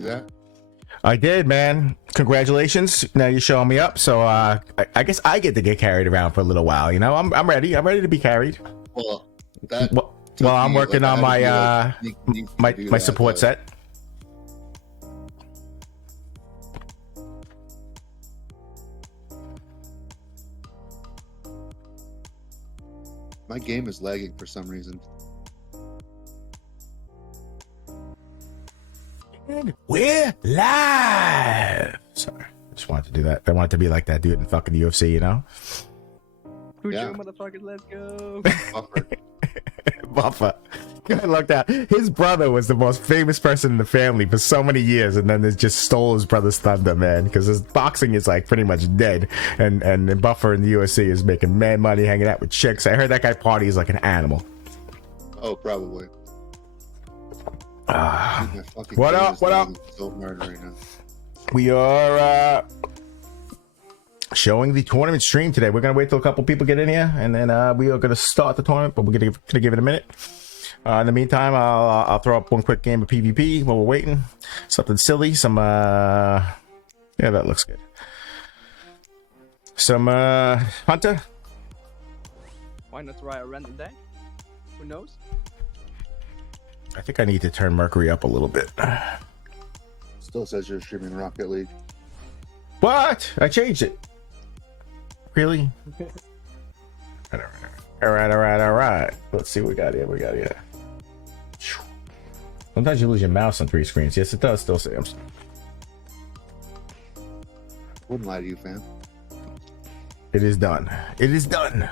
see that? I did, man. Congratulations. Now you're showing me up. So I guess I get to get carried around for a little while. You know, I'm ready. I'm ready to be carried. Well, that. Well, I'm working on my my support set. My game is lagging for some reason. We're live. Sorry, I just wanted to do that. I wanted to be like that dude in fucking UFC, you know? Yeah. Motherfuckers, let's go. Buffer. I looked out. His brother was the most famous person in the family for so many years, and then they just stole his brother's thunder, man. Because his boxing is like pretty much dead, and Buffer in the UFC is making mad money hanging out with chicks. I heard that guy parties like an animal. Oh, probably. What up? What up? So hard right now. We are showing the tournament stream today. We're gonna wait till a couple people get in here, and then we are gonna start the tournament. But we're gonna give it a minute. In the meantime, I'll throw up one quick game of PvP while we're waiting. Something silly. Some yeah, that looks good. Some Hunter. Why not try a random day? Who knows? I think I need to turn Mercury up a little bit. Still says you're streaming Rocket League. What? I changed it. Really? All right. Let's see what we got here. Sometimes you lose your mouse on 3 screens. Yes, it does. Still say I'm. Wouldn't lie to you, fam. It is done. It is done.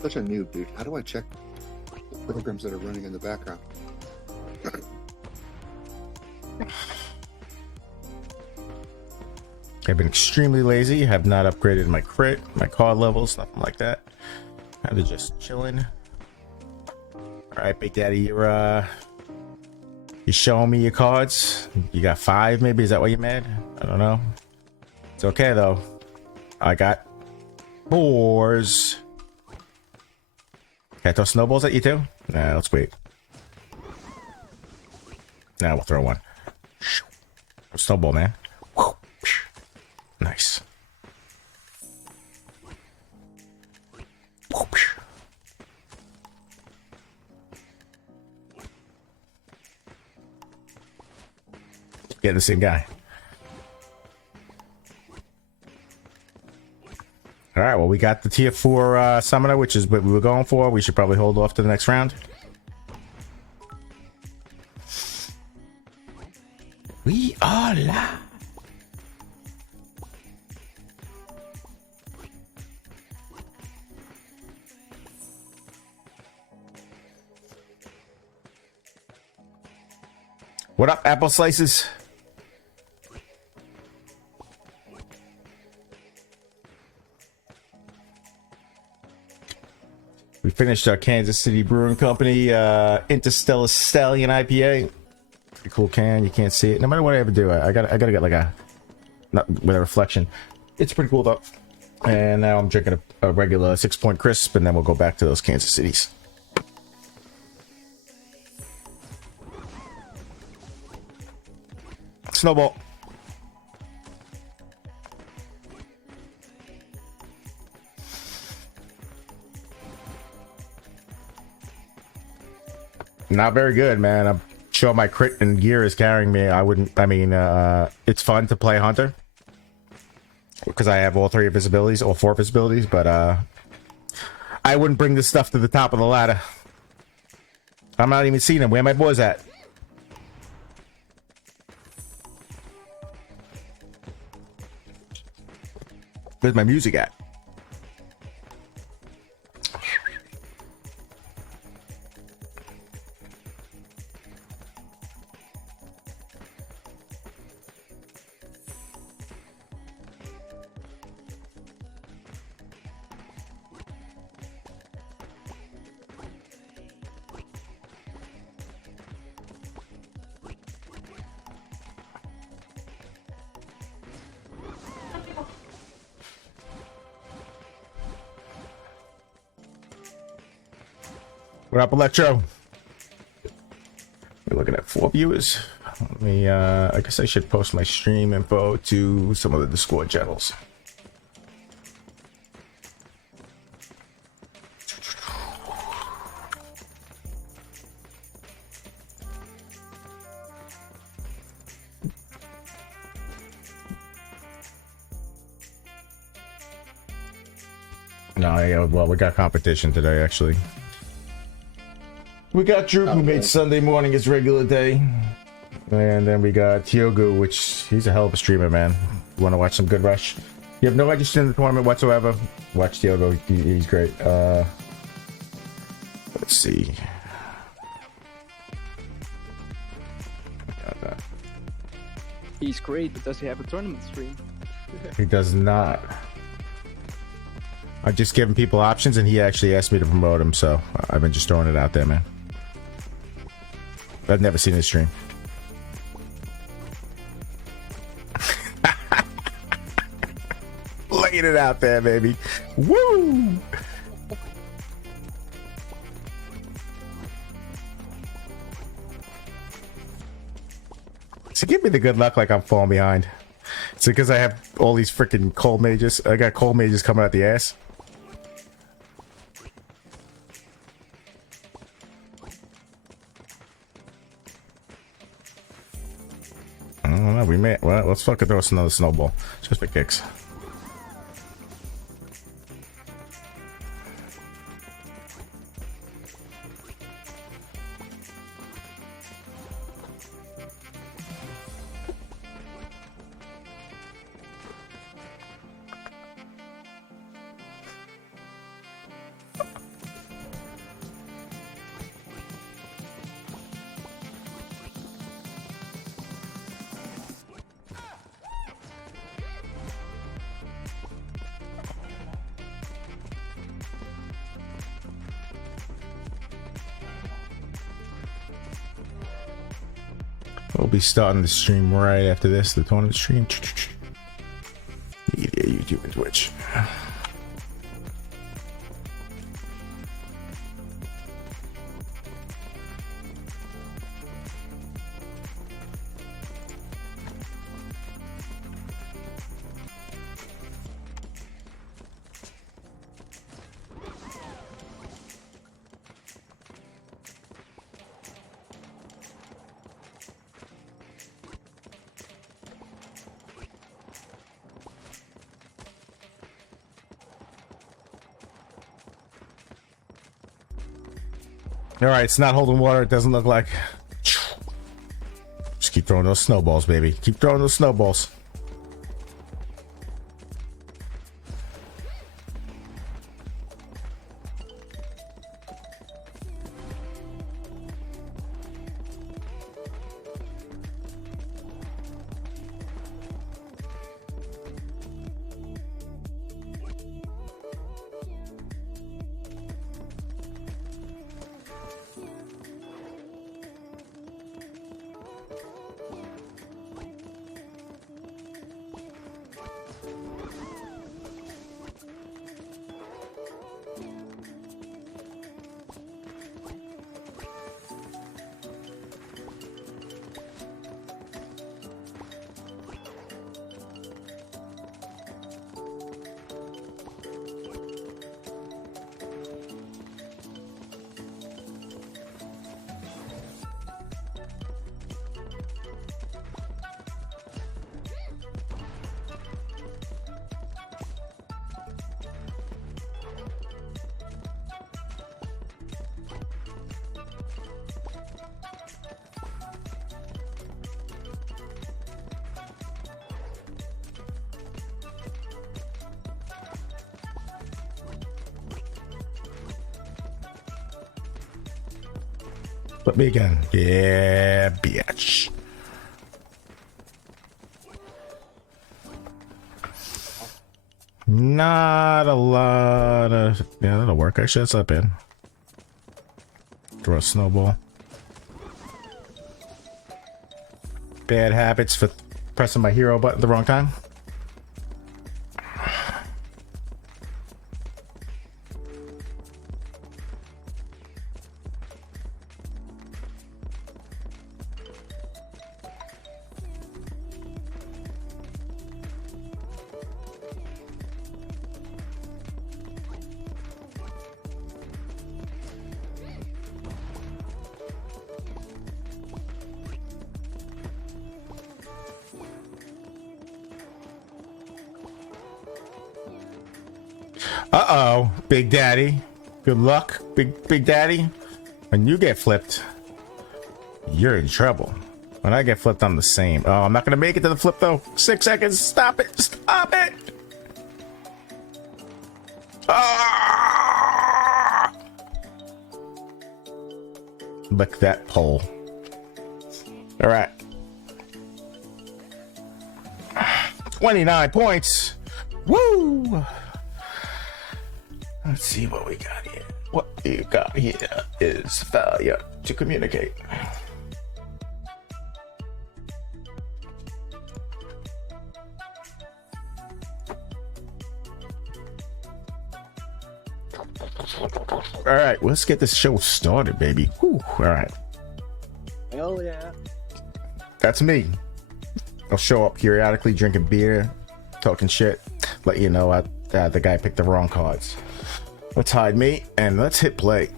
Such a noob, dude. How do I check the programs that are running in the background? I've been extremely lazy. Have not upgraded my crit, my card levels, nothing like that. Kind of just chilling. All right, Big Daddy, you're showing me your cards. You got 5, maybe? Is that why you're mad? I don't know. It's okay though. I got 4s. Can I throw snowballs at you too? Nah, let's wait. Now we'll throw one. Snowball, man. Nice. Getting the same guy. All right, well, we got the tier 4 summoner, which is what we were going for. We should probably hold off to the next round. We are live. What up, apple slices? We finished our Kansas City Brewing Company Interstellar Stallion IPA. Pretty cool can. You can't see it. No matter what I ever do, I gotta get like a, not with a reflection. It's pretty cool though. And now I'm drinking a regular 6-point crisp, and then we'll go back to those Kansas Cities. Snowball. Not very good, man. I'm sure my crit and gear is carrying me. It's fun to play Hunter because I have all 3 of his abilities, all 4 of his abilities, but I wouldn't bring this stuff to the top of the ladder. I'm not even seeing him. Where my boys at? Where's my music at? What up, Electro? We're looking at 4 viewers. Let me, I guess I should post my stream info to some of the Discord channels. No, yeah, well, we got competition today, actually. We got Drew, who made Sunday morning his regular day. And then we got Tiogu, which he's a hell of a streamer, man. You want to watch some good Rush? You have no interest in the tournament whatsoever? Watch Tiogu, he's great. Let's see. Got that. He's great, but does he have a tournament stream? He does not. I'm just giving people options, and he actually asked me to promote him, so I've been just throwing it out there, man. I've never seen his stream. Laying it out there, baby. Woo! So give me the good luck like I'm falling behind. It's because I have all these freaking cold mages. I got cold mages coming out the ass. I don't know, we may. Well, let's fucking throw us another snowball. Just for kicks. We'll be starting the stream right after this, the tournament stream. Media, YouTube, and Twitch. All right, it's not holding water. It doesn't look like. Just keep throwing those snowballs, baby. Keep throwing those snowballs. Let me again. Yeah, bitch. Not a lot of... Yeah, that'll work. Actually, that's not bad. Throw a snowball. Bad habits for pressing my hero button at the wrong time. Uh-oh, Big Daddy. Good luck, Big Daddy. When you get flipped, you're in trouble. When I get flipped, I'm the same. Oh, I'm not gonna make it to the flip though. 6 seconds. Stop it. Stop it. Ah! Lick that pole. All right. 29 points. Woo! Let's see what we got here. What you got here is failure to communicate. All right, let's get this show started, baby. Whew. All right. Hell yeah. That's me. I'll show up periodically, drinking beer, talking shit, let you know the guy picked the wrong cards. Let's hide me and let's hit play.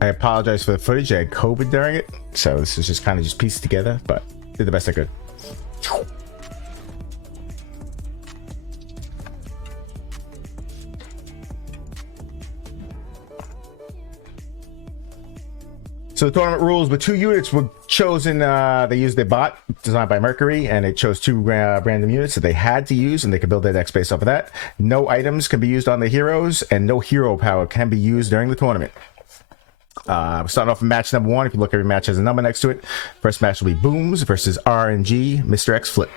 I apologize for the footage. I had COVID during it, so this is just kind of just pieced together, but did the best I could. So the tournament rules, but 2 units were chosen. They used their bot designed by Mercury, and it chose 2 random units that they had to use, and they could build their deck based off of that. No items can be used on the heroes, and no hero power can be used during the tournament. We're starting off with match number 1. If you look, every match has a number next to it. First match will be Booms versus RNG, Mr. X Flip.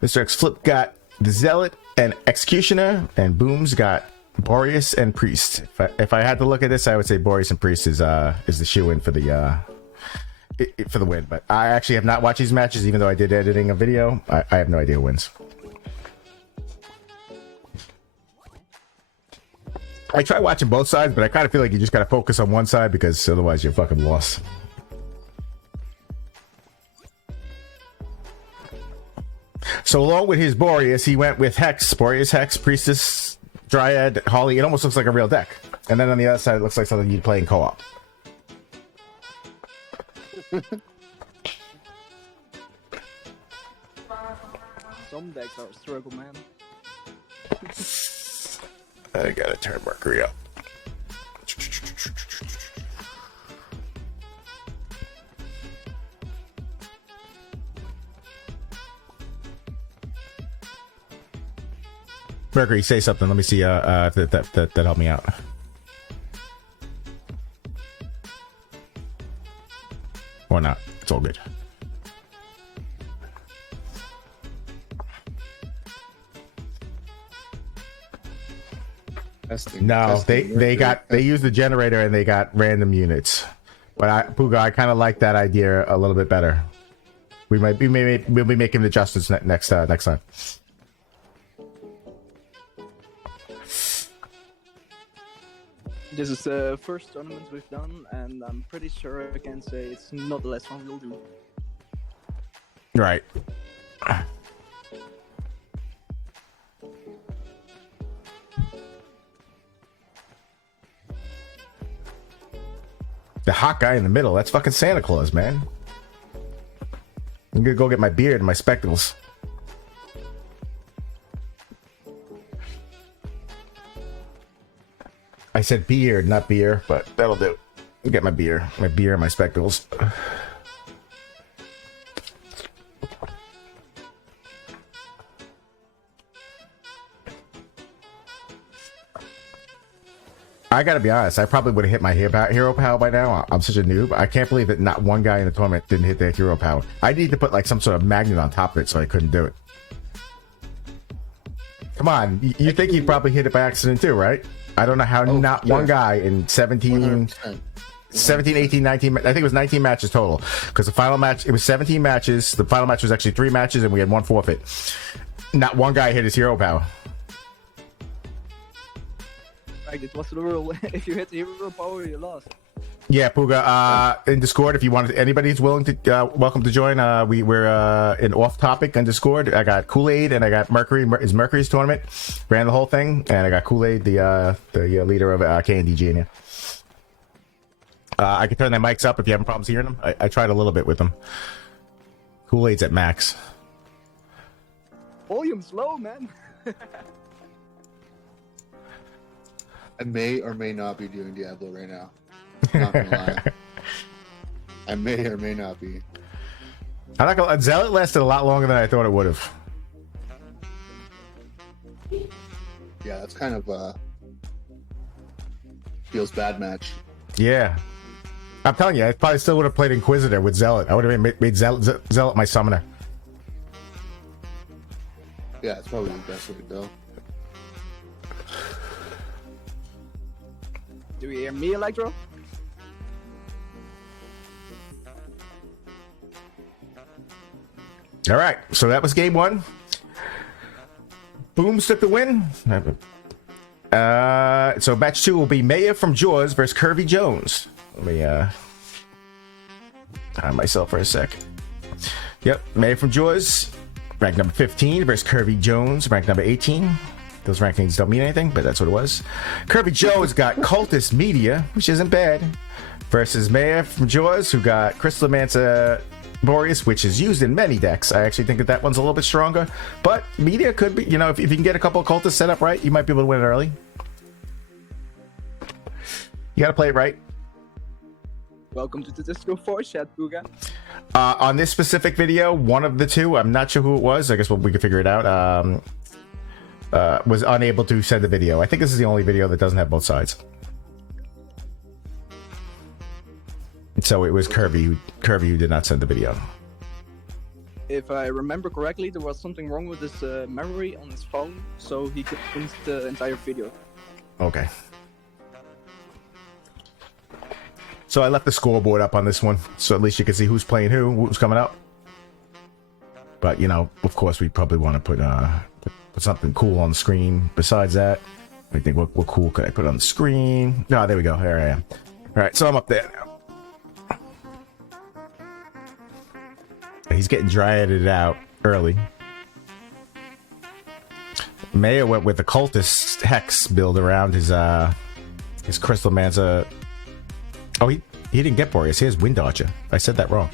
Mr. X Flip got the Zealot and Executioner, and Booms got Boreas and Priest. If I had to look at this, I would say Boreas and Priest is the shoe-in for the win. But I actually have not watched these matches, even though I did editing a video. I have no idea who wins. I try watching both sides, but I kind of feel like you just gotta focus on one side because otherwise you're fucking lost. So along with his Boreas, he went with Hex, Boreas, Hex, Priestess, Dryad, Holly. It almost looks like a real deck. And then on the other side, it looks like something you'd play in co-op. Some decks are a struggle, man. I gotta turn Mercury up. Mercury, say something. Let me see if that helped me out. Or not. It's all good. No, they used the generator and they got random units. But Puga, I kind of like that idea a little bit better. We'll be making the adjustments next time. This is the first tournament we've done, and I'm pretty sure I can say it's not the last one we'll do. Right. The hot guy in the middle, that's fucking Santa Claus, man. I'm gonna go get my beard and my spectacles. I said beard, not beer, but that'll do. I'll get my beer and my spectacles. I gotta be honest, I probably would have hit my hero power by now. I'm such a noob. I can't believe that not one guy in the tournament didn't hit their hero power. I need to put like some sort of magnet on top of it so I couldn't do it. Come on, you think he'd probably hit it by accident too, right? I don't know how one guy in 17, 18, 19, I think it was 19 matches total. Because the final match, it was 17 matches. The final match was actually 3 matches and we had 1 forfeit. Not one guy hit his hero power. Right, it was the rule. If you hit the hero power, you lost. Yeah, Puga, in Discord, if you want, anybody's willing to, welcome to join. We're in off topic on Discord. I got Kool-Aid and I got Mercury. Is Mercury's tournament. Ran the whole thing. And I got Kool-Aid, the leader of KNDG in here. I can turn their mics up if you having problems hearing them. I tried a little bit with them. Kool-Aid's at max. Volume's low, man. I may or may not be doing Diablo right now. Not gonna lie. I may or may not be. I'm not gonna. Zealot lasted a lot longer than I thought it would have. Yeah, that's kind of feels bad match. Yeah. I'm telling you, I probably still would have played Inquisitor with Zealot. I would have made Zealot my summoner. Yeah, it's probably the best way to go. Do you hear me, Electro? All right, so that was game 1. Booms took the win. So match 2 will be Maya from Jaws versus Curvy Jones. Let me time myself for a sec. Yep, Maya from Jaws, rank number 15 versus Curvy Jones, rank number 18. Those rankings don't mean anything, but that's what it was. Curvy Jones got Cultist Media, which isn't bad, versus Maya from Jaws, who got Crystalmancer Boreas, which is used in many decks. I actually think that one's a little bit stronger, but Media could be, if you can get a couple of cultists set up right, you might be able to win it early. You got to play it right. Welcome to the Disco 4 chat, Booga. On this specific video, one of the two, I'm not sure who it was. I guess we can figure it out. Was unable to send the video. I think this is the only video that doesn't have both sides. So it was Curvy who did not send the video. If I remember correctly, there was something wrong with his memory on his phone, so he could finish the entire video. Okay. So I left the scoreboard up on this one, so at least you can see who's playing who's coming out. But of course, we probably want to put something cool on the screen. Besides that, I think what cool could I put on the screen? No, there we go. There I am. All right, so I'm up there now. He's getting dry edited out early. Maya went with the cultist hex build around his Crystalmancer. Oh, he didn't get Boreas. He has Wind Archer. I said that wrong.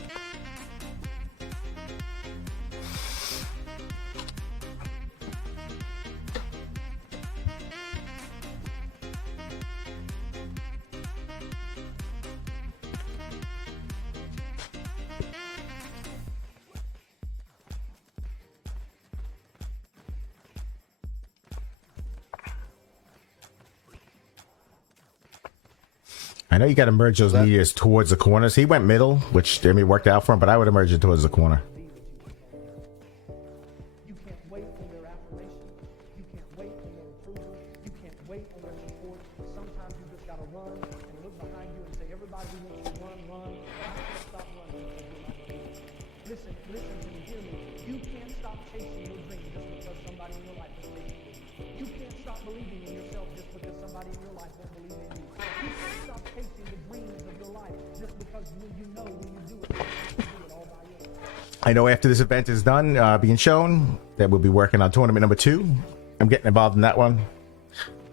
I know you got to merge those medias towards the corners. He went middle, which worked out for him, but I would have merged it towards the corner. You can't wait on their affirmation. You can't wait on their approval. You can't wait on their support. Sometimes you just gotta run and look behind you and say, everybody who wants to run. You can't stop running because you're not running. Listen to me, hear me. You can't stop chasing your dream just because somebody in your life is chasing it. You can't stop believing in yourself just because somebody in your life won't believe in you. You can't stop chasing the dreams of your life just because you know when you do it, you do it all by yourself. I know after this event is done being shown that we'll be working on tournament number 2. I'm getting involved in that one.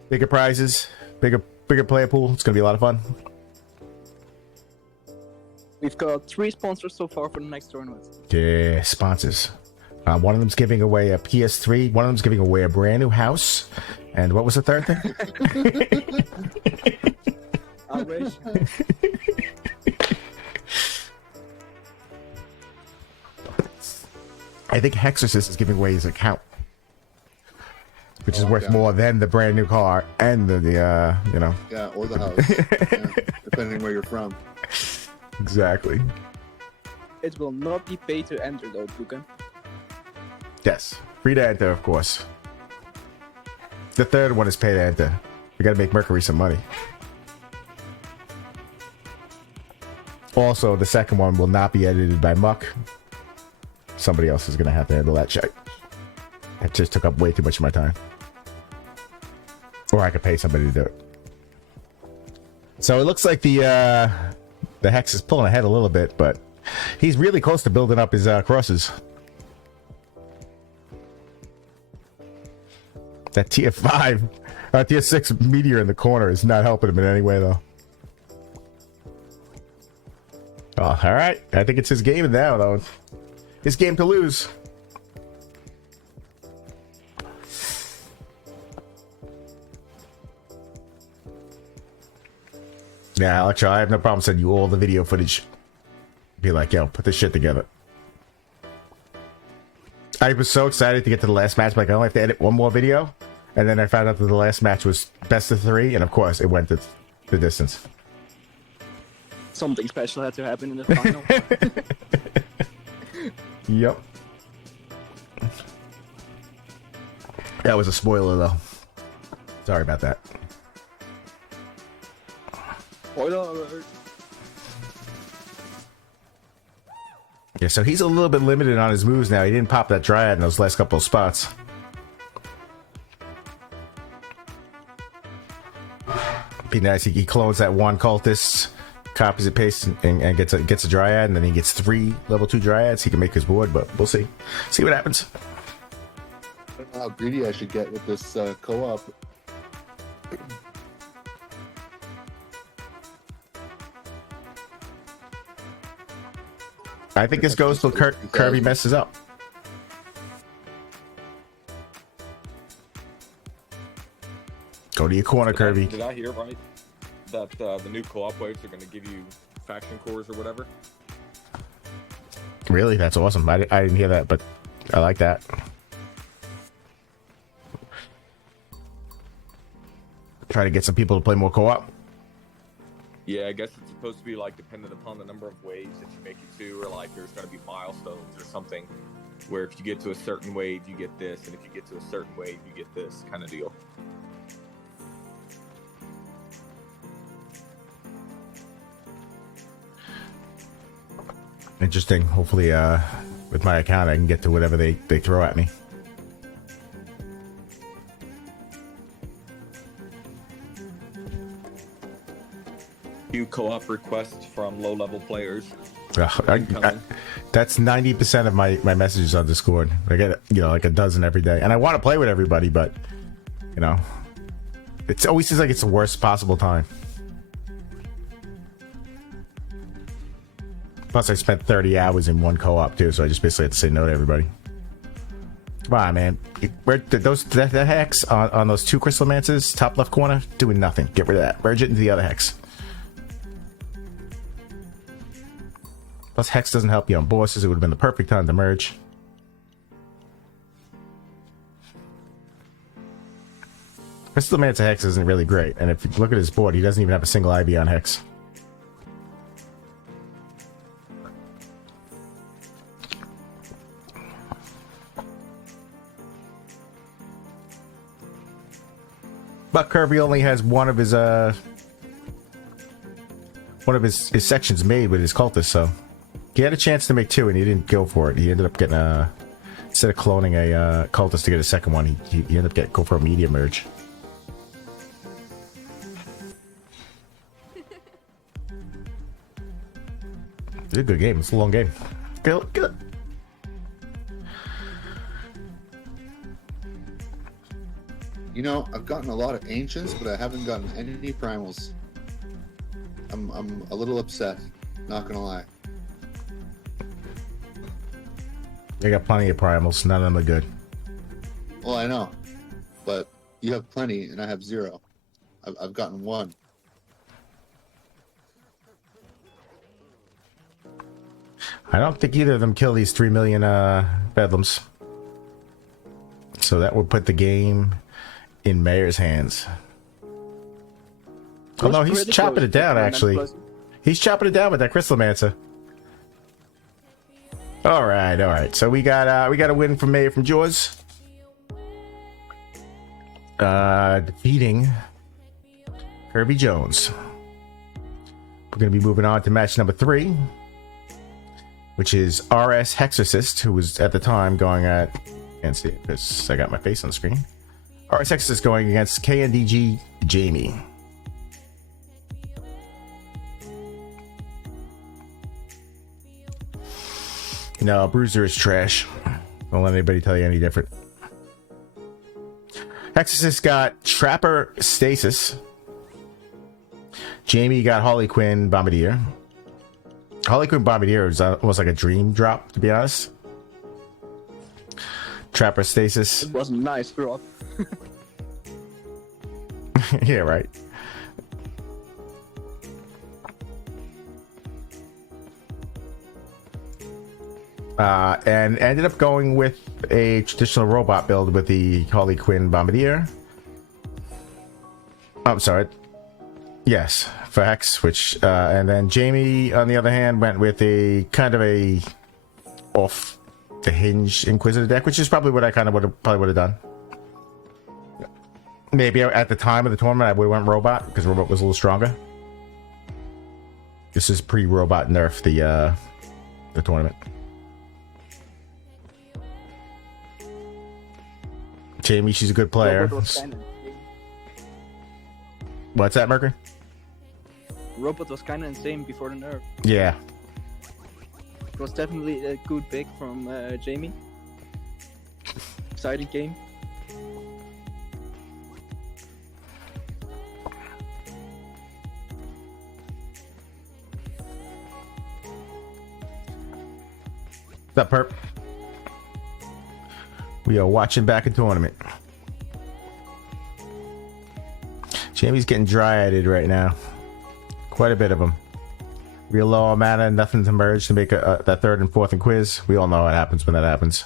Bigger prizes, bigger player pool. It's gonna be a lot of fun. We've got 3 sponsors so far for the next tournament. Yeah, sponsors. One of them's giving away a PS3. One of them's giving away a brand new house. And what was the third thing? I wish. I think Hexorcist is giving away his account, which is worth more than the brand new car and the Yeah, or the house, yeah, depending where you're from. Exactly. It will not be paid to enter though, Booga. Yes, free to enter, of course. The third one is pay to enter. We got to make Mercury some money. Also, the second one will not be edited by Muck. Somebody else is going to have to handle that shit. It just took up way too much of my time. Or I could pay somebody to do it. So it looks like the Hex is pulling ahead a little bit, but he's really close to building up his crosses. That tier 5, tier 6 meteor in the corner is not helping him in any way, though. Oh, all right. I think it's his game now, though. His game to lose. Yeah, Electro, I have no problem sending you all the video footage. Be like, yo, put this shit together. I was so excited to get to the last match, like I only have to edit one more video. And then I found out that the last match was best of 3, and of course, it went the distance. Something special had to happen in the final. Yep. That was a spoiler, though. Sorry about that. Spoiler alert. Yeah, so he's a little bit limited on his moves now. He didn't pop that Dryad in those last couple of spots. Be nice. He clones that one cultist, copies and pastes, and gets a Dryad, and then he gets 3 level 2 Dryads. He can make his board, but we'll see. See what happens. I don't know how greedy I should get with this co-op. I think this goes till Kirby messes up. Go to your corner, Kirby. Did I hear right that the new co-op waves are going to give you faction cores or whatever? Really? That's awesome. I didn't hear that, but I like that. Try to get some people to play more co-op. Yeah, I guess it's supposed to be like dependent upon the number of waves that you make it to, or like there's going to be milestones or something where if you get to a certain wave, you get this, and if you get to a certain wave, you get this kind of deal. Interesting. Hopefully, with my account, I can get to whatever they throw at me. Few co-op requests from low-level players. That's 90% of my messages on Discord. I get like a dozen every day, and I want to play with everybody, but it always seems like it's the worst possible time. Plus, I spent 30 hours in one co-op too, so I just basically had to say no to everybody. Come on, man. Where the hex on those 2 crystal mances, top left corner, doing nothing. Get rid of that. Merge it into the other hex. Plus, hex doesn't help you on bosses. It would have been the perfect time to merge. Crystal Mancer hex isn't really great, and if you look at his board, he doesn't even have a single IV on hex. But Kirby only has one of his sections made with his cultists, so he had a chance to make 2 and he didn't go for it. He ended up getting instead of cloning a cultist to get a second one, he ended up go for a medium merge. It's a good game. It's a long game. Good. I've gotten a lot of ancients, but I haven't gotten any primals. I'm a little upset, not gonna lie. They got plenty of primals. None of them are good. Well, I know, but you have plenty, and I have 0. I've gotten 1. I don't think either of them kill these 3 million bedlams. So that would put the game in Mayor's hands. Oh no, he's chopping it down actually. He's chopping it down with that Crystal Mancer. Alright. So we got a win from Mayor from Jaws. Defeating Kirby Jones. We're gonna be moving on to match number 3, which is RS Hexorcist, who was at the time going at, can't see it because I got my face on the screen. RS Hexorcist going against KNDG Jamie. No, Bruiser is trash. Don't let anybody tell you any different. Hexorcist got Trapper Stasis. Jamie got Harley Quinn Bombardier. Harley Quinn Bombardier was almost like a dream drop, to be honest. Trapper Stasis. It was a nice drop. Yeah, right. And ended up going with a traditional robot build with the Harley Quinn Bombardier. Oh, I'm sorry. Yes, for Hex, which, and then Jamie, on the other hand, went with a kind of a off the hinge Inquisitor deck, which is probably what I kind of would have done. Maybe at the time of the tournament, I would have went Robot, because Robot was a little stronger. This is pre-Robot nerf the tournament. Jamie, she's a good player. Robot was kinda insane. What's that, Mercury? Robot was kind of insane before the nerf. Yeah. It was definitely a good pick from Jamie. Exciting game. What's up, Perp? We are watching back a tournament. Jamie's getting dry-eyed right now. Quite a bit of them. Real low on mana, nothing to merge to make that third and fourth and quiz. We all know what happens when that happens.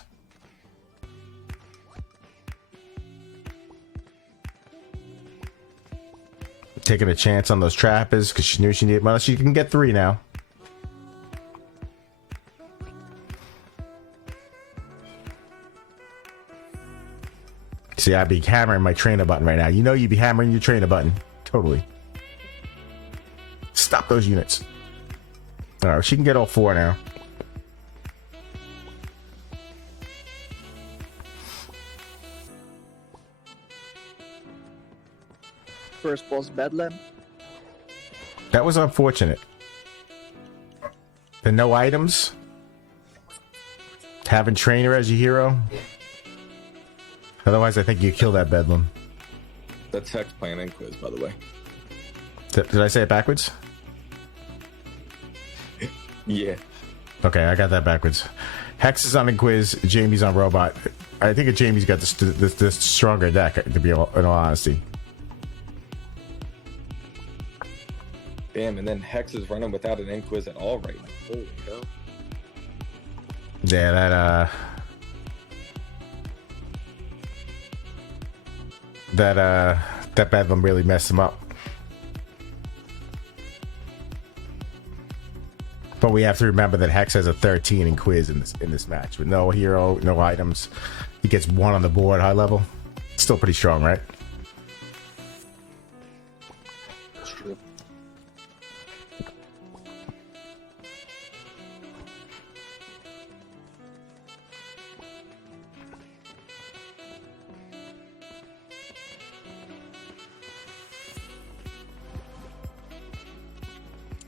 Taking a chance on those trappers because she knew she needed money. She can get 3 now. See, I'd be hammering my trainer button right now. You know you'd be hammering your trainer button. Totally. Stop those units. Alright, she can get all 4 now. First boss Bedlam. That was unfortunate. The no items. Having trainer as your hero. Otherwise, I think you kill that Bedlam. That's Hex playing Inquiz, by the way. Did I say it backwards? Yeah. Okay, I got that backwards. Hex is on Inquiz, Jamie's on Robot. I think Jamie's got this stronger deck, to be in all honesty. Damn, and then Hex is running without an Inquiz at all right now. Holy hell. Yeah, that Bedlam really messed him up. But we have to remember that Hex has a 13 in quiz in this match with no hero, no items. He gets 1 on the board, high level. Still pretty strong, right? That's true.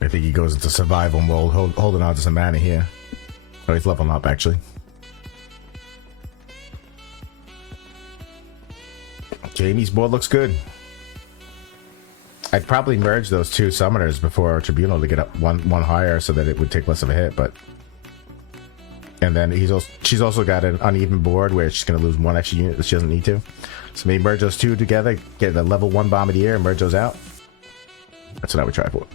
I think he goes into survival mode, holding on to some mana here. Oh, he's leveling up, actually. Jamie's board looks good. I'd probably merge those 2 summoners before Tribunal to get up one higher so that it would take less of a hit, but... And then she's also got an uneven board where she's going to lose 1 extra unit that she doesn't need to. So maybe merge those 2 together, get a level 1 Bombardier and merge those out. That's what I would try for.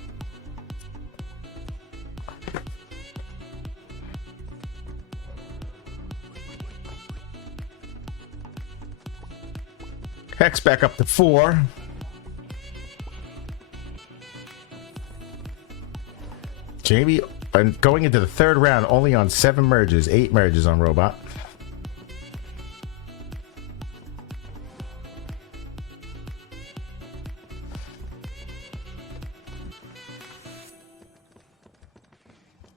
Hex back up to 4. Jamie, going into the 3rd round, only on 7 merges, 8 merges on Robot.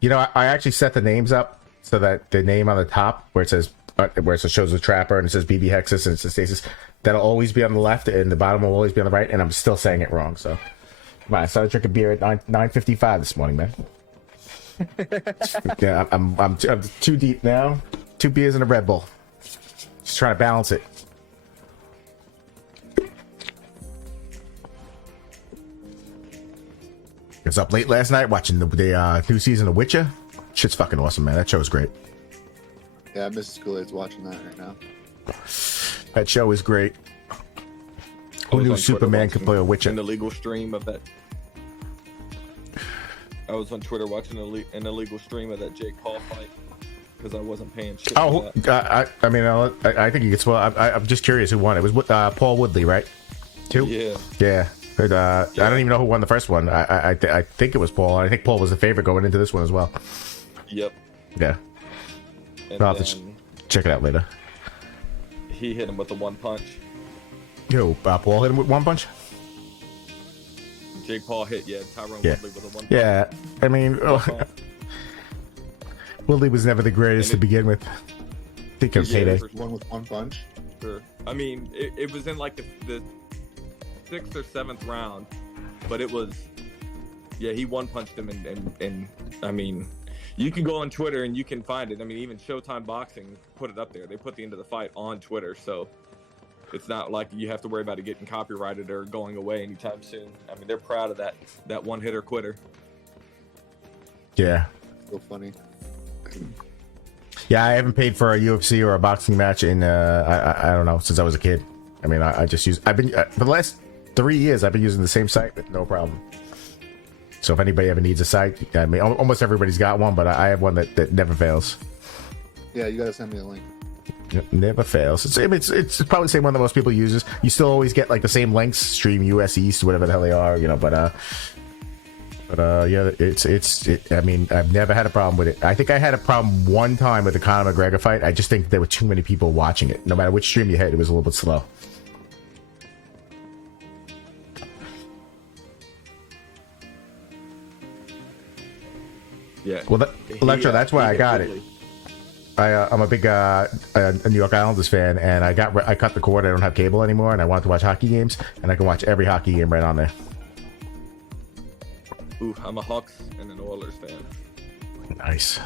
You know, I actually set the names up so that the name on the top where it says shows the Trapper and it says BB Hexus and it says Stasis, that'll always be on the left and the bottom will always be on the right, and I'm still saying it wrong. So, come on, I started drinking beer at 9:55 this morning, man. Yeah, I'm too deep now. 2 beers and a Red Bull. Just trying to balance it. I was up late last night watching the new season of Witcher. Shit's fucking awesome, man. That show is great. Yeah, Mrs. Goulet's watching that right now. That show is great. I Who was knew on Twitter Superman could watching play a Witcher? An illegal stream of that. I was on Twitter watching an illegal stream of that Jake Paul fight because I wasn't paying shit. Oh, for that. I mean, I think you could swell. I'm just curious who won. It was Paul Woodley, right? Two. Yeah. Yeah. But, I don't even know who won the first one. I think it was Paul. I think Paul was the favorite going into this one as well. Yep. Yeah. And I'll have to then check it out later. he hit him with a one punch. Yo, Paul hit him with one punch. Jake Paul hit Tyrone Yeah. Woodley with a one punch. Yeah. I mean, Woodley was never the greatest to begin with. Think of Yeah, payday. for One with one punch. sure. I mean, it was in like the 6th or 7th round, but it was, he one punched him, and I mean, you can go on Twitter and you can find it. I mean, even Showtime Boxing put it up there. They put the end of the fight on Twitter, so it's not like you have to worry about it getting copyrighted or going away anytime soon. I mean, they're proud of that one hitter quitter. Yeah. So funny. Yeah, I haven't paid for a UFC or a boxing match in I don't know, since I was a kid. I mean, I just I've been for the last 3 years I've been using the same site with no problem. So if anybody ever needs a site, I mean, almost everybody's got one, but I have one that never fails. Yeah, you gotta send me a link. It never fails. It's probably the same one that most people uses. You still always get like the same links, stream US East, whatever the hell they are, you know. But yeah, I mean, I've never had a problem with it. I think I had a problem one time with the Conor McGregor fight. I just think there were too many people watching it. No matter which stream you hit, it was a little bit slow. Yeah. Well, Electra, that's why I got it. I'm a big a New York Islanders fan, and I cut the cord. I don't have cable anymore, and I wanted to watch hockey games, and I can watch every hockey game right on there. Ooh, I'm a Hawks and an Oilers fan. Nice.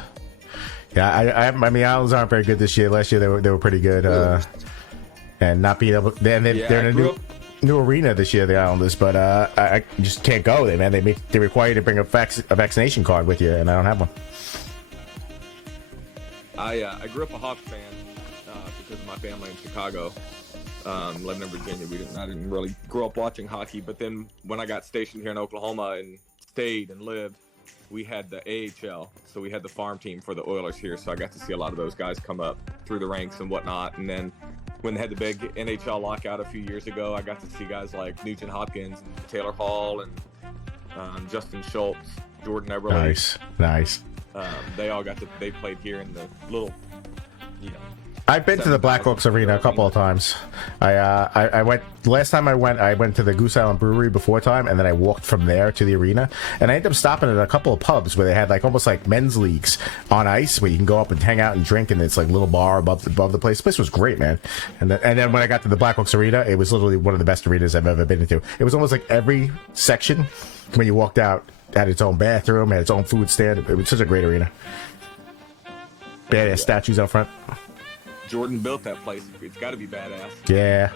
Yeah, I mean, the Islanders aren't very good this year. Last year they were pretty good, and not being able. They're in a new arena this year, the Islanders, but I just can't go there, man. They require you to bring a vaccination card with you, and I don't have one. I grew up a Hawks fan because of my family in Chicago. Living in Virginia, I didn't really grow up watching hockey. But then when I got stationed here in Oklahoma and stayed and lived, we had the AHL, so we had the farm team for the Oilers here. So I got to see a lot of those guys come up through the ranks and whatnot. And then when they had the big NHL lockout a few years ago, I got to see guys like Nugent Hopkins, and Taylor Hall, and Justin Schultz, Jordan Eberle. Nice. They played here in the little, I've been to the Blackhawks Arena a couple of times. I went last time I went to the Goose Island Brewery before time, and then I walked from there to the arena, and I ended up stopping at a couple of pubs where they had like almost like men's leagues on ice where you can go up and hang out and drink, and it's like a little bar above the place. The place was great, man. And then when I got to the Blackhawks Arena, it was literally one of the best arenas I've ever been into. It was almost like every section when you walked out had its own bathroom, had its own food stand. It was such a great arena. Badass statues out front. Jordan built that place. It's got to be badass. Yeah.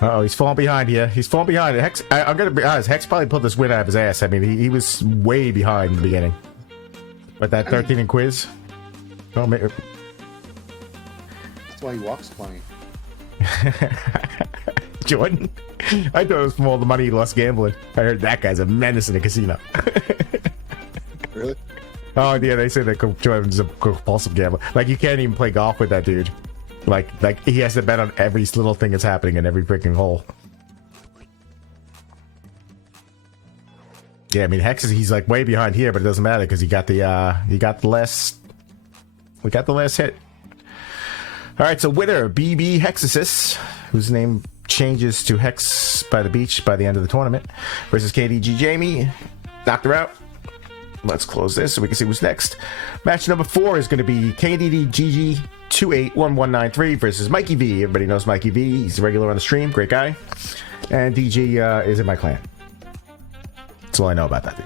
Oh, he's falling behind here. He's falling behind. Hex, I'm gonna be honest. Hex probably pulled this win out of his ass. I mean, he was way behind in the beginning. But that 13 in quiz. Oh, man. That's why he walks funny. Jordan. I thought it was from all the money he lost gambling. I heard that guy's a menace in the casino. Really? Oh yeah, they say that Jordan's a compulsive gambler. Like you can't even play golf with that dude. Like he has to bet on every little thing that's happening in every freaking hole. Yeah, I mean Hex he's like way behind here, but it doesn't matter because he got the last hit. All right, so winner BB Hexasis, whose name changes to Hex by the Beach by the end of the tournament, versus KDG Jamie. Knocked her out. Let's close this so we can see who's next. Match number 4 is going to be KDD GG281193 versus Mikey V. Everybody knows Mikey V. He's a regular on the stream. Great guy. And DG is in my clan. That's all I know about that dude.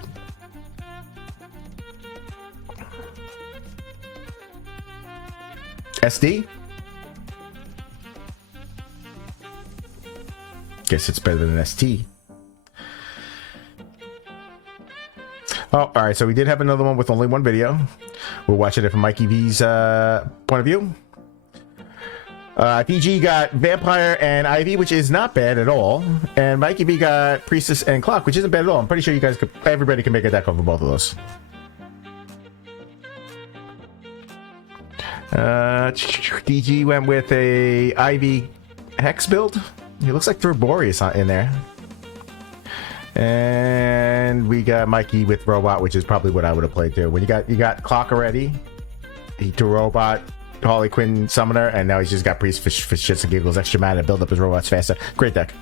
SD? Guess it's better than ST. Oh, all right. So we did have another one with only one video. We're watching it from Mikey V's point of view. PG got Vampire and Ivy, which is not bad at all. And Mikey V got Priestess and Clock, which isn't bad at all. I'm pretty sure you guys could, everybody can make a deck over both of those. DG went with a Ivy Hex build. He looks like threw Boreas in there. And we got Mikey with Robot, which is probably what I would have played too. When you got Clock already, he threw Robot, Harley Quinn Summoner, and now he's just got Priest for shits and giggles, extra mana to build up his robots faster. Great deck.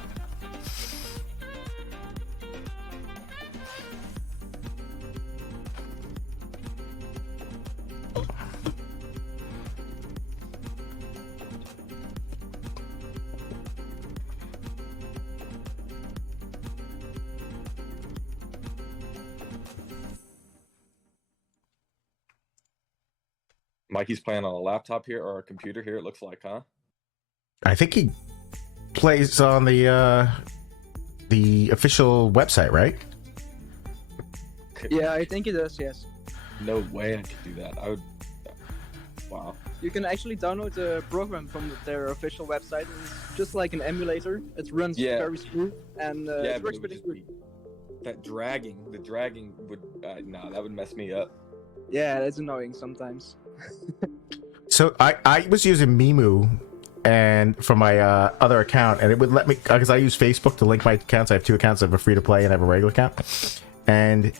Mikey's playing on a laptop here or a computer here, it looks like, huh? I think he plays on the official website, right? Yeah, I think it does. Yes. No way I could do that. I would. Wow. You can actually download the program from their official website. It's just like an emulator. It runs very smooth and Yeah, it but works it would pretty just good. be that dragging. The dragging would no, that would mess me up. Yeah, that's annoying sometimes. So I was using Mimu and from my other account, and it would let me, because I use Facebook to link my accounts. I have two accounts. I have a free to play and I have a regular account, and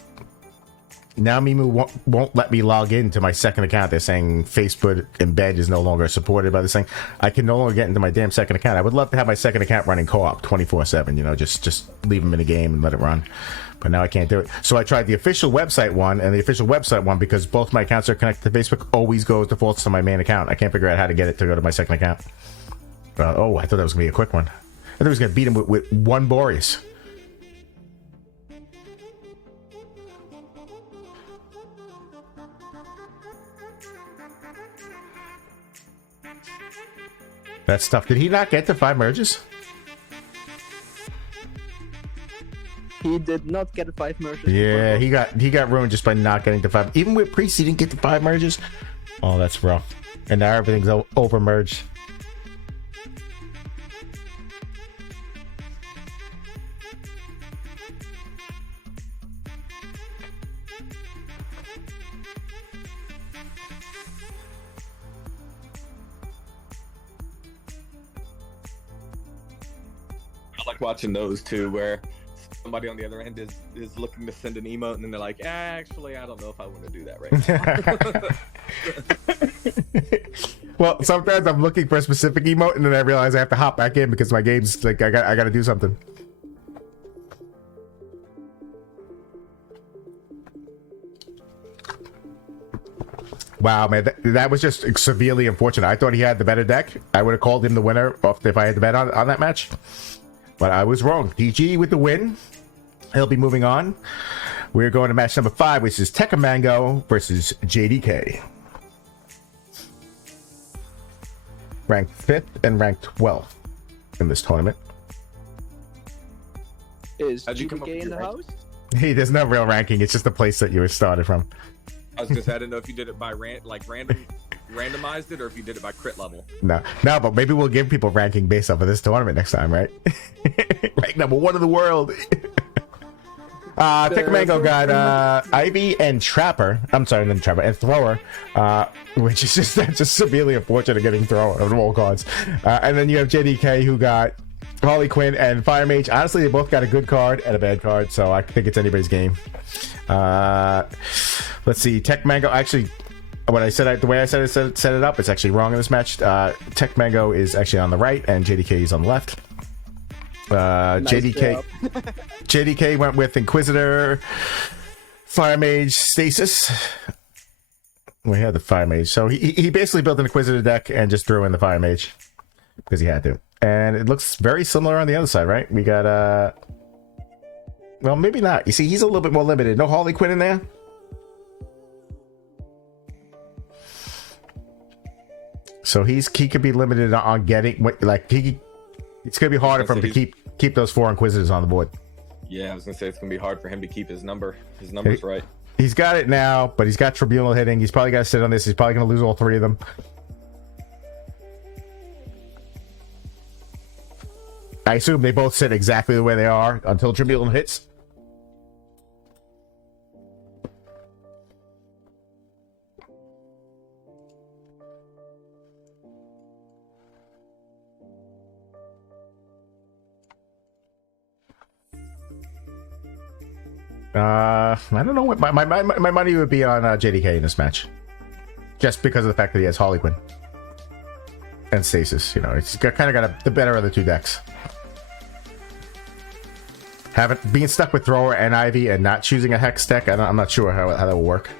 now Mimu won't let me log into my second account. They're saying Facebook embed is no longer supported by this thing. I can no longer get into my damn second account. I would love to have my second account running co-op 24/7, you know, just leave them in the game and let it run. But now I can't do it. So I tried the official website one, and the official website one, because both my accounts are connected to Facebook, always defaults to my main account. I can't figure out how to get it to go to my second account. Oh, I thought that was going to be a quick one. I thought I was going to beat him with one Boreas. That's tough. Did he not get to 5 merges? He did not get 5 merges. Yeah, he got ruined just by not getting to 5. Even with Priest, he didn't get to 5 merges. Oh, that's rough. And now everything's over merged. I like watching those too, where somebody on the other end is looking to send an emote, and then they're like, actually, I don't know if I want to do that right now. Well, sometimes I'm looking for a specific emote, and then I realize I have to hop back in because my game's like I got to do something. Wow, man, that was just severely unfortunate. I thought he had the better deck. I would have called him the winner if I had the bet on that match. But I was wrong. DG with the win. He'll be moving on. We're going to match number 5, which is Mango versus JDK. Ranked 5th and ranked 12th in this tournament. Is How'd you come up GDK with in the your house? Hey, there's no real ranking. It's just the place that you were started from. I was gonna say, I didn't know if you did it by randomized it, or if you did it by crit level. No, but maybe we'll give people ranking based off of this tournament next time, right? Rank number 1 in the world. Mango got Ivy and Trapper. I'm sorry, not Trapper, and Thrower, which is just severely unfortunate getting Thrower of all cards. And then you have JDK, who got Harley Quinn and Fire Mage. Honestly, they both got a good card and a bad card, so I think it's anybody's game. Let's see, Mango. Actually, when I said the way I set it up, it's actually wrong in this match. Mango is actually on the right, and JDK is on the left. JDK went with Inquisitor, Fire Mage, Stasis. We had the Fire Mage, so he basically built an Inquisitor deck and just threw in the Fire Mage because he had to. And it looks very similar on the other side, right? We got well, maybe not. You see, he's a little bit more limited. No Harley Quinn in there. So he could be limited on getting it's gonna be harder for him to keep those 4 Inquisitors on the board. Yeah, I was gonna say it's gonna be hard for him to keep his numbers right. He's got it now, but he's got Tribunal hitting. He's probably got to sit on this. He's probably going to lose all 3 of them. I assume they both sit exactly the way they are until Tribunal hits. I don't know what my money would be on JDK in this match, just because of the fact that he has Harlequin and Stasis. You know, it's kind of got the better of the 2 decks. Being stuck with Thrower and Ivy and not choosing a Hex deck, I'm not sure how that will work.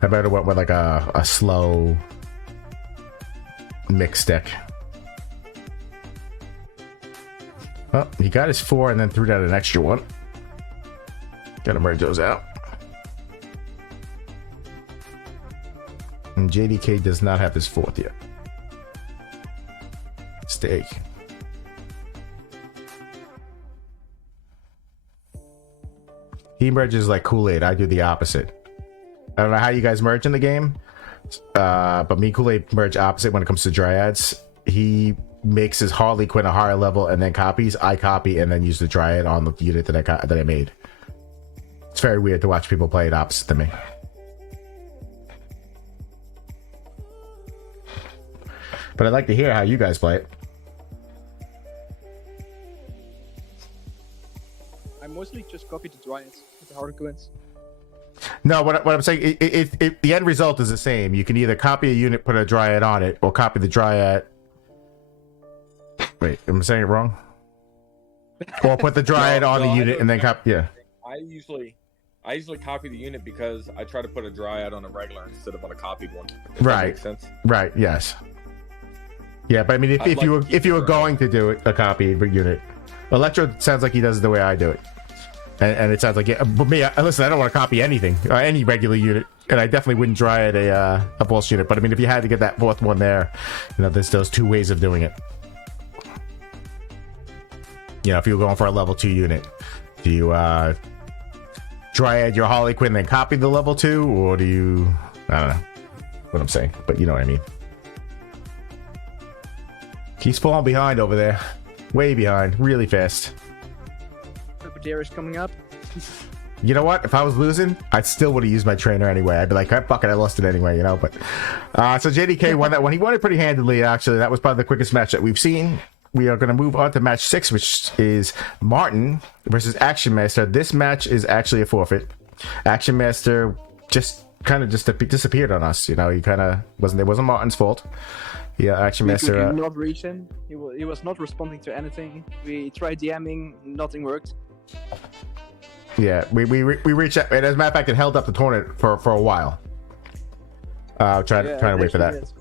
I better went with like a slow mix deck. Oh, he got his 4 and then threw down an extra 1. Gotta merge those out. And JDK does not have his 4th yet. Steak. He merges like Kool-Aid. I do the opposite. I don't know how you guys merge in the game, but me and Kool-Aid merge opposite when it comes to Dryads. He makes his Harley Quinn a higher level and then copies. I copy and then use the Dryad on the unit that I made. It's very weird to watch people play it opposite to me. But I'd like to hear how you guys play it. I mostly just copy the Dryads with the Harlequins. No, what I'm saying, the end result is the same. You can either copy a unit, put a Dryad on it, or copy the Dryad. Wait, am I saying it wrong? Or put the Dryad on the unit and then copy. Yeah. I usually copy the unit because I try to put a Dryad on a regular instead of on a copied one. If Right. That makes sense. Right. Yes. Yeah, but I mean, if you were going to do it, a copy unit, Electro sounds like he does it the way I do it, and it sounds like but me, listen, I don't want to copy anything, any regular unit, and I definitely wouldn't Dryad a boss unit. But I mean, if you had to get that 4th one there, you know, there's those 2 ways of doing it. You know, if you were going for a level 2 unit, do you Dryad your Harley Quinn then copy the level 2, or do you? I don't know what I'm saying, but you know what I mean. He's falling behind over there. Way behind. Really fast. Puppeteer is coming up. You know what? If I was losing, I still would have used my trainer anyway. I'd be like, fuck it, I lost it anyway, you know? But so JDK won that one. He won it pretty handily, actually. That was probably the quickest match that we've seen. We are going to move on to match 6, which is Martin versus Action Master. This match is actually a forfeit. Action Master just disappeared on us. You know, he kind of wasn't. It wasn't Martin's fault. Yeah, Action Master. We could not reach him. He was not responding to anything. We tried DMing, nothing worked. Yeah, we reached out, and as a matter of fact, it held up the tournament for a while. Trying to wait for that. Is.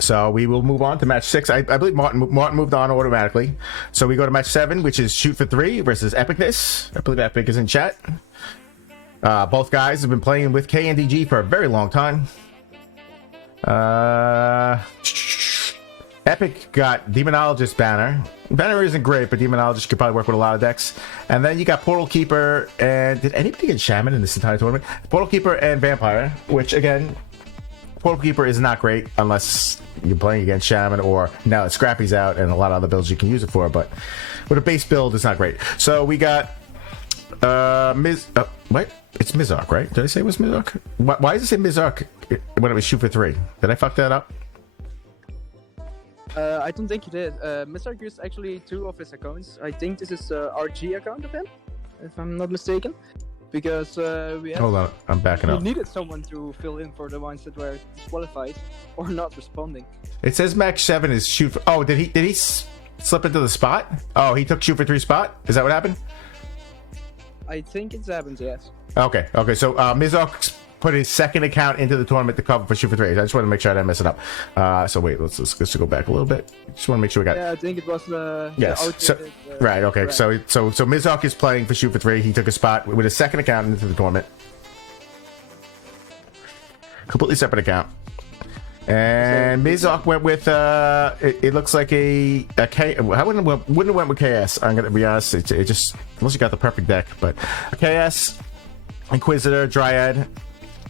So we will move on to match 6. I believe Martin moved on automatically. So we go to match 7, which is Shoot for 3 versus Epicness. I believe Epic is in chat. Both guys have been playing with KNDG for a very long time. Epic got Demonologist Banner. Banner isn't great, but Demonologist could probably work with a lot of decks. And then you got Portal Keeper and... Did anybody get Shaman in this entire tournament? Portal Keeper and Vampire, which again... Portal Keeper is not great unless you're playing against Shaman, or now that Scrappy's out and a lot of other builds you can use it for, but with a base build, it's not great. So we got what? It's Mizark, right? Did I say it was Mizark? Why does it say Mizark when it was Shoot for 3? Did I fuck that up? I don't think you did. Mizark used actually 2 of his accounts. I think this is RG account of him, if I'm not mistaken. Because we had, hold on, I'm backing up. We needed someone to fill in for the ones that were disqualified or not responding. It says Max 7 is Shoot for... Oh, did he slip into the spot? Oh, he took Shoot for 3 spot? Is that what happened? I think it's happened, yes. Okay. So Mizark put his second account into the tournament to cover for Shoot for 3. I just want to make sure I didn't mess it up. So wait, let's go back a little bit. Just want to make sure we got... Yeah, I think it was the... Yes. The right, okay. right. So Mizark is playing for Shoot for 3. He took a spot with his second account into the tournament. Completely separate account. And Mizok went with it looks like a K. I wouldn't have went with KS. I'm gonna be honest. It just, unless you got the perfect deck, but a KS Inquisitor Dryad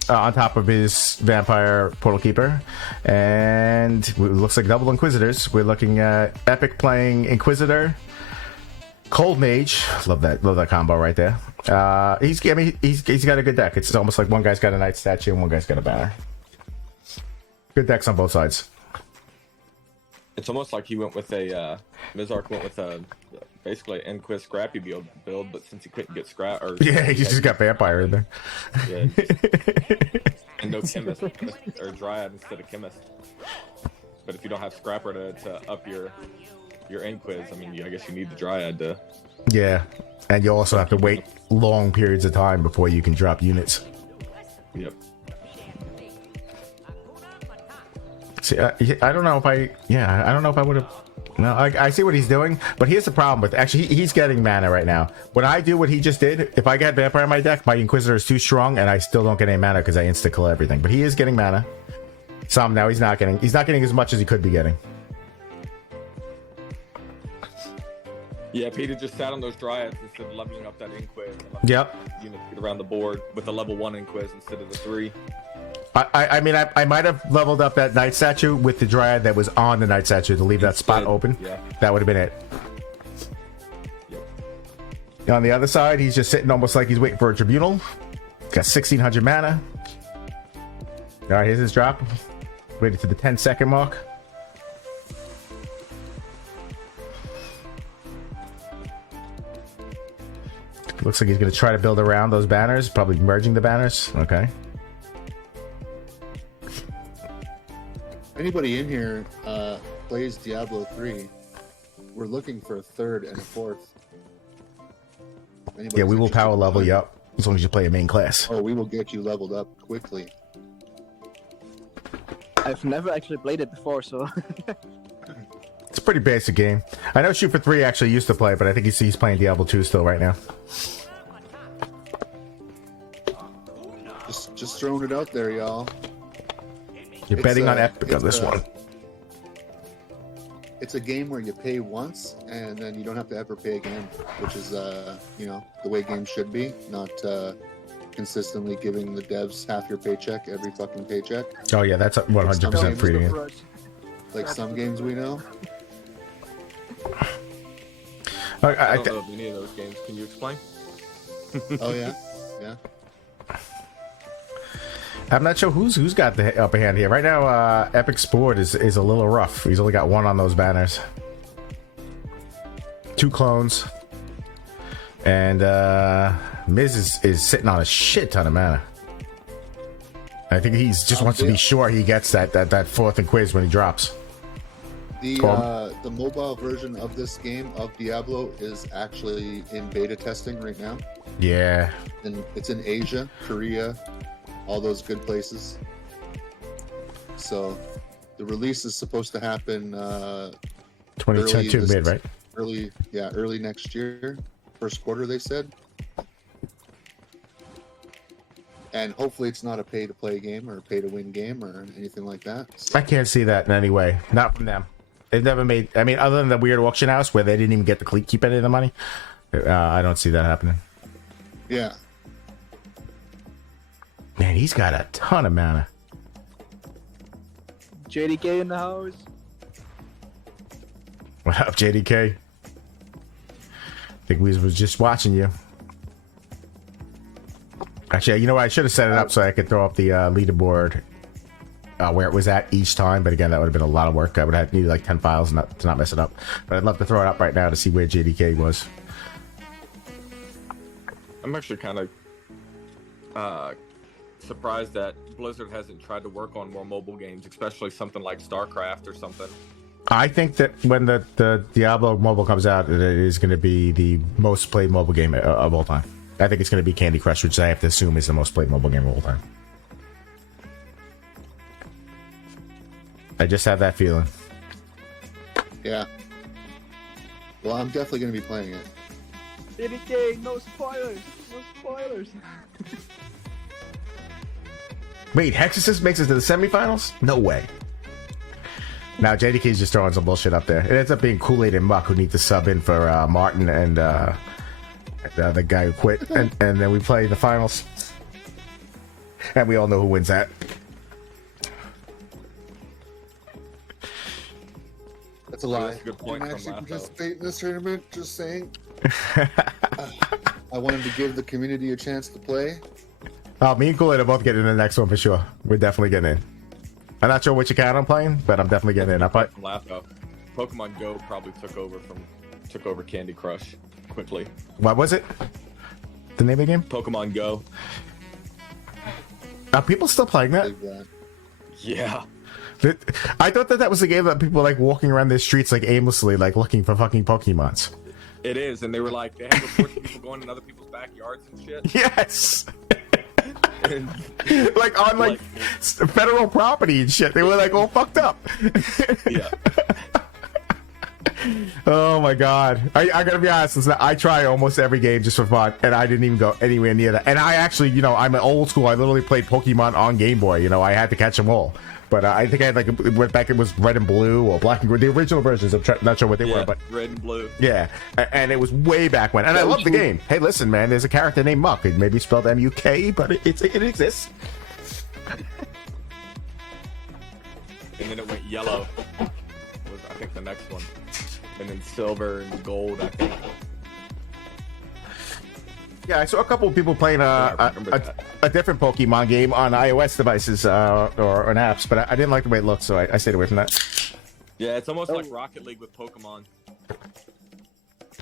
on top of his Vampire Portal Keeper, and it looks like double Inquisitors. We're looking at Epic playing Inquisitor, Cold Mage. Love that combo right there. He's got a good deck. It's almost like one guy's got a Knight statue and one guy's got a banner. Good decks on both sides. It's almost like he went with a Mizark went with a basically an Inquis Scrappy build, but since he couldn't get Scrap, or Yeah, he just got Vampire in there. yeah, and no Chemist or Dryad instead of Chemist. But if you don't have Scrapper to up your Inquis, I mean, I guess you need the Dryad to. Yeah, and you also have to wait long periods of time before you can drop units. Yep. See, I don't know if I would have. No, I see what he's doing, but here's the problem with actually he's getting mana right now. When I do what he just did, if I get Vampire in my deck, my Inquisitor is too strong, and I still don't get any mana because I insta kill everything. But he is getting mana. Some now he's not getting. He's not getting as much as he could be getting. Yeah, Peter just sat on those Dryads instead of leveling up that Inquis. Yep. Units get around the board with a level 1 Inquis instead of the 3. I mean, I might have leveled up that Knight statue with the Dryad that was on the Knight statue to leave that spot open. Yeah. That would have been it. Yep. On the other side, he's just sitting almost like he's waiting for a Tribunal. Got 1600 mana. All right, here's his drop. Waited to the 10-second mark. Looks like he's going to try to build around those banners, probably merging the banners. Okay. Anybody in here plays Diablo 3, we're looking for a 3rd and a 4th. Yeah, we will power level you up as long as you play a main class. Oh, we will get you leveled up quickly. I've never actually played it before, so. It's a pretty basic game. I know Shoot for 3 actually used to play, but I think he's playing Diablo 2 still right now. Just throwing it out there, y'all. You're betting on Epic on this one. It's a game where you pay once and then you don't have to ever pay again, which is the way games should be, not consistently giving the devs half your paycheck every fucking paycheck. Oh yeah, that's 100% free to you. Like some games we know. I don't know of any of those games. Can you explain? Oh yeah, yeah. I'm not sure who's got the upper hand here right now. Epic Sport is a little rough. He's only got one on those banners, 2 clones, and Miz is sitting on a shit ton of mana. I think he's just wants to be sure he gets that 4th Inquis when he drops. The mobile version of this game of Diablo is actually in beta testing right now. Yeah, and it's in Asia, Korea, all those good places. So the release is supposed to happen 2022 mid, right? Early next year, first quarter they said. And hopefully it's not a pay to play game or a pay to win game or anything like that. So. I can't see that in any way. Not from them. They've never made, I mean, other than the weird auction house where they didn't even get to keep any of the money, I don't see that happening. Yeah. Man, he's got a ton of mana. JDK in the house. What up, JDK? I think we was just watching you. Actually, you know what? I should have set it up so I could throw up the leaderboard where it was at each time. But again, that would have been a lot of work. I would have needed like 10 files to not mess it up. But I'd love to throw it up right now to see where JDK was. I'm actually kind of surprised that Blizzard hasn't tried to work on more mobile games, especially something like StarCraft or something. I think that when the Diablo mobile comes out, it is going to be the most played mobile game of all time. I think it's going to be Candy Crush, which I have to assume is the most played mobile game of all time. I just have that feeling. Yeah. Well, I'm definitely going to be playing it. JDK, no spoilers! No spoilers! Wait, Hexasis makes it to the semifinals? No way. Now JDK's just throwing some bullshit up there. It ends up being Kool-Aid and Muck who need to sub in for Martin and the guy who quit, and then we play the finals, and we all know who wins that. That's a lie. That's a good point I from actually Lapo. participate in this tournament. Just saying. I wanted to give the community a chance to play. Me and Kool-Aid are both getting in the next one for sure. We're definitely getting in. I'm not sure which account I'm playing, but I'm definitely getting in. I play. Lapo. Pokemon Go probably took over Candy Crush quickly. What was it? The name of the game? Pokemon Go. Are people still playing that? Like that. Yeah. I thought that was the game that people were, like walking around the streets like aimlessly, like looking for fucking Pokemons. It is, and they were like, they had reports of people going in other people's backyards and shit. Yes. And, Like on like federal property and shit. They were like all fucked up. yeah. Oh my god. I gotta be honest, listen, I try almost every game just for fun, and I didn't even go anywhere near that. And I actually, I'm an old school. I literally played Pokemon on Game Boy. I had to catch them all. But I think I had went back, it was red and blue or black and green. The original versions, I'm not sure what they were, but red and blue. yeah. And it was way back when. And I love the game. Hey, listen, man, there's a character named Muck. It may be spelled M-U-K, but it exists. And then it went yellow. Was I think the next one. And then silver and gold, I think. Yeah, I saw a couple of people playing a different Pokemon game on iOS devices or on apps, but I didn't like the way it looked, so I stayed away from that. Yeah, it's almost like Rocket League with Pokemon.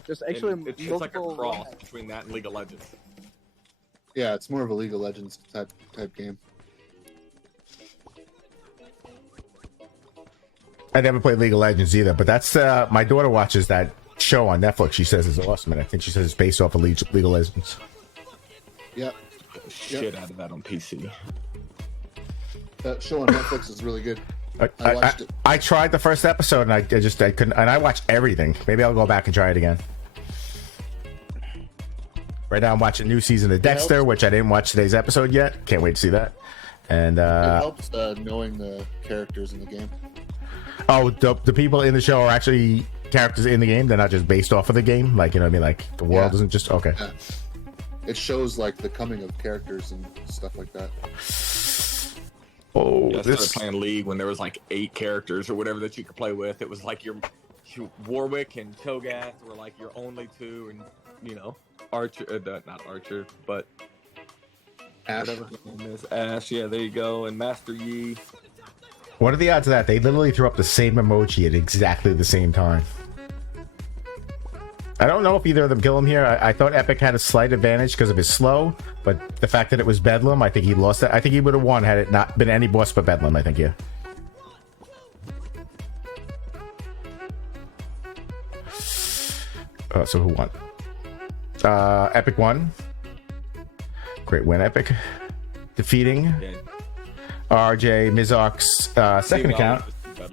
There's actually And it's like a multiple cross between that and League of Legends. Yeah, it's more of a League of Legends type game. I never played League of Legends either, but that's my daughter watches that show on Netflix. She says it's awesome, and I think she says it's based off of League of Legends. Yep. Shit out of that on PC. That show on Netflix is really good. I watched it. I tried the first episode, and I couldn't. And I watched everything. Maybe I'll go back and try it again. Right now, I'm watching a new season of Dexter, which I didn't watch today's episode yet. Can't wait to see that. And It helps knowing the characters in the game. oh, the people in the show are actually characters in the game. They're not just based off of the game. Like, you know what I mean? Like, the world isn't just okay. Yeah. It shows like the coming of characters and stuff like that. Oh, Yeah, I started playing League when there was like 8 characters or whatever that you could play with. It was like your Warwick and Cho'Gath were like your only 2, and Archer, not Archer, but Ash. whatever his name is, Ash. Yeah, there you go, and Master Yi. what are the odds of that? They literally threw up the same emoji at exactly the same time. I don't know if either of them kill him here. I thought Epic had a slight advantage because of his slow, but the fact that it was Bedlam, I think he lost it. I think he would have won had it not been any boss but Bedlam, I think, yeah. So who won? Epic won. Great win, Epic. Defeating Yeah, RJ Mizok's second account.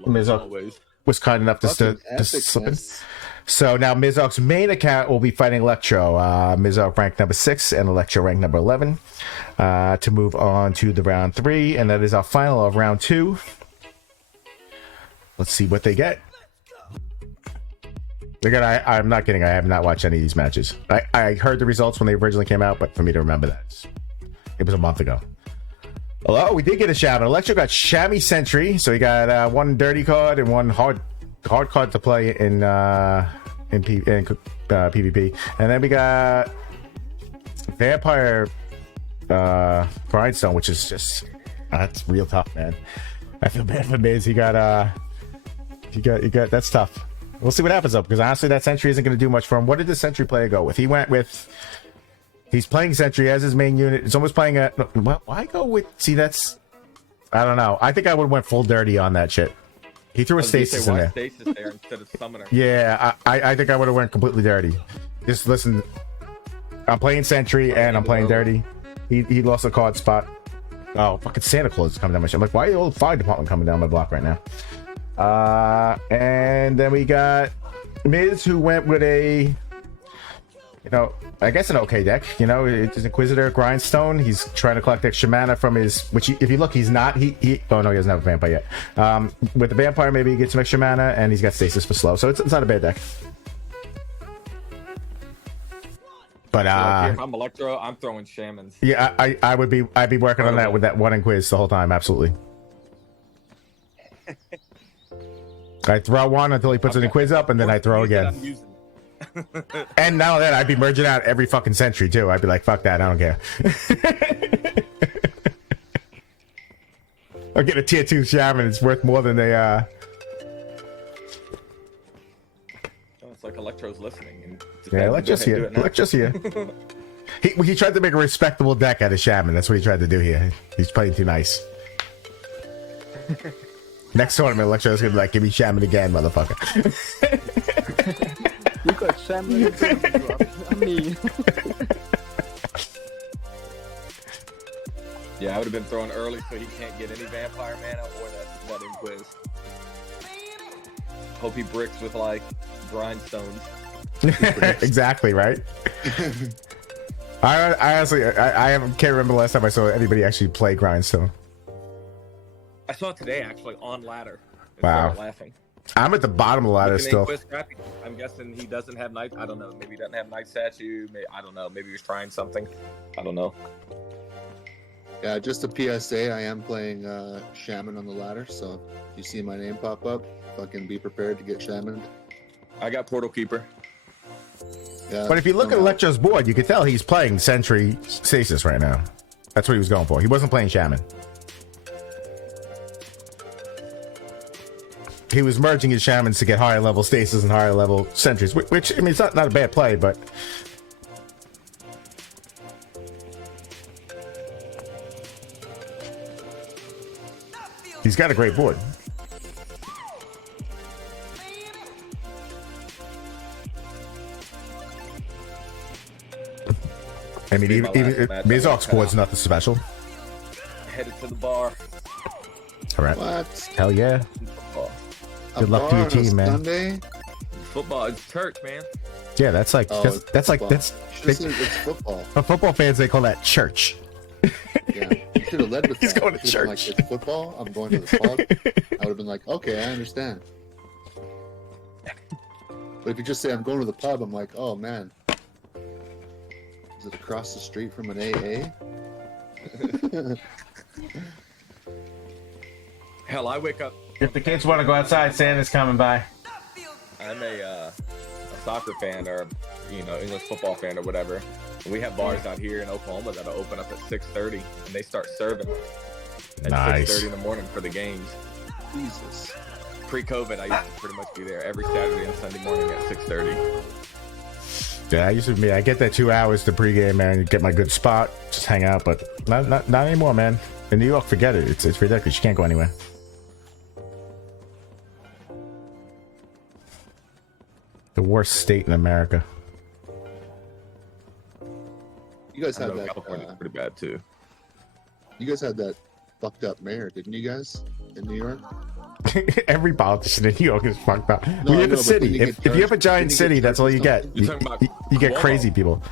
Mizok was kind enough to slip in. So now Mizok's main account will be fighting Electro. Mizok ranked number 6 and Electro ranked number 11 to move on to the round 3, and that is our final of round 2. Let's see what they get. Again, I'm not kidding. I have not watched any of these matches. I heard the results when they originally came out, but for me to remember that, it was a month ago. Oh, we did get a Shaman. Electro got Shammy Sentry, so he got one dirty card and one hard card to play in PvP, and then we got Vampire Grindstone, which is just that's real tough, man. I feel bad for Miz. He got that's tough. We'll see what happens though, because honestly, that Sentry isn't going to do much for him. What did the Sentry player go with? He went with. He's playing Sentry as his main unit. It's almost playing a. Why go with? See, that's. I don't know. I think I would have went full dirty on that shit. He threw a stasis in there. Stasis there instead of summoner. Yeah, I think I would have went completely dirty. Just listen. I'm playing Sentry and I'm playing dirty. He lost a card spot. Oh, fucking Santa Claus is coming down my shit. I'm like, why are the old fire department coming down my block right now? And then we got Miz, who went with a you know, I guess an okay deck. You know, it's Inquisitor, Grindstone. He's trying to collect extra mana from his, which if you look, he's not. Oh no, he doesn't have a vampire yet. With the vampire, maybe he gets some extra mana, and he's got stasis for slow, so it's not a bad deck. But if I'm Electro, I'm throwing Shamans. yeah, I'd be working on that with that one Inquis the whole time. Absolutely. I throw one until he puts an Inquis up, and then I throw again. And now that I'd be merging out every fucking sentry too. I'd be like, fuck that, I don't care. I'll get a tier 2 shaman. It's worth more than they It's like Electro's listening. And yeah, let's just hear. Let's just hear. He tried to make a respectable deck out of shaman. That's what he tried to do here. He's playing too nice. Next tournament, Electro's gonna be like, give me shaman again, motherfucker. You got shaman. I mean. Yeah, I would have been throwing early so he can't get any vampire mana or that Inquis. Hope he bricks with like grindstones. Exactly, right? I honestly can't remember the last time I saw anybody actually play grindstone. I saw it today actually on ladder. Wow. Laughing. I'm at the bottom of the ladder still. I'm guessing he doesn't have night. I don't know. Maybe he doesn't have night statue. I don't know. Maybe he was trying something. I don't know. Yeah, just a PSA. I am playing Shaman on the ladder, so if you see my name pop up, fucking be prepared to get Shaman. I got Portal Keeper. Yeah, But if you look at Electro's board, you can tell he's playing Sentry Stasis right now. That's what he was going for. He wasn't playing Shaman. He was merging his Shamans to get higher level Stasis and higher level Sentries, which I mean, it's not a bad play, but he's got a great board. I mean, even Mizark's board's nothing special. Headed to the bar. All right. What? Hell yeah. Football. Good luck to your team, man. Sunday? Football is church, man. Yeah, that's like Oh, that's like football. that's It's football. for football fans. They call that church. Yeah, you should have led with He's that. going You to should have been church. Like, it's football. I'm going to the pub. I would have been like, okay, I understand. But if you just say I'm going to the pub, I'm like, oh man, is it across the street from an AA? Hell, I wake up. If the kids want to go outside, Santa's coming by. I'm a soccer fan, or English football fan, or whatever. And we have bars out here in Oklahoma that'll open up at 6:30, and they start serving at Nice. 6:30 in the morning for the games. Jesus. Pre-COVID, I used to pretty much be there every Saturday and Sunday morning at 6:30. Yeah, I used to be. I get that 2 hours to pregame, man. Get my good spot, just hang out. But not anymore, man. In New York, forget it. It's ridiculous. You can't go anywhere. The worst state in America. You guys I had know that. California's pretty bad too. You guys had that fucked up mayor, didn't you guys, in New York? Every politician in New York is fucked up. No, We I have know, a but city. didn't he If get you have a charged- giant didn't he city, get that's all you charged get. with You're talking about You get Cuomo. crazy people.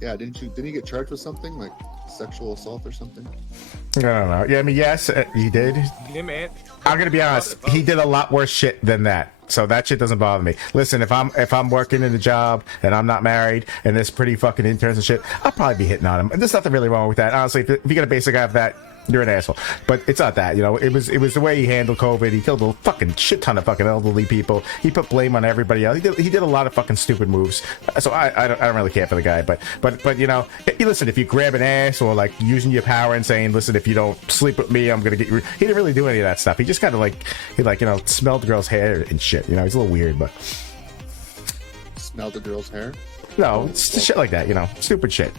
Yeah, didn't he get charged with something like sexual assault or something? I don't know. Yeah, I mean, yes, he did. Yeah, man. I'm gonna be honest. He did a lot worse shit than that. So that shit doesn't bother me. Listen, if I'm working in a job and I'm not married and there's pretty fucking interns and shit, I'll probably be hitting on him. And there's nothing really wrong with that. Honestly, if you get a basic guy of that, you're an asshole. But it's not that, It was the way he handled COVID. He killed a fucking shit ton of fucking elderly people. He put blame on everybody else. He did a lot of fucking stupid moves. So I don't really care for the guy. But listen, if you grab an ass or like using your power and saying, listen, if you don't sleep with me, I'm gonna get you. He didn't really do any of that stuff. He just kind of smelled the girl's hair and shit. He's a little weird, but Smelled the girl's hair? no, it's shit like that. Stupid shit.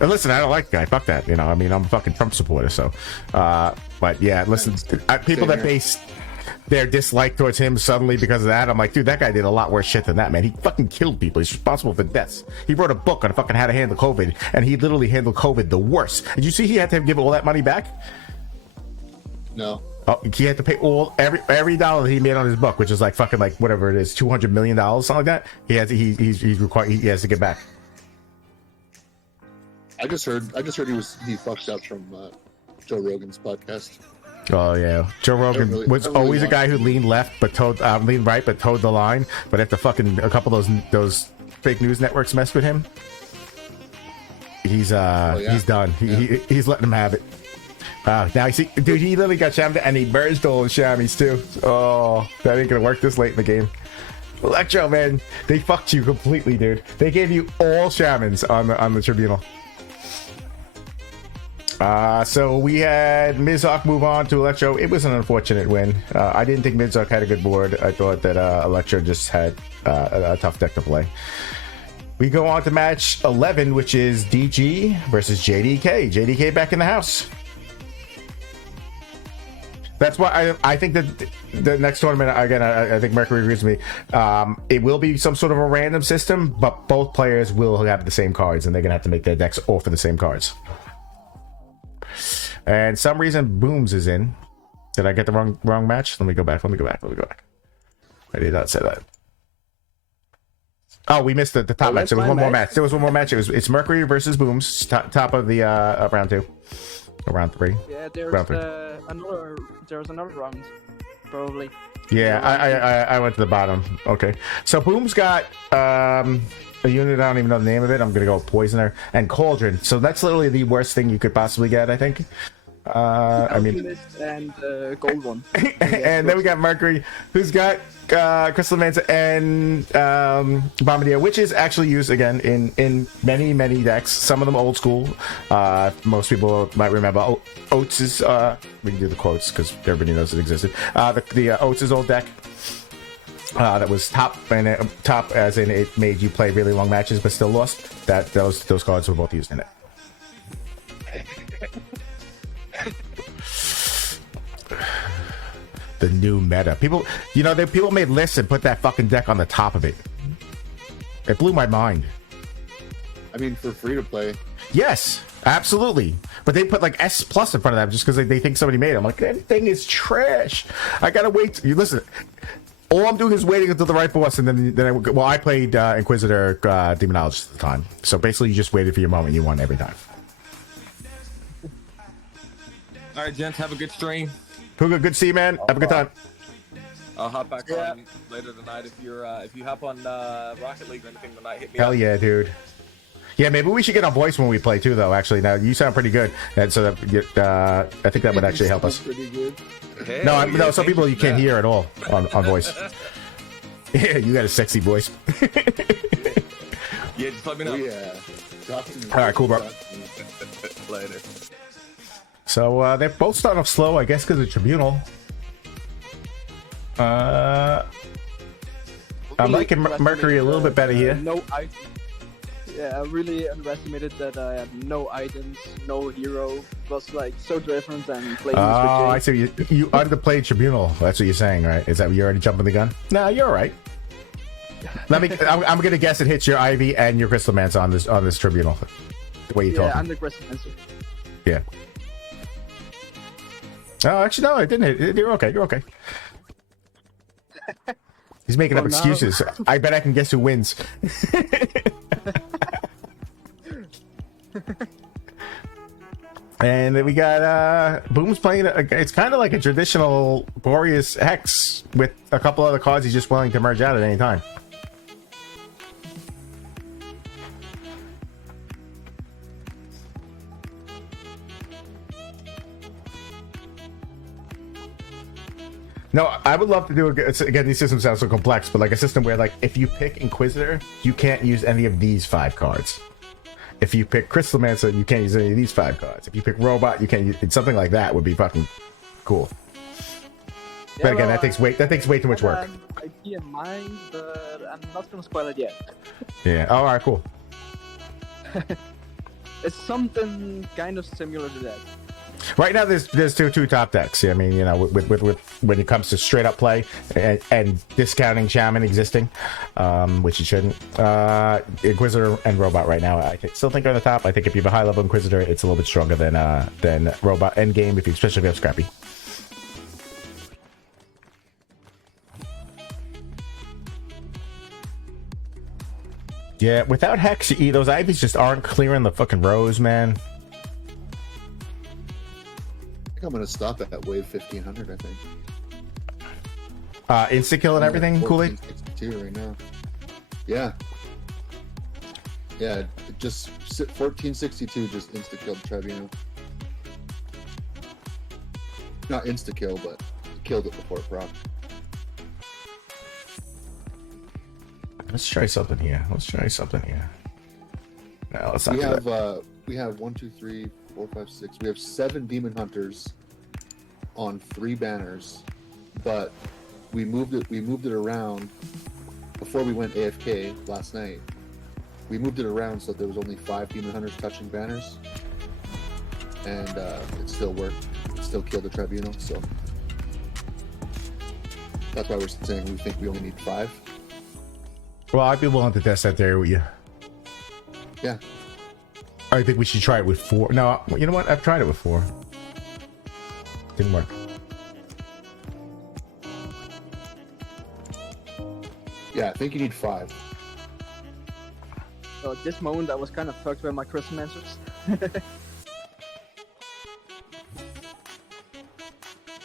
And listen, I don't like the guy. Fuck that. I mean, I'm a fucking Trump supporter. So, but yeah, listen, people that base their dislike towards him suddenly because of that, I'm like, dude, that guy did a lot worse shit than that, man. He fucking killed people. He's responsible for deaths. He wrote a book on fucking how to handle COVID, and he literally handled COVID the worst. Did you see he had to give all that money back? No. Oh, he had to pay every dollar that he made on his book, which is like fucking like whatever it is, $200 million, something like that. He has to get back. I just heard he fucked up from Joe Rogan's podcast. Oh yeah, Joe Rogan was always a guy who leaned left but leaned right but towed the line. But after fucking a couple of those fake news networks messed with him, he's done. He's letting him have it. Now you see, dude, he literally got shammed and he merged all the shammies too. Oh, that ain't gonna work this late in the game. Electro, man, they fucked you completely, dude. They gave you all shamans on the tribunal. So we had Mizhawk move on to Electro. It was an unfortunate win. I didn't think Mizhawk had a good board. I thought that Electro just had a tough deck to play. We go on to match 11, which is DG versus JDK. JDK back in the house. That's why I think that the next tournament, again, I think Mercury agrees with me. It will be some sort of a random system, but both players will have the same cards, and they're going to have to make their decks all for the same cards. And some reason Booms is in. Did I get the wrong match? Let me go back. I did not say that. Oh, we missed the top match. There was one more match. It's Mercury versus Booms, top of the round 2. Round 3. Yeah, there's another round, probably. Yeah, I went to the bottom. Okay, so Boom's got a unit. I don't even know the name of it. I'm gonna go with Poisoner and Cauldron. So that's literally the worst thing you could possibly get, I think. I mean, and gold one. And then we got Mercury, who's got Crystal Mancer and Bombardier, which is actually used again in many decks. Some of them old school. Most people might remember Oates is. We can do the quotes because everybody knows it existed. The Oates' old deck. That was top as in it made you play really long matches but still lost. Those cards were both used in it. The new meta. People made lists and put that fucking deck on the top of it. It blew my mind. I mean, for free to play. Yes, absolutely. But they put like S plus in front of that just because they think somebody made it. I'm like, that thing is trash. I gotta wait. You listen. All I'm doing is waiting until the right boss, and then I played Inquisitor Demonologist at the time. So basically, you just waited for your moment. You won every time. All right, gents, have a good stream. Puga, good to see you, man. Have a good time. I'll hop back on later tonight if you hop on Rocket League or anything tonight. Hit me Hell up. yeah, dude. Yeah, maybe we should get on voice when we play too, though. Actually, now you sound pretty good, and so that I think that would actually help us. Pretty good. No, some people you can't hear at all on voice. Yeah, you got a sexy voice. Yeah, just let me know. Yeah. All right, cool, bro. Later. So they're both starting off slow, I guess, because of Tribunal. I'm liking Mercury a little bit better here. No items. Yeah, I really underestimated that I had no items, no hero. It was like so different than playing. Oh, I see. You underplayed Tribunal. That's what you're saying, right? Is that you already jumping the gun? No, you're all right. I'm gonna guess it hits your Ivy and your Crystal Mancer on this Tribunal. The way you talk. Yeah, I'm the Crystal Mancer. Yeah. Oh, actually, no, it didn't hit. You're okay. You're okay. He's making up excuses. I bet I can guess who wins. And then we got Boom's playing. It's kind of like a traditional Boreas Hex with a couple other cards he's just willing to merge out at any time. No, I would love to do again. These systems sound so complex, but like a system where, like, if you pick Inquisitor, you can't use any of these 5 cards. If you pick Crystal Mancer, you can't use any of these 5 cards. If you pick Robot, you can't use something like that. Would be fucking cool. Yeah, but again, that takes way too much work. I have an idea in mind, but I'm not gonna spoil it yet. Yeah. All right. Cool. It's something kind of similar to that. Right now, there's two top decks. I mean, you know, with when it comes to straight up play and discounting Shaman existing, which you shouldn't. Inquisitor and Robot right now, I still think are on the top. I think if you have a high level Inquisitor, it's a little bit stronger than Robot endgame, especially if you have Scrappy. Yeah, without Hex, those Ivies just aren't clearing the fucking rows, man. I think I'm gonna stop at wave 1500. I think. Insta kill and everything, Kool-Aid? 1462 right now. Yeah. Yeah, just 1462 just insta killed Tribunal. Not insta kill, but killed it before it proc. Let's try something here. No, let's not do that. We have 1, 2, 3, 4, 5, 6. We have 7 demon hunters on 3 banners, but we moved it around before we went AFK last night. We moved it around so there was only 5 demon hunters touching banners, and it still worked. It still killed the Tribunal, so that's why we're saying we think we only need 5. Well, I'd be willing to test that there with you. Yeah. I think we should try it with 4. No, you know what? I've tried it with 4. Didn't work. Yeah, I think you need 5. So at this moment, I was kind of fucked by my Crystalmancers.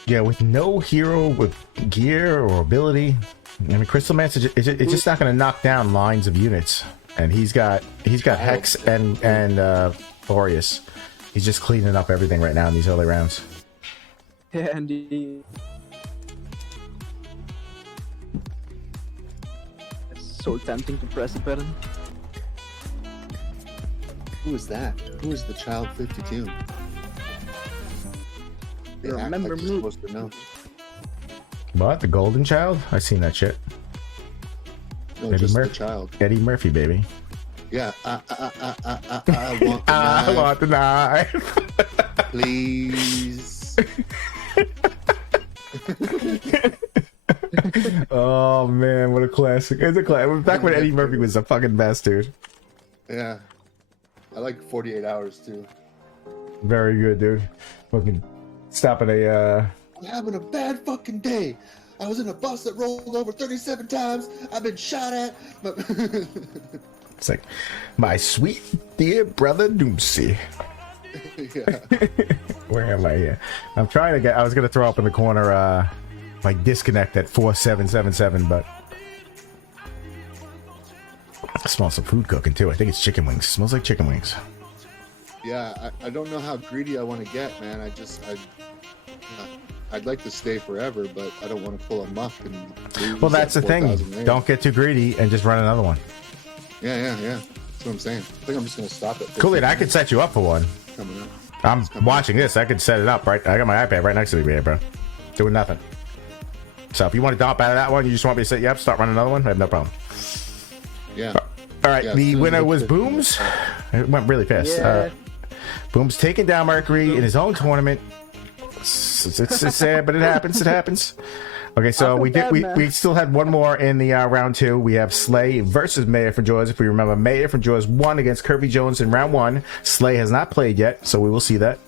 Yeah, with no hero with gear or ability, I mean, Crystalmancer, it's just not going to knock down lines of units. And he's got Hex and Boreas. He's just cleaning up everything right now in these early rounds. Yeah, indeed. It's so tempting to press the button. Who is that? Who is the child 52? They act Remember like me. you're supposed to know. What? The Golden Child? I seen that shit. No, Eddie just the Murphy. child. Eddie Murphy, baby. Yeah, I want the I knife, want the knife. please. Oh man, what a classic! It's a classic. Back when Eddie Murphy was a fucking bastard. Yeah, I like 48 hours too. Very good, dude. Fucking stop at a. I'm having a bad fucking day. I was in a bus that rolled over 37 times. I've been shot at. But It's like, my sweet dear brother Doomsy. yeah. Where am I here? I'm trying to get. I was gonna throw up in the corner, like disconnect at 4777, but I smell some food cooking too. I think it's chicken wings. It smells like chicken wings. Yeah, I don't know how greedy I want to get, man. I'd like to stay forever, but I don't want to pull a muck and lose Well, that's the at thing. 4,000 raids. Don't get too greedy and just run another one. Yeah. That's what I'm saying. I think I'm just gonna stop it. Cool, I could set you up for one. Coming up. I'm coming watching this. I could set it up, right? I got my iPad right next to me here, bro. Doing nothing. So if you want to dump out of that one, you just want me to set you up, start running another one, I have no problem. Yeah. All right, Yeah, the soon winner as was it- Booms. It went really fast. Yeah. Booms taking down Mercury in his own tournament. It's sad, but it happens. It happens. Okay, so I feel bad, man. we still had one more in the round 2. We have Slay versus Mayor from Jaws. If we remember, Mayor from Jaws won against Kirby Jones in round 1. Slay has not played yet, so we will see that.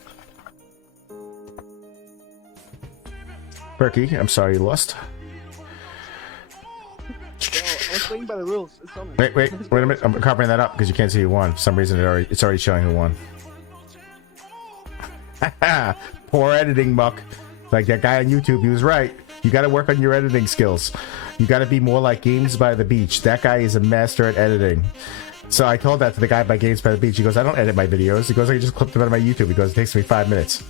Perky, I'm sorry you lost. Well, I was playing by the rules. It's on me. Wait a minute. I'm covering that up because you can't see who won. For some reason, it's already showing who won. Poor editing, Muck. Like that guy on YouTube, he was right. You got to work on your editing skills. You got to be more like Games by the Beach. That guy is a master at editing. So I told that to the guy by Games by the Beach. He goes, I don't edit my videos. He goes, I just clip them out of my YouTube. He goes, it takes me 5 minutes.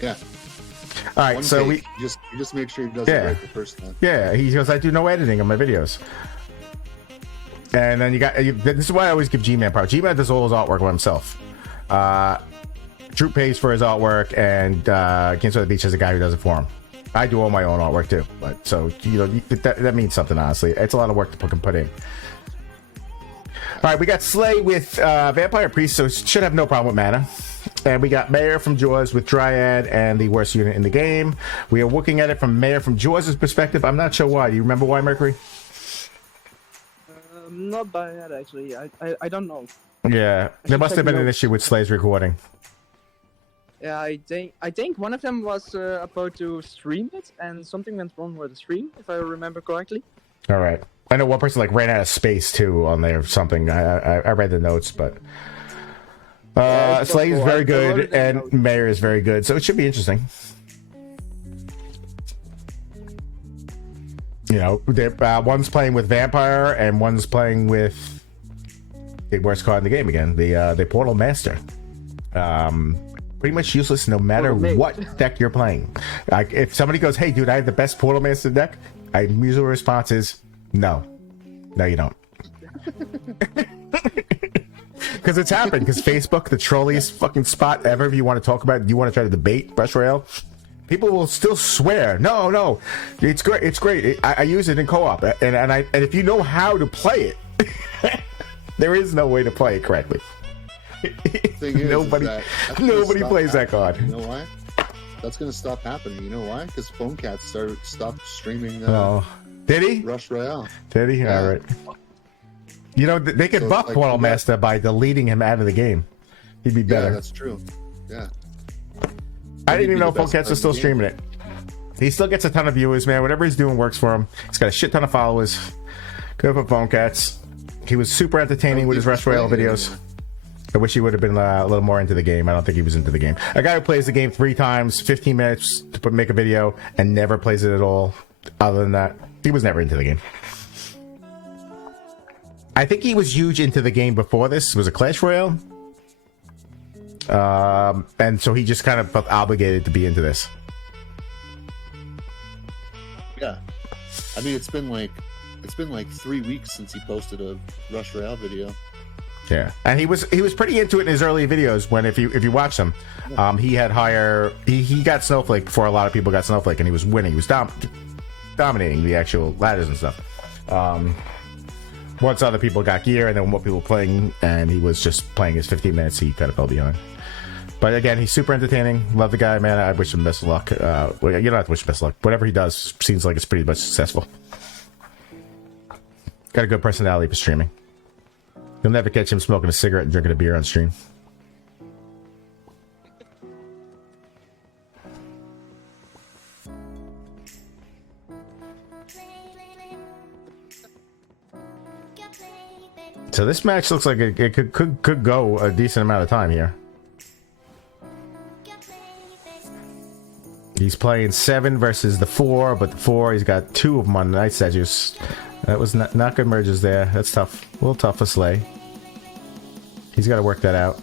Yeah. All right, One so take. You just make sure he does Yeah. it right the first time. Yeah, he goes, I do no editing on my videos. And then this is why I always give G-Man power. G-Man does all his artwork by himself. Troop pays for his artwork, and Games by the Beach has a guy who does it for him. I do all my own artwork too, but so that means something. Honestly, it's a lot of work to put in. All right, we got Slay with Vampire Priest, so should have no problem with mana. And we got Mayor from Jaws with Dryad and the worst unit in the game. We are looking at it from Mayor from Jaws' perspective. I'm not sure why. Do you remember why, Mercury? Not bad actually. I don't know. Yeah, there must have been an issue with Slay's recording. Yeah, I think one of them was about to stream it, and something went wrong with the stream, if I remember correctly. All right. I know one person like ran out of space too on there or something. I read the notes, but it's Slay is possible. very I wrote good it in and notes. Mayor is very good, so it should be interesting. You know, one's playing with Vampire and one's playing with the worst card in the game again, the Portal Master. Pretty much useless no matter Portal Mage. what deck you're playing. Like if somebody goes, "Hey, dude, I have the best Portal Master deck," my usual response is, "No, you don't." Because it's happened. Because Facebook, the trolliest fucking spot ever. If you want to talk about, you want to try to debate Rush Royale, people will still swear, no, it's great, I use it in co-op, and if you know how to play it, there is no way to play it correctly. Thing is nobody that's gonna stop plays that card. You know why? That's gonna stop happening. You know why? Because PhoneCat stopped streaming Oh, did he? Rush Royale. Did he? Yeah. All right. You know, they could So, buff like, Portal you got- Master by deleting him out of the game. He'd be Yeah, better. that's true. Yeah. I didn't He'd even be know the best PhoneCats player are in still the game. streaming it. He still gets a ton of viewers, man. Whatever he's doing works for him. He's got a shit ton of followers. Good for PhoneCats. He was super entertaining with his Rush Royale videos. I wish he would have been a little more into the game. I don't think he was into the game. A guy who plays the game 3 times, 15 minutes to make a video, and never plays it at all. Other than that, he was never into the game. I think he was huge into the game before this. Was a Clash Royale. And so he just kind of felt obligated to be into this. Yeah. I mean, it's been like 3 weeks since he posted a Rush Royale video. Yeah, and he was pretty into it in his early videos. When if you watch them, he had higher. He got Snowflake before a lot of people got Snowflake, and he was winning. He was dominating the actual ladders and stuff. Once other people got gear, and then more people playing, and he was just playing his 15 minutes, he kind of fell behind. But again, he's super entertaining. Love the guy, man. I wish him best of luck. Well, you don't have to wish him best of luck. Whatever he does seems like it's pretty much successful. Got a good personality for streaming. You'll never catch him smoking a cigarette and drinking a beer on stream. So this match looks like it could go a decent amount of time here. He's playing 7 versus the 4, but the 4 he's got 2 of them on the Night Statues. That was not good merges there. That's tough. A little tough for Slay. He's got to work that out.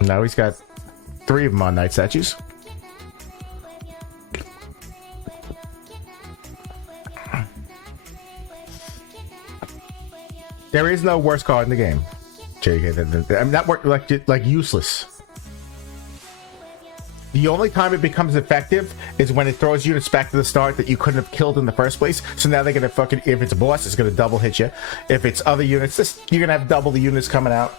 Now he's got 3 of them on Night Statues. There is no worse card in the game, JK. I'm not like useless. The only time it becomes effective is when it throws units back to the start that you couldn't have killed in the first place. So now they're gonna fucking, if it's a boss, it's gonna double hit you. If it's other units, you're gonna have double the units coming out.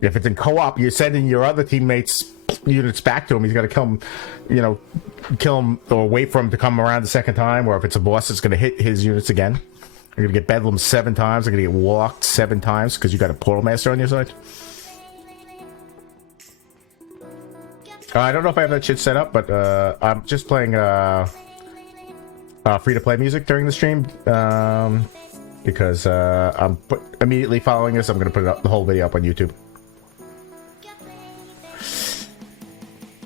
If it's in co-op, you're sending your other teammates units back to him. He's gonna kill him or wait for him to come around the second time. Or if it's a boss, it's gonna hit his units again. You're gonna get Bedlam 7 times. You're gonna get walked 7 times because you got a Portal Master on your side. I don't know if I have that shit set up, but I'm just playing free-to-play music during the stream because I'm immediately following this. I'm going to put the whole video up on YouTube.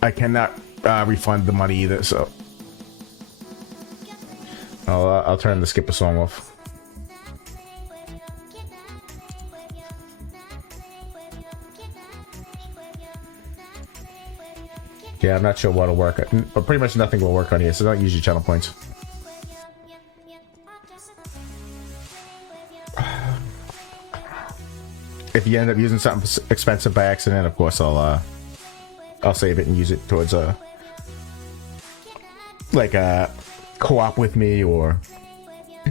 I cannot refund the money either, so I'll turn the skip a song off. Yeah, I'm not sure what'll work, but pretty much nothing will work on here, so don't use your channel points. If you end up using something expensive by accident, of course I'll save it and use it towards like a co-op with me, or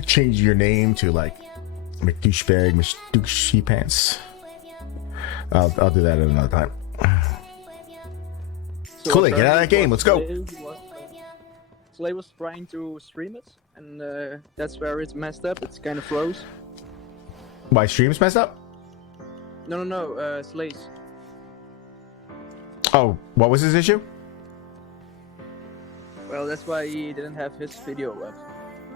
change your name to like McDouchebag, McDouchey Pants. I'll do that at another time. So Cool, get out of that game. Let's go. Slay was trying to stream it, and that's where it's messed up. It's kind of froze. My stream's messed up? No, Slay's. Oh, what was his issue? Well, that's why he didn't have his video up.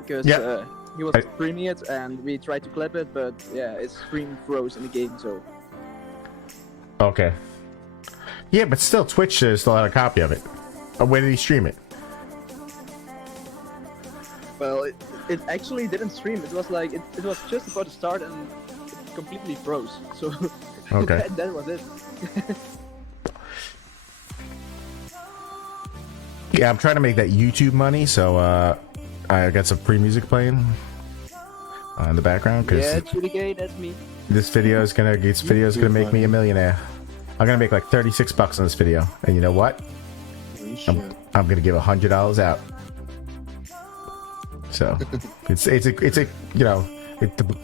because Yeah. he was streaming it and we tried to clip it, but yeah, his stream froze in the game. So Okay. Yeah, but still, Twitch still had a copy of it. Where did he stream it? well, it actually didn't stream. It was like it was just about to start and it completely froze. So Okay. that was it. Yeah, I'm trying to make that YouTube money, so I got some free music playing in the background because Yeah, GDK, that's me. this video is gonna make me a millionaire. I'm gonna make like $36 on this video, and you know what? Holy shit. I'm gonna give $100 out. So it's a you know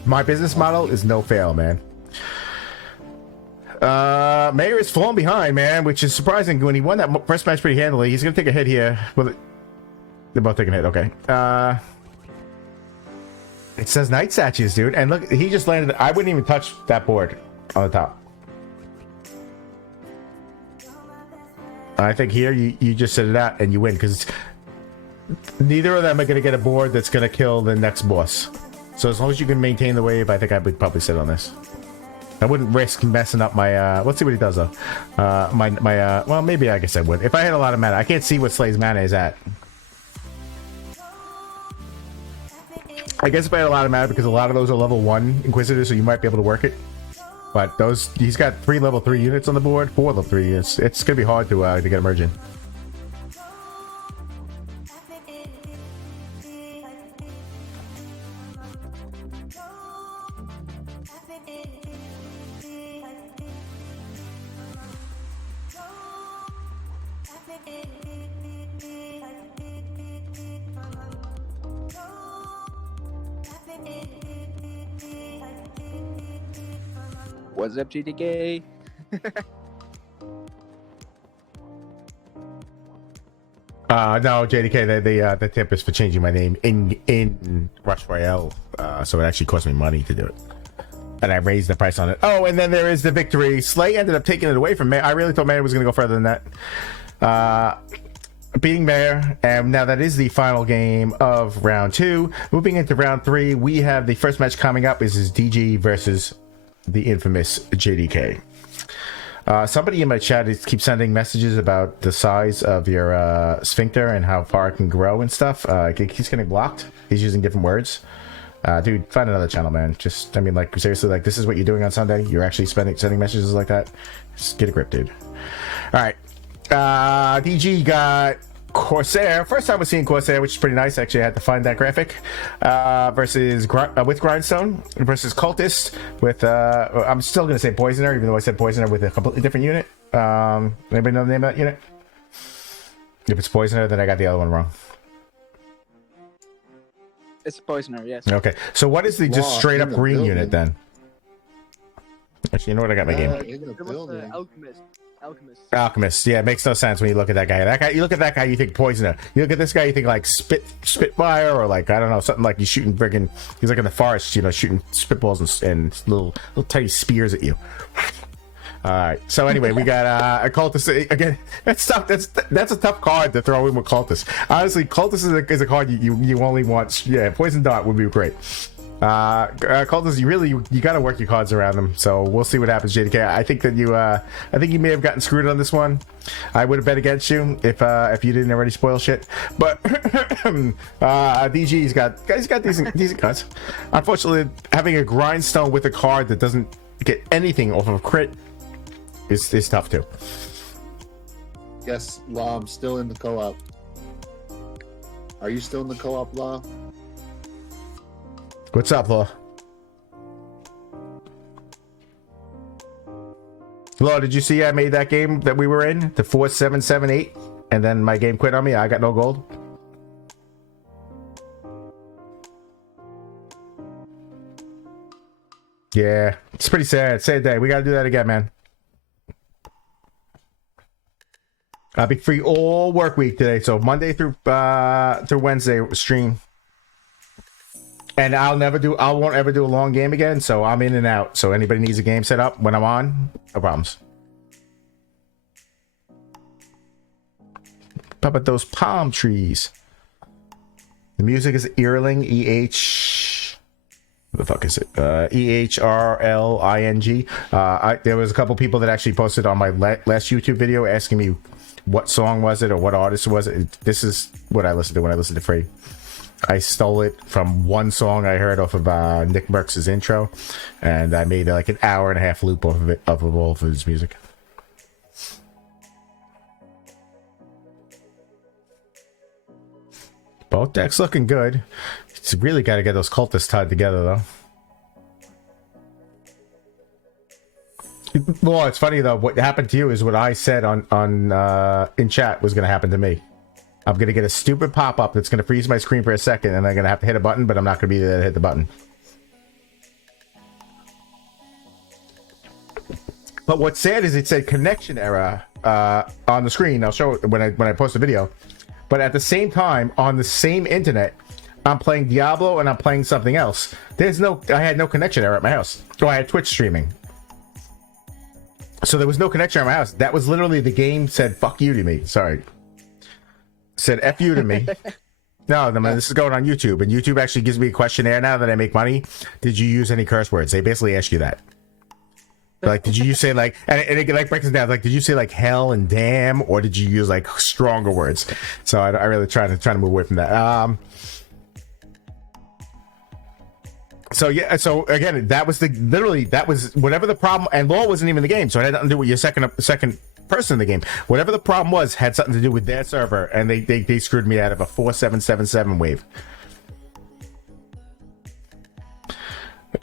my business model is no fail, man. Mayor is falling behind, man, which is surprising. When he won that first match pretty handily, he's gonna take a hit here. Well, they're both taking a hit. Okay. It says night statues, dude, and look, he just landed. I wouldn't even touch that board on the top. I think here you just sit it out and you win because neither of them are gonna get a board that's gonna kill the next boss. So as long as you can maintain the wave, I think I would probably sit on this. I wouldn't risk messing up my let's see what he does though. Well, maybe I guess I would. If I had a lot of mana, I can't see what Slay's mana is at. I guess if I had a lot of mana, because a lot of those are level 1 Inquisitors, so you might be able to work it. But those, he's got 3 level 3 units on the board, 4 level 3 units. It's gonna be hard to get a merge in. What's up, GDK? No, JDK, the tip is for changing my name in Rush Royale, so it actually cost me money to do it. And I raised the price on it. Oh, and then there is the victory. Slay ended up taking it away from Mayor. I really thought Mayor was going to go further than that. Beating Mayor, and now that is the final game of round 2. Moving into round 3, we have the first match coming up. This is DG versus the infamous JDK. Somebody in my chat keeps sending messages about the size of your sphincter and how far it can grow and stuff. He's getting blocked. He's using different words. Dude, find another channel, man. Just, I mean, like, seriously, like, this is what you're doing on Sunday? You're actually sending messages like that? Just get a grip, dude. Alright. DG got Corsair. First time we're seeing Corsair, which is pretty nice. Actually, I had to find that graphic. Versus with Grindstone versus Cultist with I'm still gonna say Poisoner, even though I said Poisoner with a completely different unit. Anybody know the name of that unit? If it's Poisoner, then I got the other one wrong. It's a Poisoner, yes. Okay, so what is the just straight up green unit then? Actually, you know what? I got my game. It was Alchemist. Alchemist. Yeah, it makes no sense when you look at that guy. You look at that guy, you think Poisoner. You look at this guy, you think like Spitfire, or like, I don't know, something like he's shooting friggin'. He's like in the forest, you know, shooting spitballs and little tiny spears at you. All right. So anyway, we got a Cultist again. That's tough. That's a tough card to throw in with Cultist. Honestly, Cultist is a card you only want. Yeah, Poison Dart would be great. Cultist, you got to work your cards around them. So we'll see what happens, JDK. I think that you may have gotten screwed on this one. I would have bet against you if you didn't already spoil shit. But DG's got decent cards. Unfortunately, having a grindstone with a card that doesn't get anything off of a crit is tough too. Yes, Law, I'm still in the co-op. Are you still in the co-op, Law? What's up, Law? Law, did you see I made that game that we were in? The 4778? And then my game quit on me. I got no gold. Yeah, it's pretty sad. Sad day. We gotta do that again, man. I'll be free all work week today, so Monday through Wednesday stream. And I won't ever do a long game again, so I'm in and out. So anybody needs a game set up when I'm on, no problems. How about those palm trees? The music is Earling, what the fuck is it? EHRLING. There was a couple people that actually posted on my last YouTube video asking me what song was it or what artist was it. This is what I listened to when I listened to Free. I stole it from one song I heard off of Nick Merckx's intro, and I made like an hour and a half loop off of it, of all of his music. Both decks looking good. It's really got to get those cultists tied together, though. Well, it's funny though. What happened to you is what I said on in chat was going to happen to me. I'm going to get a stupid pop-up that's going to freeze my screen for a second, and I'm going to have to hit a button, but I'm not going to be there to hit the button. But what's sad is it said connection error on the screen. I'll show it when I post the video. But at the same time, on the same internet, I'm playing Diablo and I'm playing something else. I had no connection error at my house. So I had Twitch streaming. So there was no connection at my house. That was literally the game said, fuck you to me. Sorry. Said F you to me. No, man, this is going on YouTube. And YouTube actually gives me a questionnaire now that I make money. Did you use any curse words? They basically ask you that. Like, did you say like, and it like breaks it down. Like, did you say like hell and damn, or did you use like stronger words? So I really try to move away from that. So yeah, so again, that was that was whatever the problem, and law wasn't even in the game, so it had nothing to do with your second person in the game. Whatever the problem was had something to do with their server, and they screwed me out of a 4777 wave.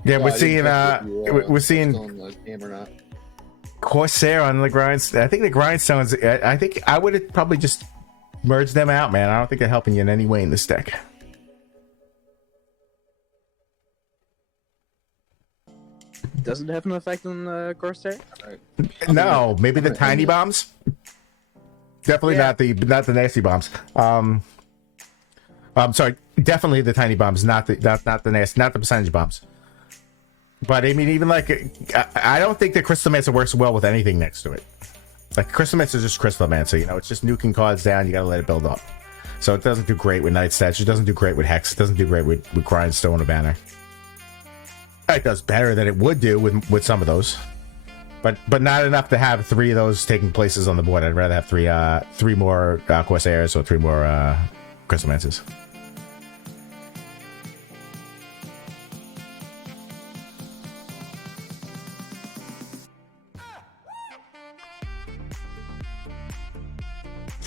Yeah, we're seeing Corsair on the grindstone. I think the grindstones. I think I would have probably just merged them out, man. I don't think they're helping you in any way in this deck. Does it have an effect on Corsair? No, maybe the tiny bombs. Definitely not the nasty bombs. I'm sorry, definitely the tiny bombs, not the nasty, not the percentage bombs. But I mean, even like, I don't think the Crystalmancer works well with anything next to it. Like, Crystalmancer is just Crystalmancer, you know, it's just nuking cards down, you gotta let it build up. So it doesn't do great with Night Statue, it doesn't do great with Hex, it doesn't do great with Grindstone or Banner. It does better than it would do with some of those. But not enough to have 3 of those taking places on the board. I'd rather have three more Corsairs or 3 more Crystalmancers.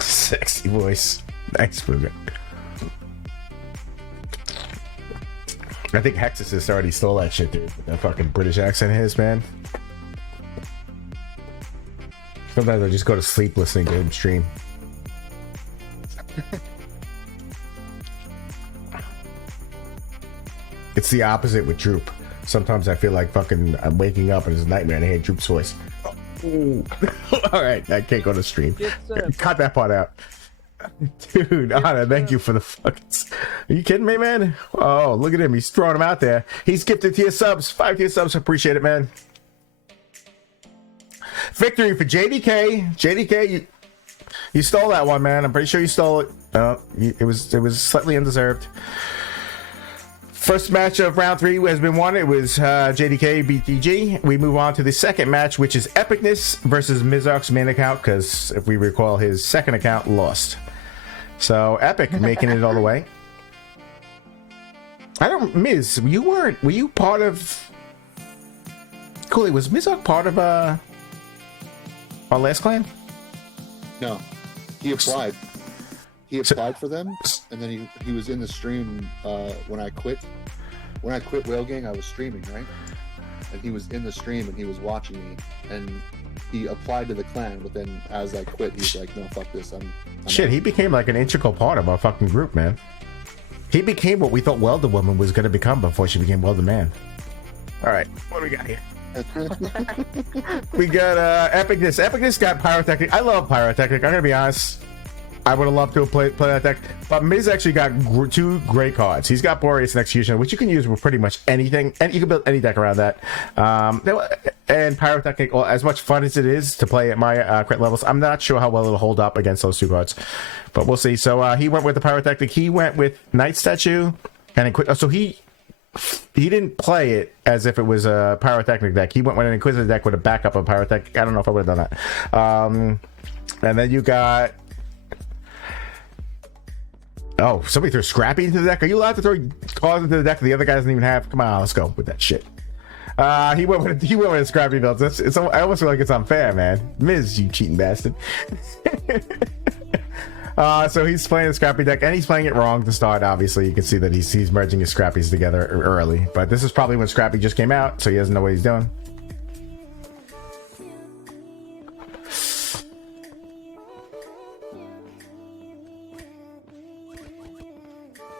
Sexy voice. Nice movement. I think Hexus already stole that shit, dude. That fucking British accent of his, man. Sometimes I just go to sleep listening to him stream. It's the opposite with Droop. Sometimes I feel like fucking I'm waking up and it's a nightmare and I hear Droop's voice. Oh. Alright, I can't go to stream. Cut that part out. Dude, Anna, thank you for the fucking... Are you kidding me, man? Oh, look at him. He's throwing them out there. He's gifted tier subs. 5 tier subs. Appreciate it, man. Victory for JDK. JDK, you stole that one, man. I'm pretty sure you stole it. It was slightly undeserved. First match of round 3 has been won. It was JDK beat DG. We move on to the second match, which is Epicness versus Mizark's main account, because if we recall, his second account lost. So Epic making it all the way. Miz, were you part of... Cooley, was Mizark part of our last clan? No, he applied. He applied for them, and then he was in the stream when I quit. When I quit Whale Gang, I was streaming, right? And he was in the stream and he was watching me, and he applied to the clan. But then as I quit, he's like, "No, fuck this." I'm Shit, out. he became like an integral part of our fucking group, man. He became what we thought Welder Woman was going to become before she became Welder Man. All right, what do we got here? We got Epicness. Epicness got Pyrotechnic. I love Pyrotechnic. I'm gonna be honest. I would have loved to have played that deck, but Miz actually got two great cards. He's got Boreas and Executioner, which you can use with pretty much anything, and you can build any deck around that. And Pyrotechnic, well, as much fun as it is to play at my crit levels, I'm not sure how well it'll hold up against those two cards, but we'll see. So he went with the Pyrotechnic. He went with Night Statue, and so he didn't play it as if it was a Pyrotechnic deck. He went with an Inquisitor deck with a backup of Pyrotechnic. I don't know if I would have done that. And then you got... Oh, somebody threw Scrappy into the deck. Are you allowed to throw cards into the deck that the other guy doesn't even have? Come on, let's go with that shit. He went with a Scrappy build. I almost feel like it's unfair, man. Miz, you cheating bastard. So he's playing a Scrappy deck, and he's playing it wrong to start. Obviously, you can see that he's merging his Scrappies together early. But this is probably when Scrappy just came out, so he doesn't know what he's doing.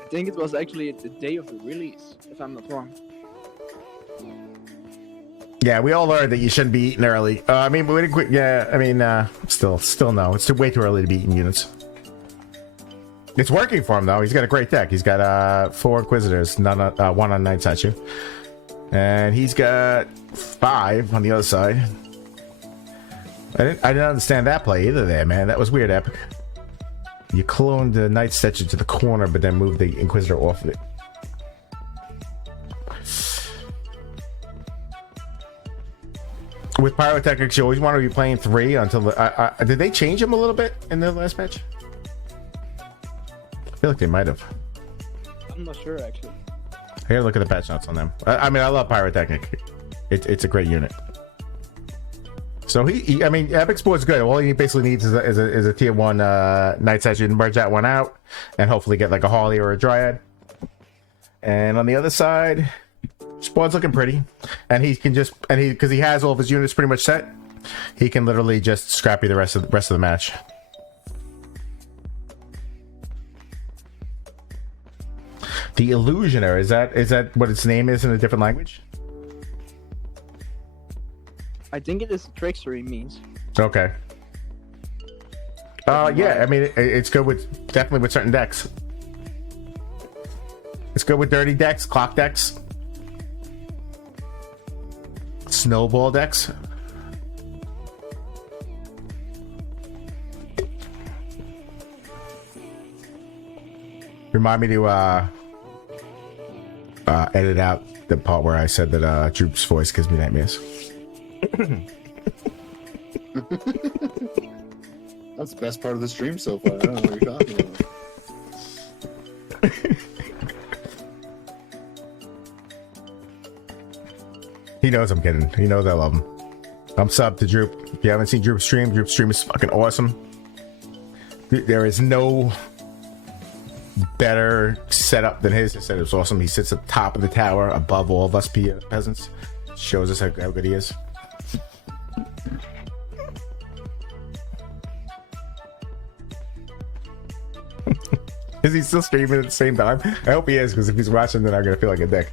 I think it was actually the day of the release, if I'm not wrong. Yeah, we all learned that you shouldn't be eating early. I mean, we didn't quit. Yeah, I mean, still no. It's way too early to be eating units. It's working for him though. He's got a great deck. He's got 4 Inquisitors, one on Night Statue, and he's got 5 on the other side. I didn't understand that play either. There, man, that was weird. Epic. You cloned the Night Statue to the corner, but then moved the Inquisitor off of it. With Pyrotechnics, you always want to be playing 3 until did they change him a little bit in the last match? I feel like they might have. I'm not sure actually. I gotta look at the patch notes on them. I mean, I love Pyrotechnic. It's a great unit. So I mean, Epic Sport's good. All he basically needs is a tier 1 Night Statue and merge that one out, and hopefully get like a Harley or a Dryad. And on the other side, Spawn's looking pretty, and he can just because he has all of his units pretty much set, he can literally just Scrappy the rest of the match. The Illusioner, is that what its name is in a different language? I think it is Trickstery means. Okay. Yeah, I mean it's good definitely with certain decks. It's good with dirty decks, clock decks, snowball decks. Remind me to edit out the part where I said that Droop's voice gives me nightmares. That's the best part of the stream so far. I don't know what you're talking about. He knows I'm kidding. He knows I love him. I'm subbed to Droop. If you haven't seen Droop's stream is fucking awesome. There is no better setup than his. His setup is awesome. He sits at the top of the tower above all of us peasants. Shows us how good he is. Is he still streaming at the same time? I hope he is, because if he's watching, then I'm gonna feel like a dick.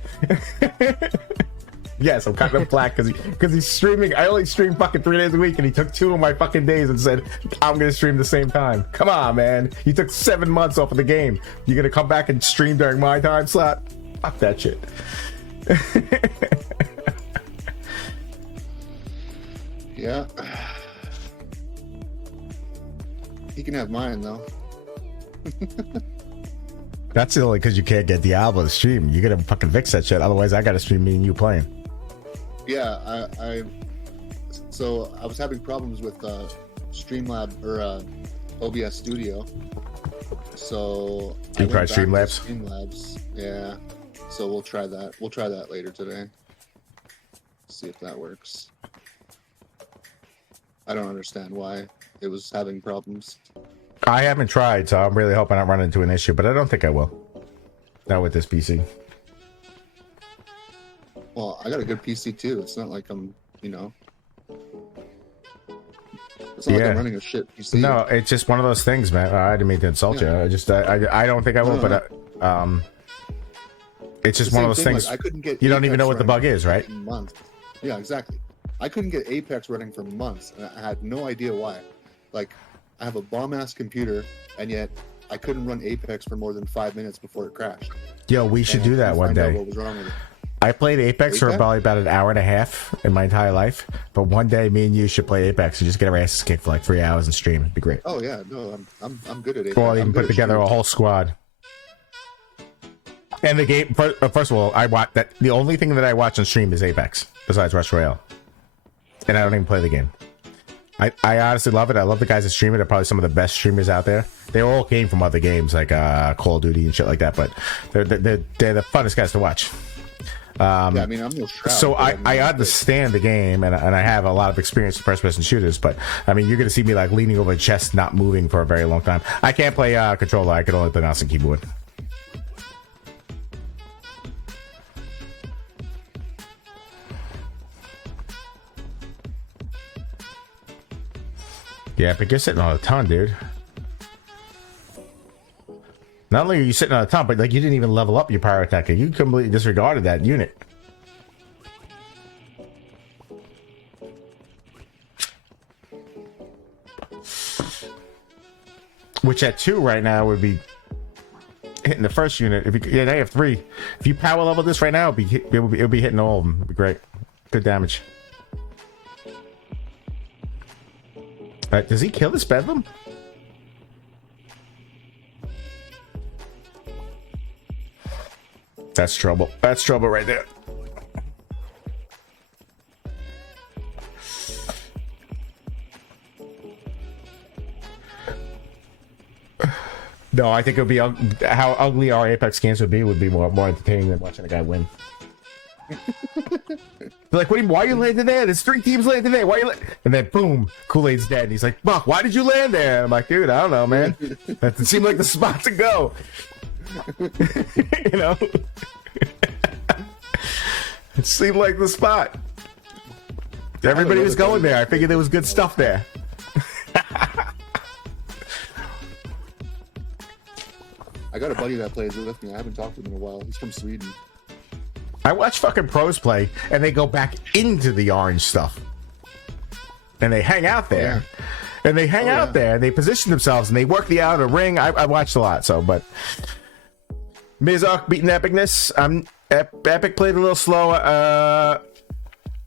Yes, I'm kind of black because he's streaming. I only stream fucking 3 days a week, and he took 2 of my fucking days and said, I'm gonna stream the same time. Come on, man. You took 7 months off of the game. You gonna come back and stream during my time slot? Fuck that shit. Yeah. He can have mine though. That's only because you can't get Diablo to stream. You gotta fucking fix that shit. Otherwise, I gotta stream me and you playing. Yeah, so I was having problems with Streamlab or OBS Studio. So you tried Streamlabs? Streamlabs, yeah. So we'll try that. We'll try that later today. See if that works. I don't understand why it was having problems. I haven't tried, so I'm really hoping I don't run into an issue, but I don't think I will. Not with this PC. Well, I got a good PC too. It's not like I'm, it's not like I'm running a shit PC. No, it's just one of those things, man. I didn't mean to insult you. I don't think I will, but it's just one of those things. Like, I couldn't get. You don't even know what the bug is, right? Months. Yeah, exactly. I couldn't get Apex running for months, and I had no idea why. Like, I have a bomb-ass computer, and yet I couldn't run Apex for more than 5 minutes before it crashed. Yo, we should And do I that couldn't one find out day. what was wrong with it. I played Apex for Apex? probably about an hour and a half in my entire life. But one day, me and you should play Apex and just get our asses kicked for like 3 hours and stream. It'd be great. Oh yeah, no, I'm good at Apex. Or I'm even good put at together a shooting. whole squad. And the game, first of all, I watch that. The only thing that I watch on stream is Apex, besides Royale, and I don't even play the game. I honestly love it. I love the guys that stream it. They're probably some of the best streamers out there. They all came from other games like Call of Duty and shit like that, but they're the funnest guys to watch. Yeah, I mean, I'm no Shroud. So but mean, I understand the game, and I have a lot of experience in first-person shooters, but I mean, you're gonna see me like leaning over the chest, not moving for a very long time. I can't play controller. I can only play mouse and keyboard. Yeah, but you're sitting on a ton, dude. Not only are you sitting on a ton, but like you didn't even level up your power attacker. You completely disregarded that unit. Which at 2 right now would be hitting the first unit. If you, yeah, they have 3. If you power level this right now, it would be hitting all of them. It'd be great. Good damage. Does he kill this bedlam? That's trouble. That's trouble right there. No, I think it would be how ugly our Apex games would be more entertaining than watching a guy win. They're like, why are you landing there? There's 3 teams landing there. Why are you? And then boom, Kool-Aid's dead. And he's like, Buck, why did you land there? And I'm like, dude, I don't know, man. That seemed like the spot to go. You know, it seemed like the spot. Everybody was going there. I figured there was good stuff there. I got a buddy that plays with me. I haven't talked to him in a while. He's from Sweden. I watch fucking pros play, and they go back into the orange stuff, and they hang out there, and they hang out there, and they position themselves, and they work the outer ring. I watched a lot, so but Mizark beating Epicness. Epic played a little slow.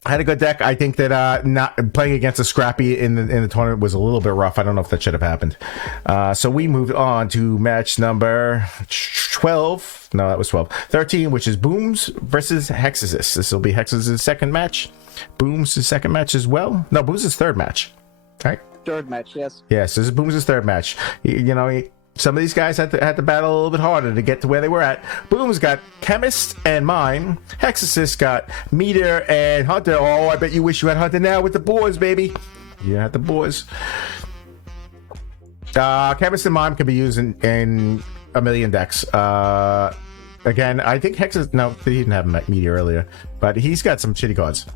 Had a good deck. I think that not playing against a Scrappy in the tournament was a little bit rough. I don't know if that should have happened. So we moved on to match number 12. No, that was 12. 13, which is Booms versus Hexasis. This will be Hexasis' second match. Booms' second match as well. No, Booms' third match. All right. Third match, yes. Yes, this is Booms' third match. You know, some of these guys had to battle a little bit harder to get to where they were at. Boom's got Chemist and Mime. Hexasis got Meter and Hunter. Oh, I bet you wish you had Hunter now with the boys, baby. You had the boys. Chemist and Mime can be used in a million decks. Again, I think Hexasis... No, he didn't have Meter earlier. But he's got some shitty cards.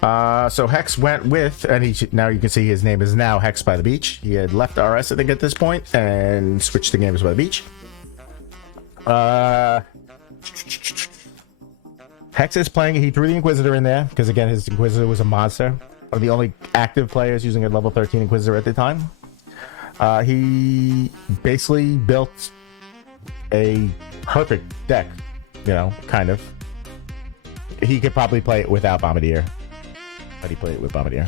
So Hex went with, and now you can see his name is now Hex by the Beach. He had left RS, I think, at this point, and switched to Gamers by the Beach. Hex is playing, he threw the Inquisitor in there, because again, his Inquisitor was a monster. One of the only active players using a level 13 Inquisitor at the time. He basically built a perfect deck, you know, kind of. He could probably play it without Bombardier. But he played it with Bombardier.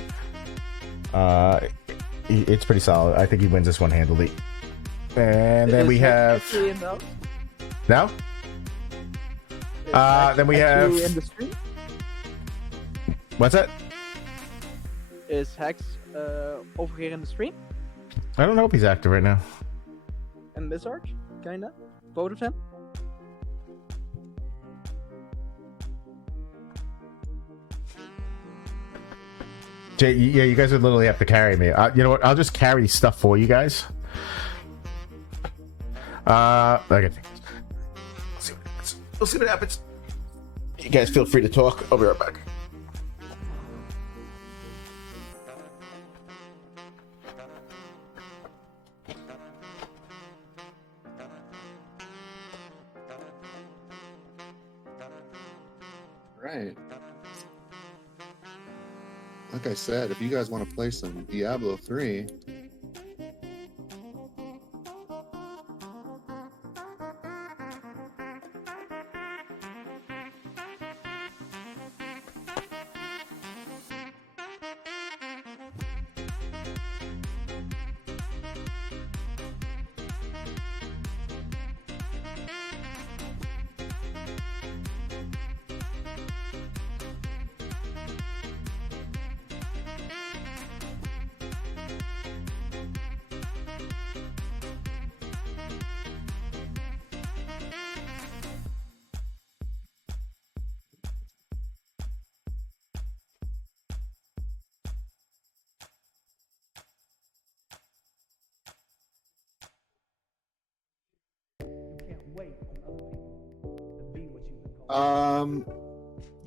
It's pretty solid. I think he wins this one handily. And then we have... No? Then we have... In the stream? What's that? Is Hex over here in the stream? I don't know if he's active right now. And Mizark? Kinda? Both of them? Jay, yeah, you guys would literally have to carry me. You know what? I'll just carry stuff for you guys. Okay. We'll see what happens. You guys feel free to talk. I'll be right back. Right. Like I said, if you guys want to play some Diablo 3, You can't wait on other people to be what you've been called.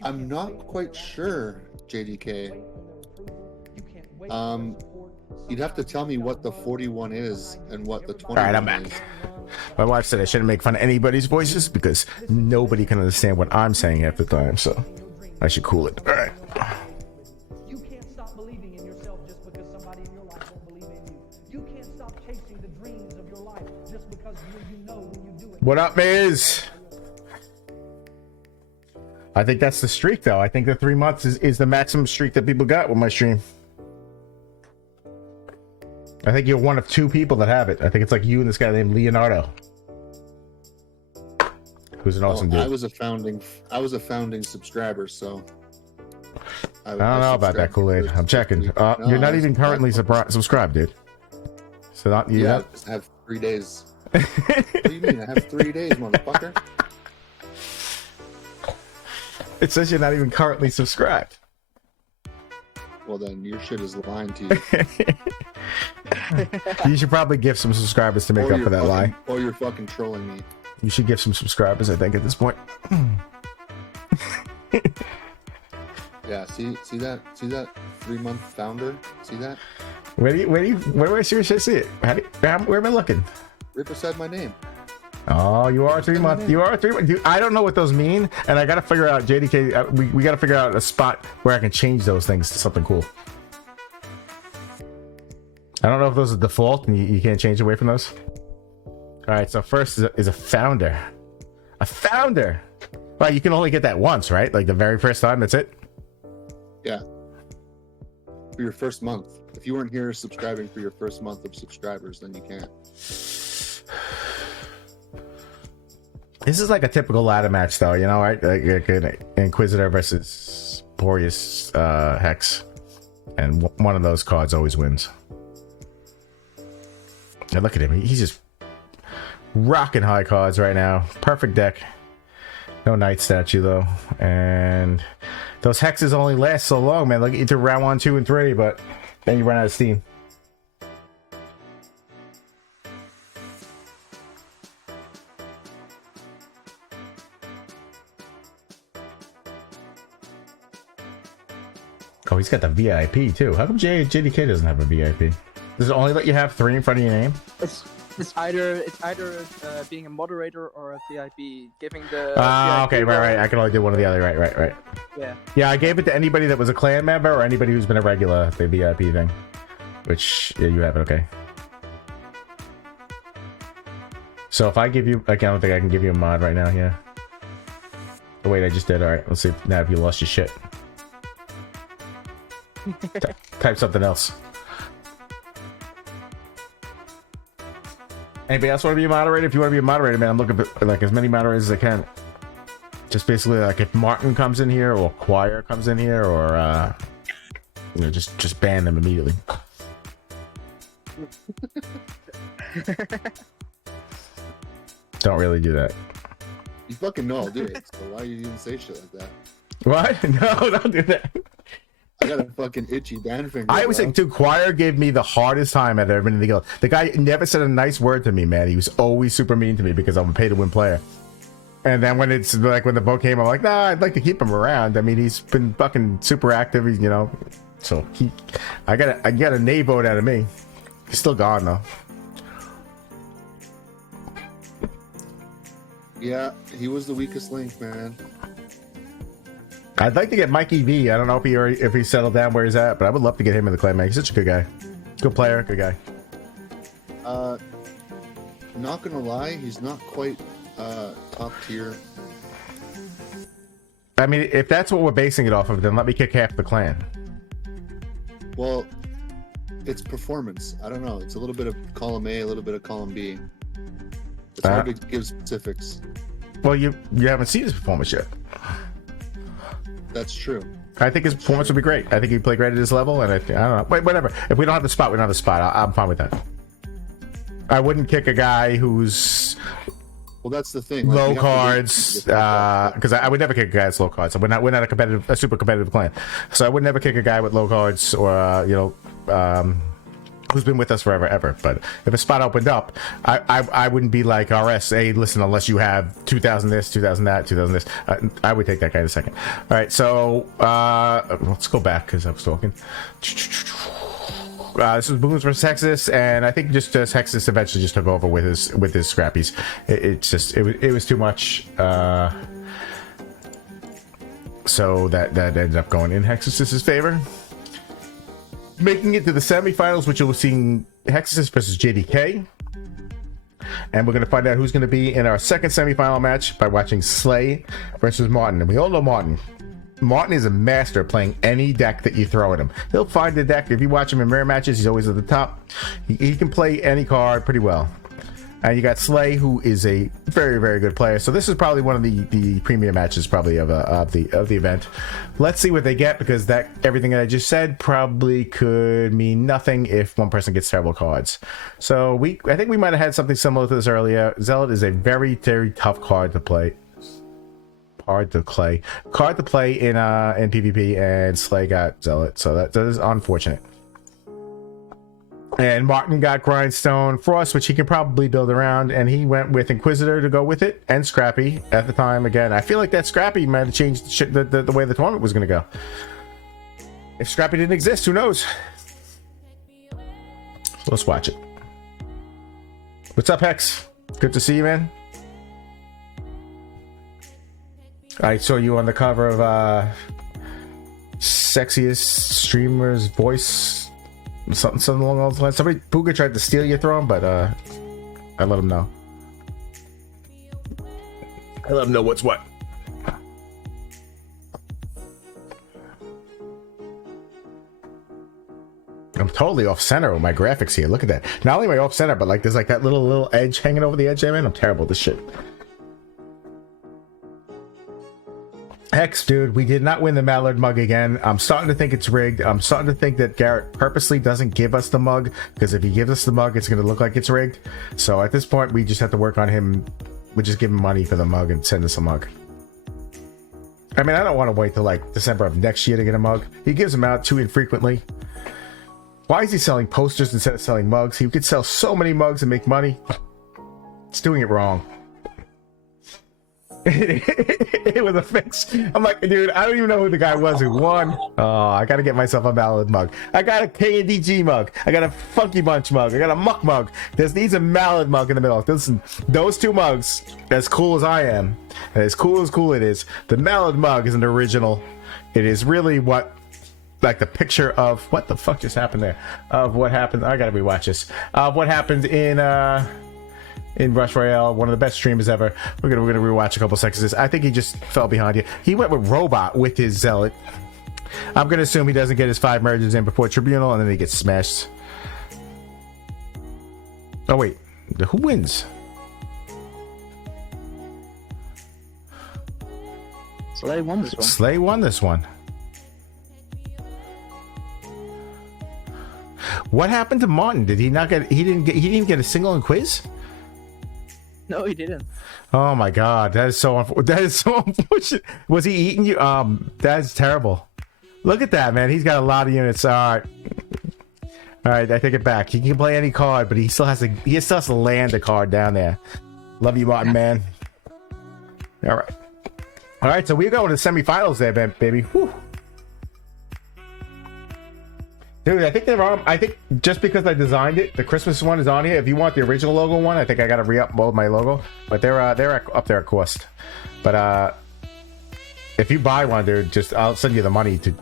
I'm not quite sure, JDK. You'd have to tell me what the 41 is and what the 21 Alright, I'm back. is. My wife said I shouldn't make fun of anybody's voices because nobody can understand what I'm saying half the time, so I should cool it. Alright. You can't stop believing in yourself just because somebody in your life won't believe in you. You can't stop chasing the dreams of your life just because you know when you do it. What up, Miz? I think that's the streak, though. I think the 3 months is the maximum streak that people got with my stream. I think you're one of 2 people that have it. I think it's like you and this guy named Leonardo, who's an awesome dude. I was a founding subscriber, so I don't know about that, Kool-Aid. I'm checking. You're not even currently subscribed, dude. So not you. Yeah, I have 3 days. What do you mean? I have 3 days, motherfucker. It says you're not even currently subscribed. Well, then your shit is lying to you. You should probably give some subscribers to make up for that lie. Or you're fucking trolling me. You should give some subscribers, I think, at this point. Yeah, see that 3-month founder? See that? Where do I seriously see it? Where am I looking? Right beside my name. Oh, you are 3 months. You are 3 months. Dude, I don't know what those mean, and I gotta figure out, JDK. We gotta figure out a spot where I can change those things to something cool. I don't know if those are default and you can't change away from those. All right, so first is a founder. A founder. Well, you can only get that once, right? Like the very first time. That's it. Yeah. For your first month. If you weren't here subscribing for your first month of subscribers, then you can't. This is like a typical ladder match, though, you know, right? Like an Inquisitor versus Boreas Hex, and one of those cards always wins. Now look at him; he's just rocking high cards right now. Perfect deck. No Knight statue though, and those hexes only last so long, man. Like into round 1, 2, and 3, but then you run out of steam. Oh, he's got the VIP too. How come JDK doesn't have a VIP? Does it only let you have 3 in front of your name? It's either being a moderator or a VIP. Giving the okay, right. I can only do one or the other. Right. Yeah, I gave it to anybody that was a clan member or anybody who's been a regular, the VIP thing. Which, yeah, you have it, okay. So if I give you, I don't think I can give you a mod right now, yeah. Oh wait, I just did, alright. Let's see now if you lost your shit. Type something else. Anybody else want to be a moderator? If you want to be a moderator, man, I'm looking for like as many moderators as I can. Just basically like if Martin comes in here or Choir comes in here or you know, just ban them immediately. Don't really do that. You fucking know I'll do it, so why you even say shit like that? What? No, don't do that. I got a fucking itchy band finger. I was saying, dude, Choir gave me the hardest time I've ever been in the guild. The guy never said a nice word to me, man. He was always super mean to me because I'm a pay-to-win player. And then when it's like when the vote came, I'm like, nah, I'd like to keep him around. I mean, he's been fucking super active, you know. So I got a nay vote out of me. He's still gone though. Yeah, he was the weakest link, man. I'd like to get Mikey V. I don't know if he settled down where he's at, but I would love to get him in the clan, man. He's such a good guy. Good player, good guy. Not gonna lie, he's not quite top tier. I mean, if that's what we're basing it off of, then let me kick half the clan. Well, it's performance. I don't know. It's a little bit of column A, a little bit of column B. It's hard to give specifics. Well, you haven't seen his performance yet. That's true. I think his performance would be great. I think he'd play great at his level, and I don't know. Wait, whatever. If we don't have the spot, we don't have the spot. I'm fine with that. I wouldn't kick a guy who's Well, that's the thing. Low cards, because I would never kick a guy that's low cards. We're not a super competitive clan, so I would never kick a guy with low cards or who's been with us forever ever. But if a spot opened up, I wouldn't be like RS. Hey, listen, unless you have 2,000 this, 2,000 that, 2,000 this, I would take that guy in a second. All right, so let's go back because I was talking. This was Boons versus Hexus, and I think just Hexus eventually just took over with his scrappies. It was too much. So that ended up going in Hexus's favor, making it to the semifinals, which you'll see Hexus versus JDK. And we're going to find out who's going to be in our second semifinal match by watching Slay versus Martin. And we all know Martin. Martin is a master at playing any deck that you throw at him. He'll find the deck. If you watch him in rare matches, he's always at the top. He can play any card pretty well. And you got Slay, who is a very, very good player. So this is probably one of the premium matches, probably of the event. Let's see what they get, because everything that I just said probably could mean nothing if one person gets terrible cards. So I think we might have had something similar to this earlier. Zealot is a very, very tough card to play. Card to play in PvP, and Slay got Zealot, so that is unfortunate. And Martin got Grindstone Frost, which he can probably build around, and he went with Inquisitor to go with it, and Scrappy at the time. Again, I feel like that Scrappy might have changed the way the tournament was going to go. If Scrappy didn't exist, who knows? So let's watch it. What's up, Hex? Good to see you, man. I saw you on the cover of Sexiest Streamer's Voice, something along those lines. Somebody, Booga, tried to steal your throne, but I let him know. I let him know what's what. I'm totally off center with my graphics here. Look at that. Not only am I off center, but like there's like that little edge hanging over the edge there, man. I'm terrible at this shit. Hex, dude, we did not win the Mallard mug again. I'm starting to think it's rigged. I'm starting to think that Garrett purposely doesn't give us the mug, because if he gives us the mug, it's going to look like it's rigged. So at this point, we just have to work on him. We just give him money for the mug and send us a mug. I mean, I don't want to wait till like December of next year to get a mug. He gives them out too infrequently. Why is he selling posters instead of selling mugs? He could sell so many mugs and make money. It's doing it wrong. It was a fix. I'm like, dude, I don't even know who the guy was who won. Oh, I gotta get myself a Mallard mug. I got a KDG mug. I got a Funky Bunch mug. I got a Muck mug. Needs a Mallard mug in the middle. Listen, those two mugs, as cool as I am, and as cool it is, the Mallard mug is an original. It is really what, like the picture of what the fuck just happened there. Of what happened. I gotta rewatch this. Of what happened in Rush Royale, one of the best streamers ever. We're gonna rewatch a couple seconds of this. I think he just fell behind you. He went with Robot with his Zealot. I'm gonna assume he doesn't get his 5 merges in before Tribunal, and then he gets smashed. Oh wait, who wins? Slay won this one. Slay won this one. What happened to Martin? Did he not get? He didn't get a single in quiz. No, he didn't. Oh my god, that is so unfortunate. Was he eating you? That is terrible. Look at that, man. He's got a lot of units. All right, I take it back. He can play any card, but he still has to land a card down there. Love you, Martin, man. All right. So we're going to the semifinals there, baby. Whew. Dude, I think they're on. I think just because I designed it, the Christmas one is on here. If you want the original logo one, I think I got to re-up my logo. But they're up there at cost. But if you buy one, dude, just I'll send you the money to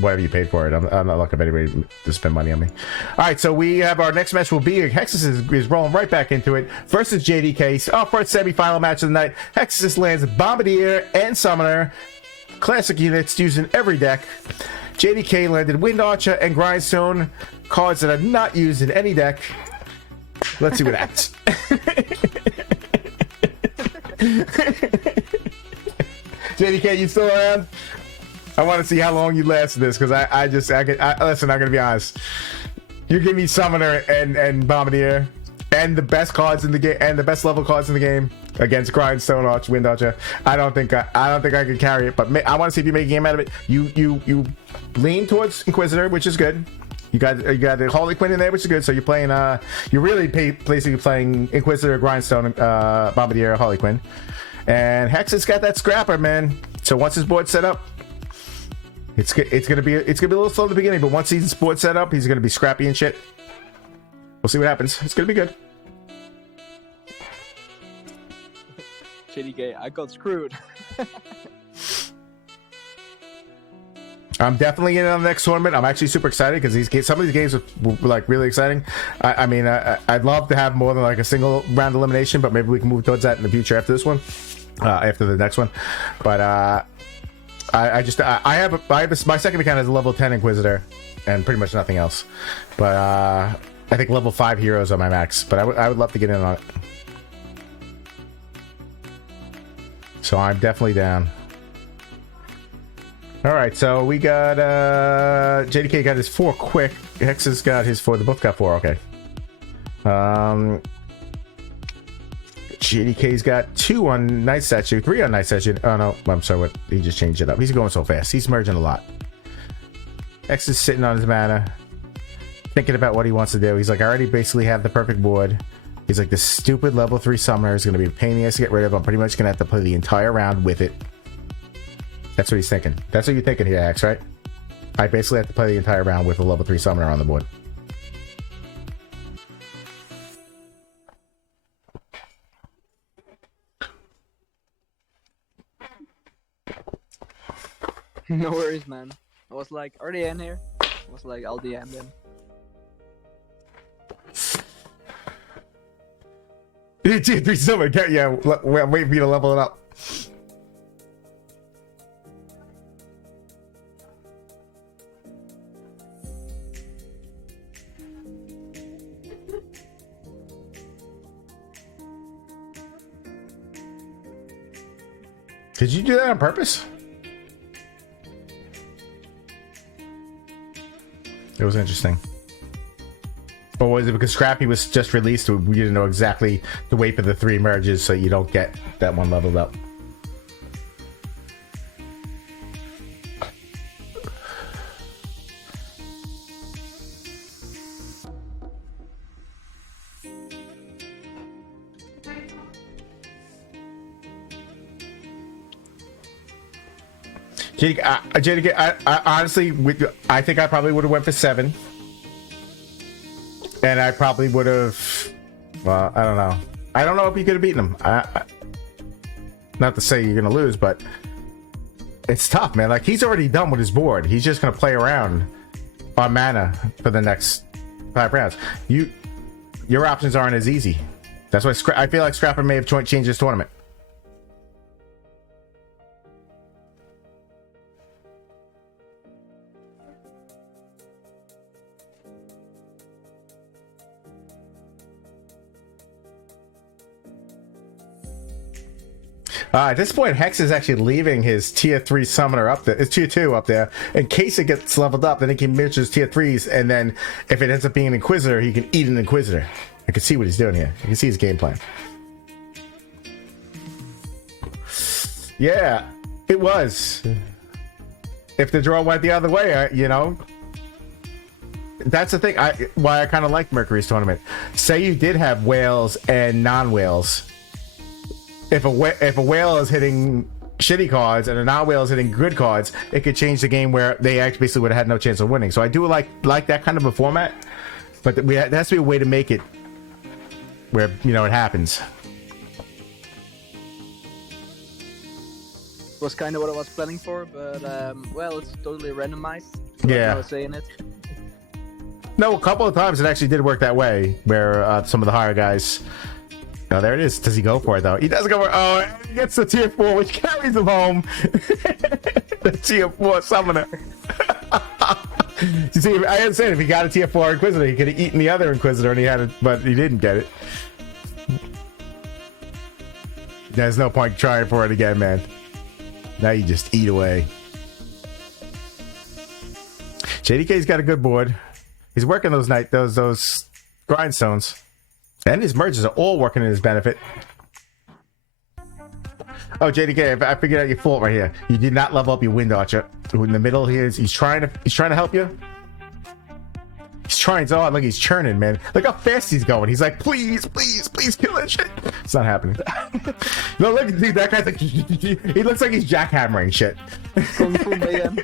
whatever you paid for it. I'm not looking for anybody to spend money on me. All right, so we have our next match will be Hexus is rolling right back into it versus JDK. Our first semi-final match of the night. Hexus lands Bombardier and Summoner, classic units used in every deck. JDK landed Wind Archer and Grindstone, cards that are not used in any deck. Let's see what happens. JDK, you still around? I want to see how long you last in this, because listen, I'm gonna be honest. You give me Summoner and Bombardier and the best cards in the game and the best level cards in the game against Grindstone Archer, Wind Archer. I don't think I can carry it, but I want to see if you make a game out of it. You lean towards Inquisitor, which is good. You got the Harley Quinn in there, which is good. So you're playing you're really basically playing Inquisitor, Grindstone, Bombardier, Harley Quinn, and Hex's got that scrapper, man. So once his board's set up, it's gonna be a little slow at the beginning, but once his board's set up, he's gonna be scrappy and shit. We'll see what happens. It's gonna be good. JDK, I got screwed. I'm definitely in on the next tournament. I'm actually super excited because some of these games are like really exciting. I mean, I'd love to have more than like a single round elimination, but maybe we can move towards that in the future after this one, after the next one. But I have my second account is a level 10 Inquisitor and pretty much nothing else. But I think level 5 heroes are my max. But I would love to get in on it. So I'm definitely down. All right, so we got JDK got his 4 quick. Hex has got his 4. They both got 4. Okay. JDK's got 2 on Night Statue, 3 on Night Statue. Oh no, I'm sorry. What? He just changed it up. He's going so fast. He's merging a lot. Hex is sitting on his mana, thinking about what he wants to do. He's like, I already basically have the perfect board. He's like, this stupid level 3 summoner is going to be a pain in the ass to get rid of. I'm pretty much going to have to play the entire round with it. That's what he's thinking. That's what you're thinking here, Axe, right? I basically have to play the entire round with a level 3 summoner on the board. No worries, man. I was like, are they in here? I was like, I'll DM them. Tier 3 summoner, yeah, we're waiting for you to level it up. Did you do that on purpose? It was interesting. Or was it because Scrappy was just released, we didn't know exactly the wait for the 3 merges, so you don't get that one leveled up? JDK, I honestly, I think I probably would have went for 7. And I probably would have, well, I don't know. I don't know if you could have beaten him. Not to say you're going to lose, but it's tough, man. Like, he's already done with his board. He's just going to play around on mana for the next 5 rounds. Your options aren't as easy. That's why I feel like Scrapper may have changed his tournament. At this point, Hex is actually leaving his tier 3 summoner up there. It's tier 2 up there. In case it gets leveled up, then he can merge his tier 3s, and then if it ends up being an Inquisitor, he can eat an Inquisitor. I can see what he's doing here. I can see his game plan. Yeah, it was. If the draw went the other way, you know, that's the thing. Why I kind of like Mercury's tournament. Say you did have whales and non-whales. If a whale is hitting shitty cards and a non-whale is hitting good cards, it could change the game where they actually basically would have had no chance of winning. So I do like that kind of a format, but there has to be a way to make it where, you know, it happens. was kind of what I was planning for, but well, it's totally randomized. So Yeah. I was saying it. No, a couple of times it actually did work that way, where some of the higher guys. Oh, there it is. Does he go for it though? He does go for it. Oh, he gets the tier 4, which carries him home. The tier 4 summoner. You see, I understand if he got a tier 4 Inquisitor, he could have eaten the other Inquisitor, and he had it, but he didn't get it. There's no point trying for it again, man. Now you just eat away. JDK's got a good board. He's working those grindstones, and his merges are all working in his benefit. Oh, JDK, I figured out your fault right here. You did not level up your Wind Archer. Who in the middle here is he's trying to help you. He's trying so hard. Look, he's churning, man. Look how fast he's going. He's like, please, please, please kill that shit. It's not happening. No, look, dude, that guy's like, he looks like he's jackhammering shit. Kung Fu Mayhem.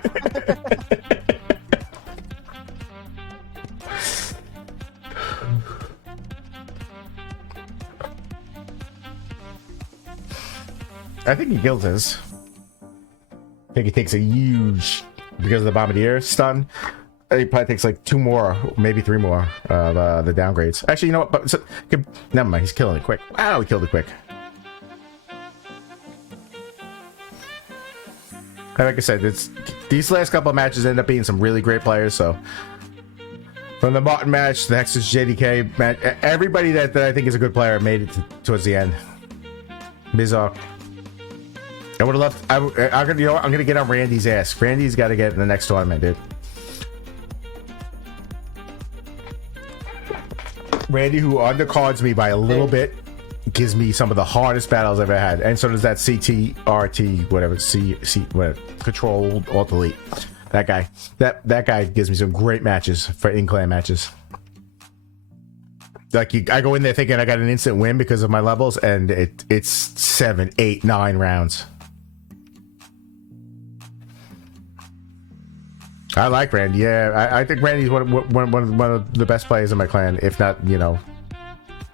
I think he kills his. I think he takes a huge, because of the Bombardier stun. He probably takes like 2 more, maybe 3 more of the downgrades. Actually, you know what? But, never mind. He's killing it quick. Wow, he killed it quick. Like I said, these last couple of matches end up being some really great players. So from the Martin match, the Hexus JDK match, everybody that I think is a good player made it towards the end. Mizark. I would have left. I'm gonna get on Randy's ass. Randy's got to get in the next tournament, dude. Randy, who undercards me by a little bit, gives me some of the hardest battles I've ever had, and so does that CTRT, whatever, whatever, Control Alt Delete. That guy, that guy gives me some great matches for in-clan matches. Like I go in there thinking I got an instant win because of my levels, and it's 7, 8, 9 rounds. I like Randy. Yeah, I think Randy's one of the best players in my clan, if not, you know,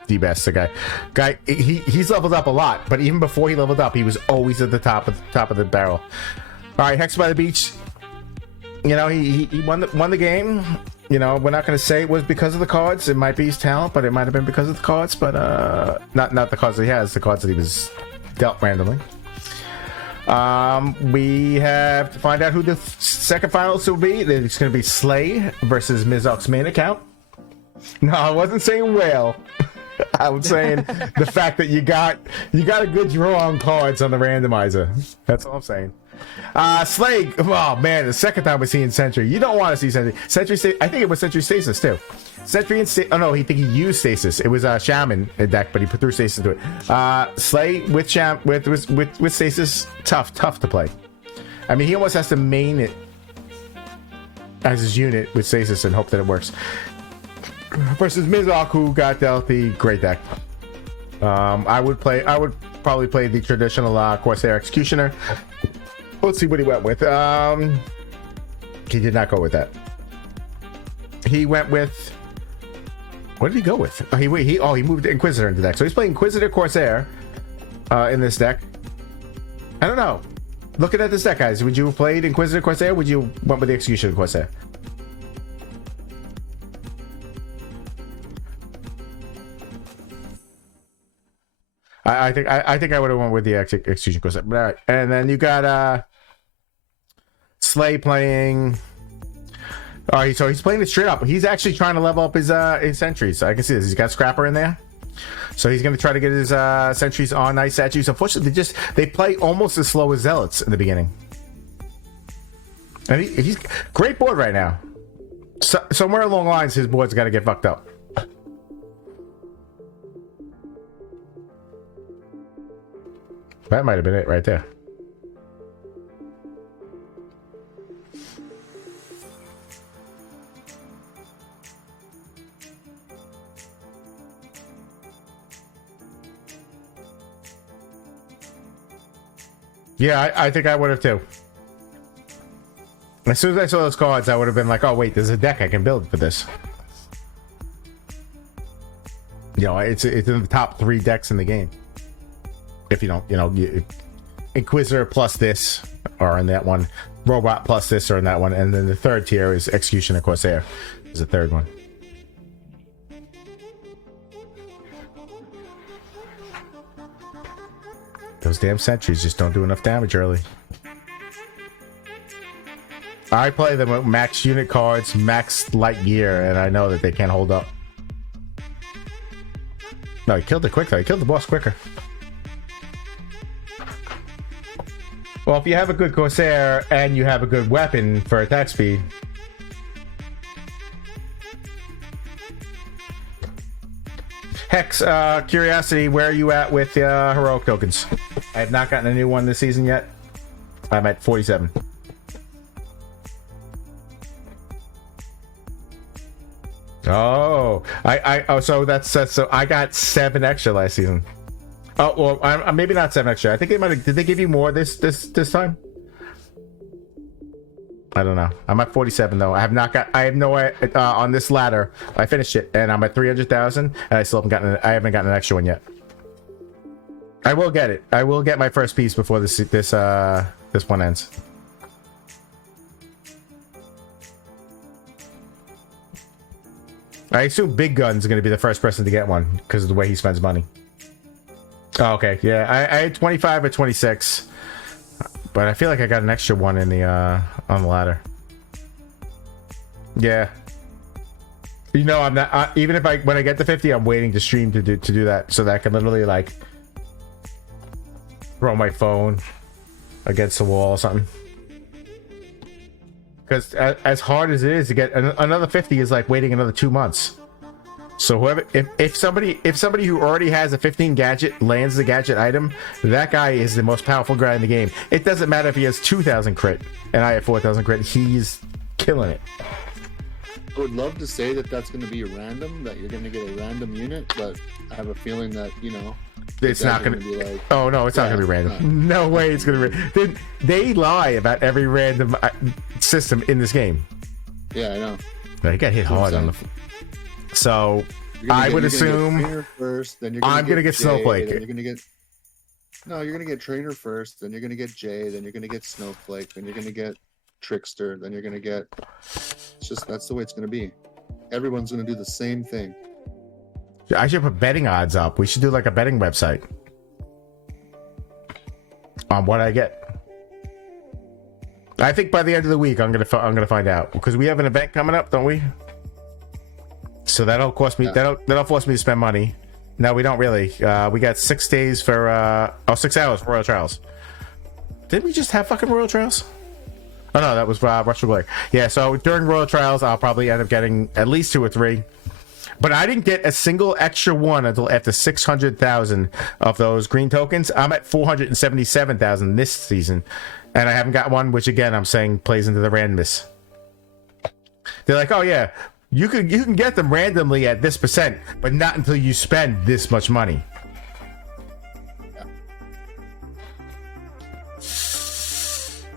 the best. The guy, he's leveled up a lot, but even before he leveled up, he was always at the top of the barrel. All right, Hex by the Beach. You know, he won the game. You know, we're not going to say it was because of the cards. It might be his talent, but it might have been because of the cards. But not the cards that he has, the cards that he was dealt randomly. We have to find out who the second finalist will be. It's going to be Slay versus Mizark's main account. No, I wasn't saying whale. I was saying the fact that you got a good draw on cards on the randomizer. That's all I'm saying. Slay, oh man, the second time we're seeing Sentry. You don't want to see Sentry. I think it was Sentry Stasis too. Sentry and oh no, he used Stasis. It was a Shaman deck, but he threw Stasis into it. Slay with with Stasis, tough to play. I mean, he almost has to main it as his unit with Stasis and hope that it works. Versus Mizark, who got dealt the great deck. I would probably play the traditional Corsair Executioner. Let's see what he went with. He did not go with that. He went with. What did he go with? He moved Inquisitor into the deck. So he's playing Inquisitor Corsair in this deck. I don't know. Looking at this deck, guys, would you have played Inquisitor Corsair? Or would you went with the Executioner Corsair? I think I would have went with the Execution Corsair. All right. And then you got Slay playing. All right, so he's playing it straight up. He's actually trying to level up his sentries. I can see this. He's got Scrapper in there, so he's going to try to get his sentries on nice statues. Unfortunately, they play almost as slow as Zealots in the beginning. And he's great board right now. So, somewhere along the lines, his board's got to get fucked up. That might have been it right there. Yeah, I think I would have too. As soon as I saw those cards, I would have been like, oh wait, there's a deck I can build for this. You know, it's in the top 3 decks in the game. If you don't, you know, Inquisitor plus this, or in that one. Robot plus this, or in that one. And then the third tier is Executioner Corsair. Is the third one. Those damn sentries just don't do enough damage early. I play them with max unit cards, max light gear, and I know that they can't hold up. No, he killed it quick though. He killed the boss quicker. Well, if you have a good Corsair and you have a good weapon for attack speed. Hex, curiosity, where are you at with heroic tokens? I have not gotten a new one this season yet. I'm at 47. Oh, so that's so I got 7 extra last season. Oh well, I'm maybe not 7 extra. I think they might have. Did they give you more this time? I don't know. I'm at 47 though. I have not got. I have no on this ladder. I finished it and I'm at 300,000, and I still haven't gotten. I haven't gotten an extra one yet. I will get it. I will get my first piece before this one ends. I assume Big Gun's going to be the first person to get one because of the way he spends money. Oh, okay, yeah, I had 25 or 26, but I feel like I got an extra one in the on the ladder. Yeah, you know, I'm not even if when I get to 50, I'm waiting to stream to do that so that I can literally like throw my phone against the wall or something. Because as hard as it is to get another 50 is like waiting another 2 months. So whoever, if somebody who already has a 15 gadget lands the gadget item, that guy is the most powerful guy in the game. It doesn't matter if he has 2,000 crit and I have 4,000 crit. He's killing it. I would love to say that that's going to be random, that you're going to get a random unit, but I have a feeling that, you know, it's not going to be like, oh no, it's not going to be random. No way it's going to be. They lie about every random system in this game. Yeah, I know. No, he got hit hard on the. So I would assume first, then I'm going to get Snowflake. You're going to get. No, you're going to get Trainer first, then you're going to get Jay, then you're going to get Snowflake, then you're going to get Trickster, then you're going to get. It's just that's the way it's going to be. Everyone's going to do the same thing. I should put betting odds up. We should do like a betting website on what I get. I think by the end of the week I'm gonna find out because we have an event coming up, don't we? So that'll cost me. Yeah. That'll force me to spend money. No, we don't really. We got 6 days for 6 hours for Royal Trials. Did we just have fucking Royal Trials? Oh no, that was Rush Glare. Yeah. So during Royal Trials, I'll probably end up getting at least 2 or 3. But I didn't get a single extra one until after 600,000 of those green tokens. I'm at 477,000 this season, and I haven't got one, which again I'm saying plays into the randomness. They're like, oh yeah, you can get them randomly at this %, but not until you spend this much money.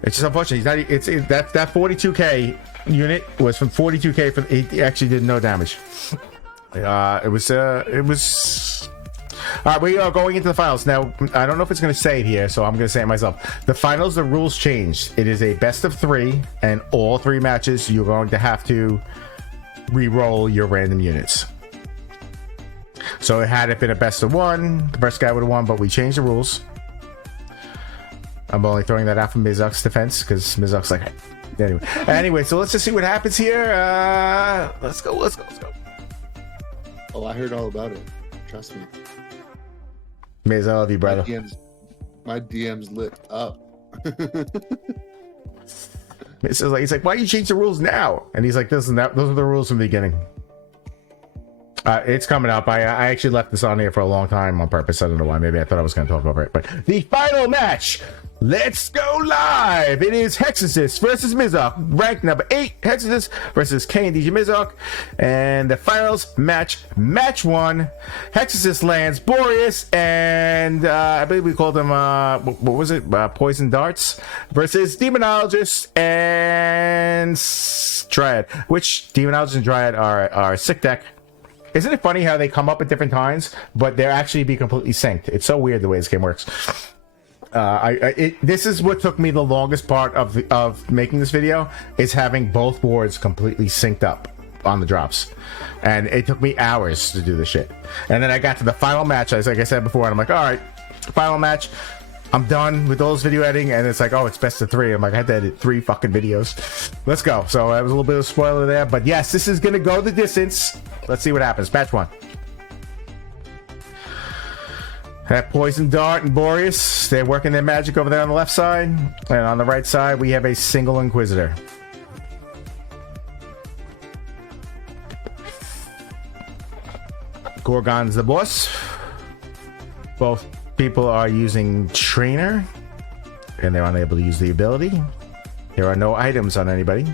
It's just unfortunate. That 42k unit was from 42k he actually did no damage. It was all right. We are going into the finals now. I don't know if it's going to say it here, so I'm going to say it myself. The finals, the rules changed. It is a best of 3, and all 3 matches you're going to have to re-roll your random units. So it had it been a best of 1, the first guy would have won, but we changed the rules. I'm only throwing that out for Mizuk's defense because Mizuk's like anyway. So let's just see what happens here. Let's go. Oh, I heard all about it. Trust me. Miz, I love you, brother. My DM's lit up. Miz is like, he's like, why you change the rules now? And he's like, those are the rules from the beginning. It's coming up. I actually left this on here for a long time on purpose. I don't know why. Maybe I thought I was going to talk over it. But the final match. Let's go live. It is Hexasis versus Mizok. Rank number 8. Hexasis versus K and DJ Mizok. And the finals match 1. Hexasis lands Boreas and I believe we called them what was it? Poison Darts versus Demonologist and Dryad. Which Demonologist and Dryad are sick deck. Isn't it funny how they come up at different times, but they're actually be completely synced? It's so weird the way this game works. This is what took me the longest part of making this video, is having both boards completely synced up on the drops, and it took me hours to do this shit. And then I got to the final match, like I said before, and I'm like, all right, final match, I'm done with all this video editing, and it's like, oh, it's best of 3. I'm like, I had to edit 3 fucking videos. Let's go. So that was a little bit of a spoiler there, but yes, this is gonna go the distance. Let's see what happens. Match 1. That Poison Dart and Boreas, they're working their magic over there on the left side, and on the right side we have a single Inquisitor. Gorgon's the boss. Both people are using Trainer, and they're unable to use the ability. There are no items on anybody.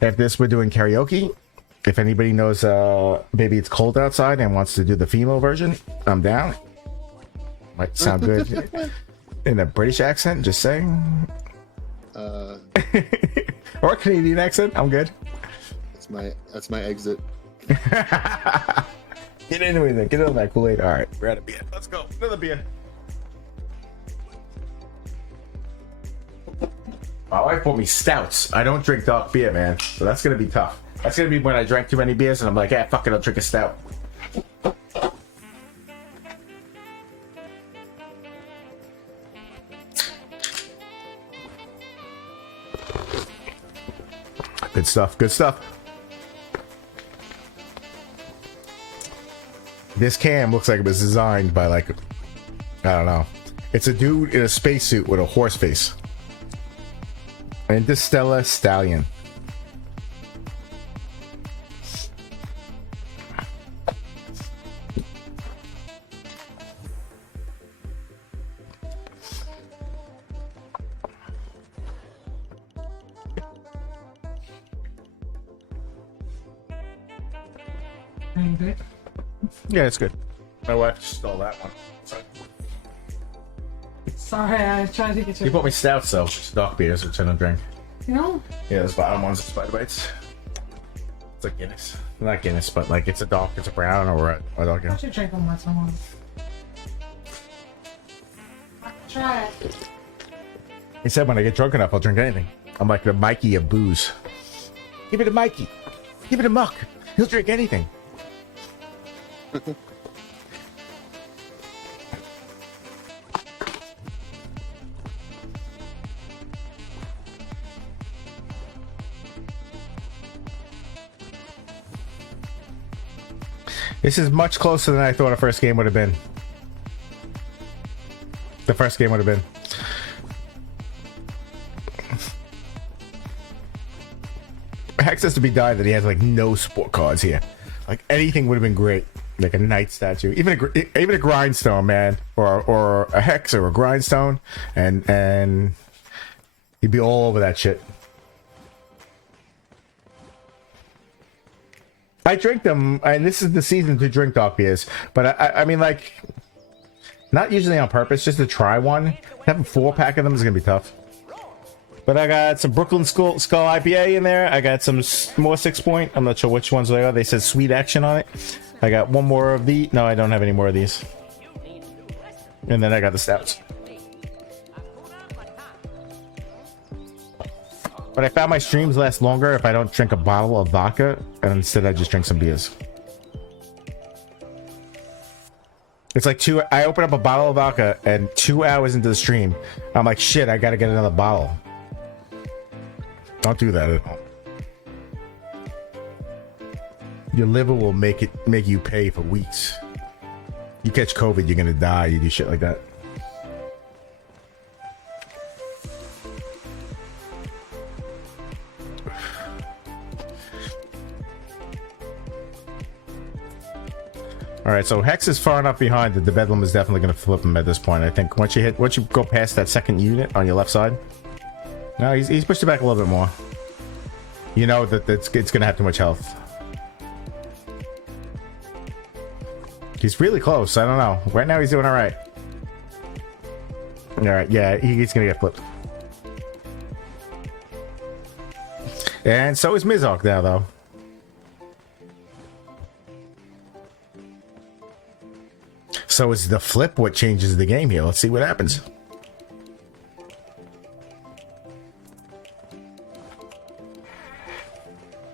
After this, we're doing karaoke. If anybody knows Baby It's Cold Outside and wants to do the female version, I'm down. Might sound good in a British accent, just saying. Or a Canadian accent, I'm good. That's my exit. Get into it, get into that Kool-Aid. All right, we're out of beer. Let's go. Another beer. My wife bought me stouts. I don't drink dark beer, man. So that's gonna be tough. That's gonna be when I drank too many beers and I'm like, fuck it, I'll drink a stout. Good stuff, good stuff. This can looks like it was designed by, like, I don't know. It's a dude in a spacesuit with a horse face. Interstellar Stallion. Yeah, it's good. My wife stole that one. Sorry, I was trying to get You you. bought me stouts though, just dark beers, which I don't drink. You know? Yeah, those bottom ones are Spider Bites. It's like Guinness. Not Guinness, but like it's a dark, it's a brown or a dark. Why don't you drink one more time? Try it. He said when I get drunk enough, I'll drink anything. I'm like the Mikey of booze. Give it to Mikey. Give it to Muck. He'll drink anything. This is much closer than I thought a first game would have been. The first game would have been. Hex has to be died that he has like no sport cards here. Like anything would have been great, like a knight statue, even a grindstone, man, or a hex or a grindstone, and he'd be all over that shit. I drink them, and this is the season to drink dark beers, but I mean, like, not usually on purpose, just to try one. Having 4-pack of them is gonna be tough. But I got some Brooklyn Skull IPA in there. I got some more 6-point. I'm not sure which ones they are. They said Sweet Action on it. I got one more of the. No, I don't have any more of these. And then I got the stouts. But I found my streams last longer if I don't drink a bottle of vodka, and instead I just drink some beers. It's like I open up a bottle of vodka, and 2 hours into the stream, I'm like, shit, I gotta get another bottle. Don't do that at home. Your liver will make you pay for weeks. You catch COVID, you're gonna die. You do shit like that. All right, so Hex is far enough behind that the Bedlam is definitely going to flip him at this point. I think once you go past that second unit on your left side. No, he's pushed it back a little bit more. You know that it's going to have too much health. He's really close. I don't know. Right now he's doing all right. All right, yeah, he's going to get flipped. And so is Mizark now, though. So is the flip what changes the game here? Let's see what happens.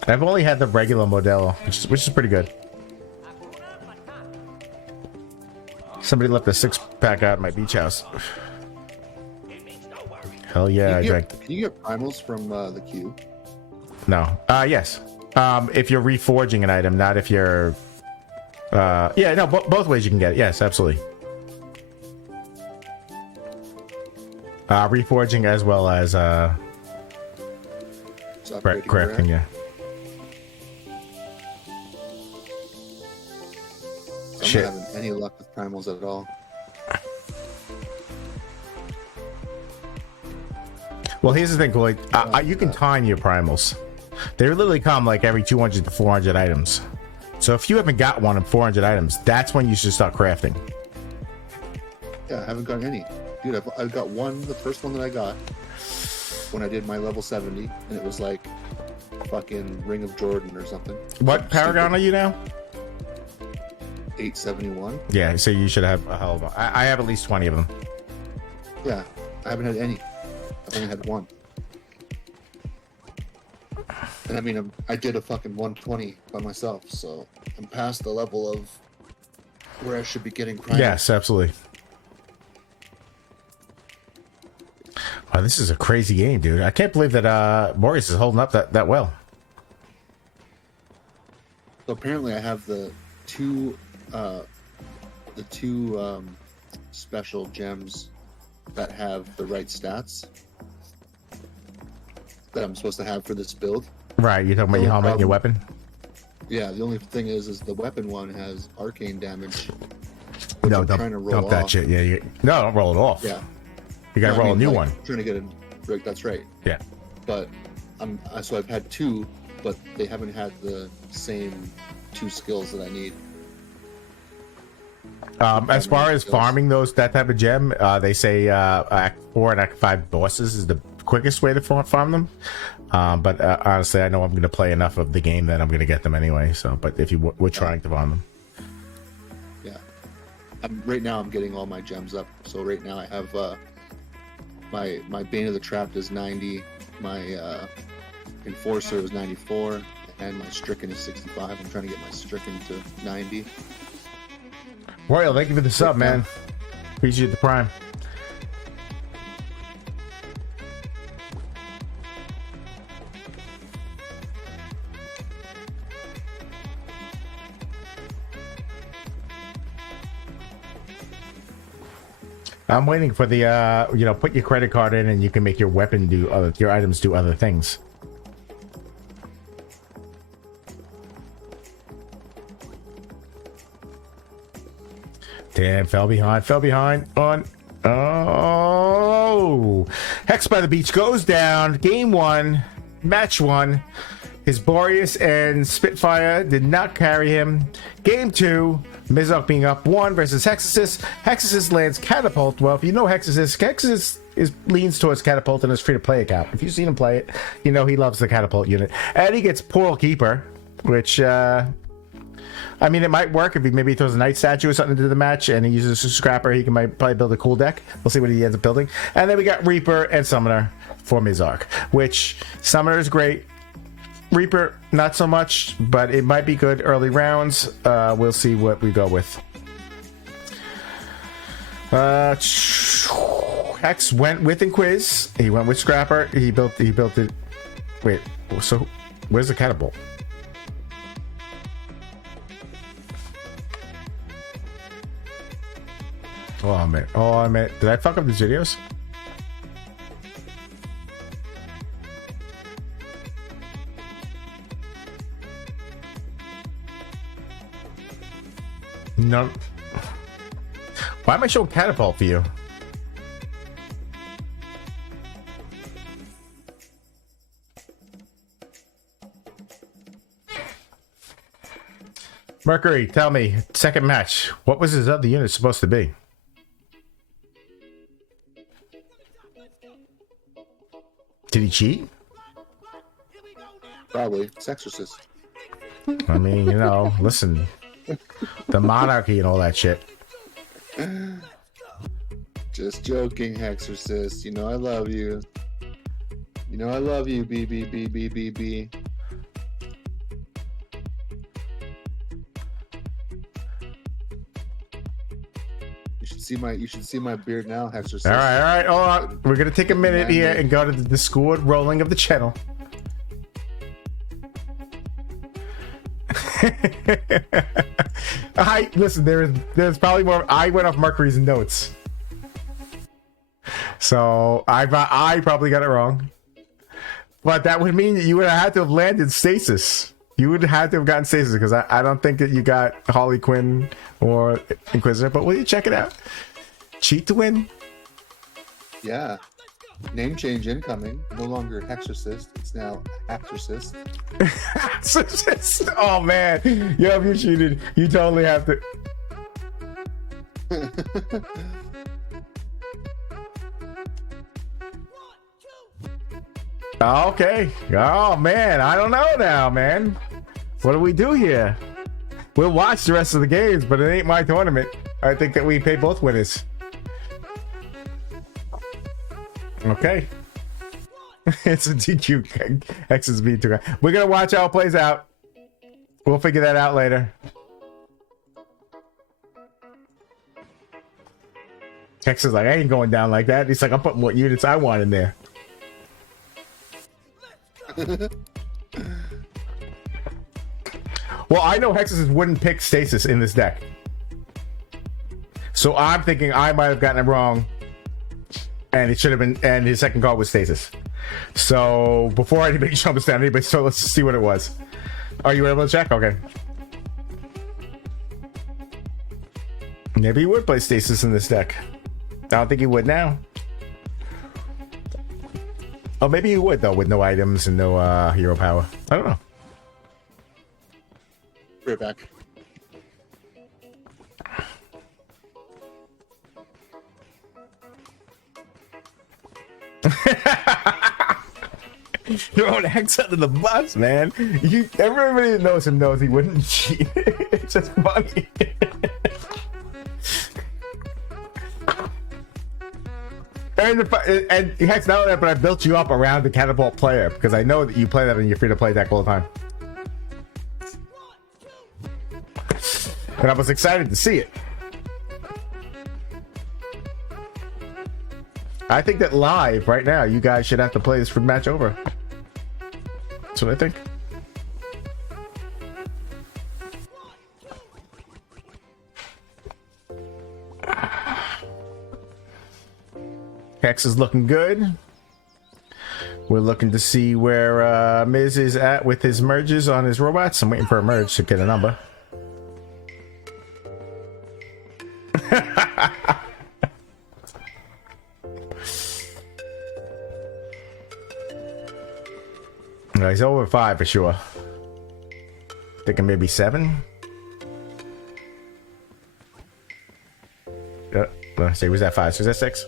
I've only had the regular Modelo, which is pretty good. Somebody left a 6-pack out at my beach house. Hell yeah, I drank. Can you get primals from the queue? No. Yes. If you're reforging an item, not if you're... yeah, no, both ways you can get it. Yes, absolutely. Reforging as well as crafting, yeah. I'm Shit. not having any luck with primals at all. Well, here's the thing, Lloyd. You can time your primals. They literally come like every 200 to 400 items. So if you haven't got one of 400 items, that's when you should start crafting. Yeah, I haven't gotten any. Dude, I've got one, the first one that I got when I did my level 70, and it was like fucking Ring of Jordan or something. What Paragon are you now? 871. Yeah, so you should have a hell of a... I have at least 20 of them. Yeah, I haven't had any. I've only had one. And I mean, I did a fucking 120 by myself, so I'm past the level of where I should be getting primals. Yes, absolutely. Wow, this is a crazy game, dude. I can't believe that Maurice is holding up that well. So apparently I have the two special gems that have the right stats that I'm supposed to have for this build. Right, you're talking about your helmet and your weapon? Yeah, the only thing is the weapon one has arcane damage. No, I'm trying to roll dump that off. shit. Yeah, no, don't roll it off. Yeah. You gotta roll a new one. I'm trying to get a... That's right. Yeah. But so I've had two, but they haven't had the same two skills that I need. As far as farming that type of gem, they say Act 4 and Act 5 bosses is the quickest way to farm them. But honestly, I know I'm going to play enough of the game that I'm going to get them anyway. So, but if you were trying to farm them, yeah, right now I'm getting all my gems up. So right now I have my Bane of the Trapped is 90, my Enforcer is 94, and my Stricken is 65. I'm trying to get my Stricken to 90. Royale, thank you for the sub, man. Appreciate the prime. I'm waiting for the put your credit card in and you can make your weapon your items do other things. Damn, fell behind on. Oh, Hex by the Beach goes down. Game 1, match 1. His Boreas and Spitfire did not carry him. Game 2, Mizok being up 1 versus Hexasis. Hexasis lands Catapult. Well, if you know Hexasis leans towards Catapult in his free-to-play account. If you've seen him play it, you know he loves the Catapult unit. And he gets Portal Keeper, which... I mean, it might work if he maybe throws a Night Statue or something into the match and he uses a Scrapper. He can probably build a cool deck. We'll see what he ends up building. And then we got Reaper and Summoner for Mizark, which Summoner is great. Reaper, not so much, but it might be good early rounds. We'll see what we go with. Hex went with Inquiz. He went with Scrapper. He built it. Wait, so where's the Catapult? Oh man, did I fuck up these videos? No. Why am I showing Catapult for you? Mercury, tell me, second match, what was his other unit supposed to be? Did he cheat? Probably. It's Exorcist. I mean, listen, the monarchy and all that shit. Just joking, Hexorcist. You know I love you. You know I love you, B. You should see my beard now, Hexorcist. All right. Hold on. We're gonna take a minute here and go to the Discord rolling of the channel. Listen. There's probably more. I went off Mercury's notes, so I probably got it wrong. But that would mean that you would have had to have landed stasis. You would have to have gotten stasis because I don't think that you got Harley Quinn or Inquisitor. But will you check it out? Cheat to win. Yeah. Name change incoming. No longer Hexorcist. It's now Hexorcist. Oh man, yo, if you cheated, you totally have to. Okay. Oh man, I don't know now, man. What do we do here? We'll watch the rest of the games, but it ain't my tournament. I think that we pay both winners. Okay. It's a DQ. X is B2. We're gonna watch how it plays out. We'll figure that out later. X is like, I ain't going down like that. He's like, I'm putting what units I want in there. Well, I know Hexus wouldn't pick Stasis in this deck. So I'm thinking I might have gotten it wrong. And it should have been, and his second card was Stasis. So before anybody jumps down, so let's see what it was. Are you able to check? Okay. Maybe he would play Stasis in this deck. I don't think he would now. Oh, maybe he would though, with no items and no hero power. I don't know. Right back. Throwing Hex under the bus, man. Everybody that knows him knows he wouldn't cheat. It's just funny. And Hex, not only that, but I built you up around the catapult player because I know that you play that in your free-to-play deck all the time. And I was excited to see it. I think that live right now, you guys should have to play this for the match over. That's what I think. Hex is looking good. We're looking to see where Miz is at with his merges on his robots. I'm waiting for a merge to get a number. No, he's over 5 for sure. Thinking maybe 7. Yeah, let's see, was that 5? So is that 6?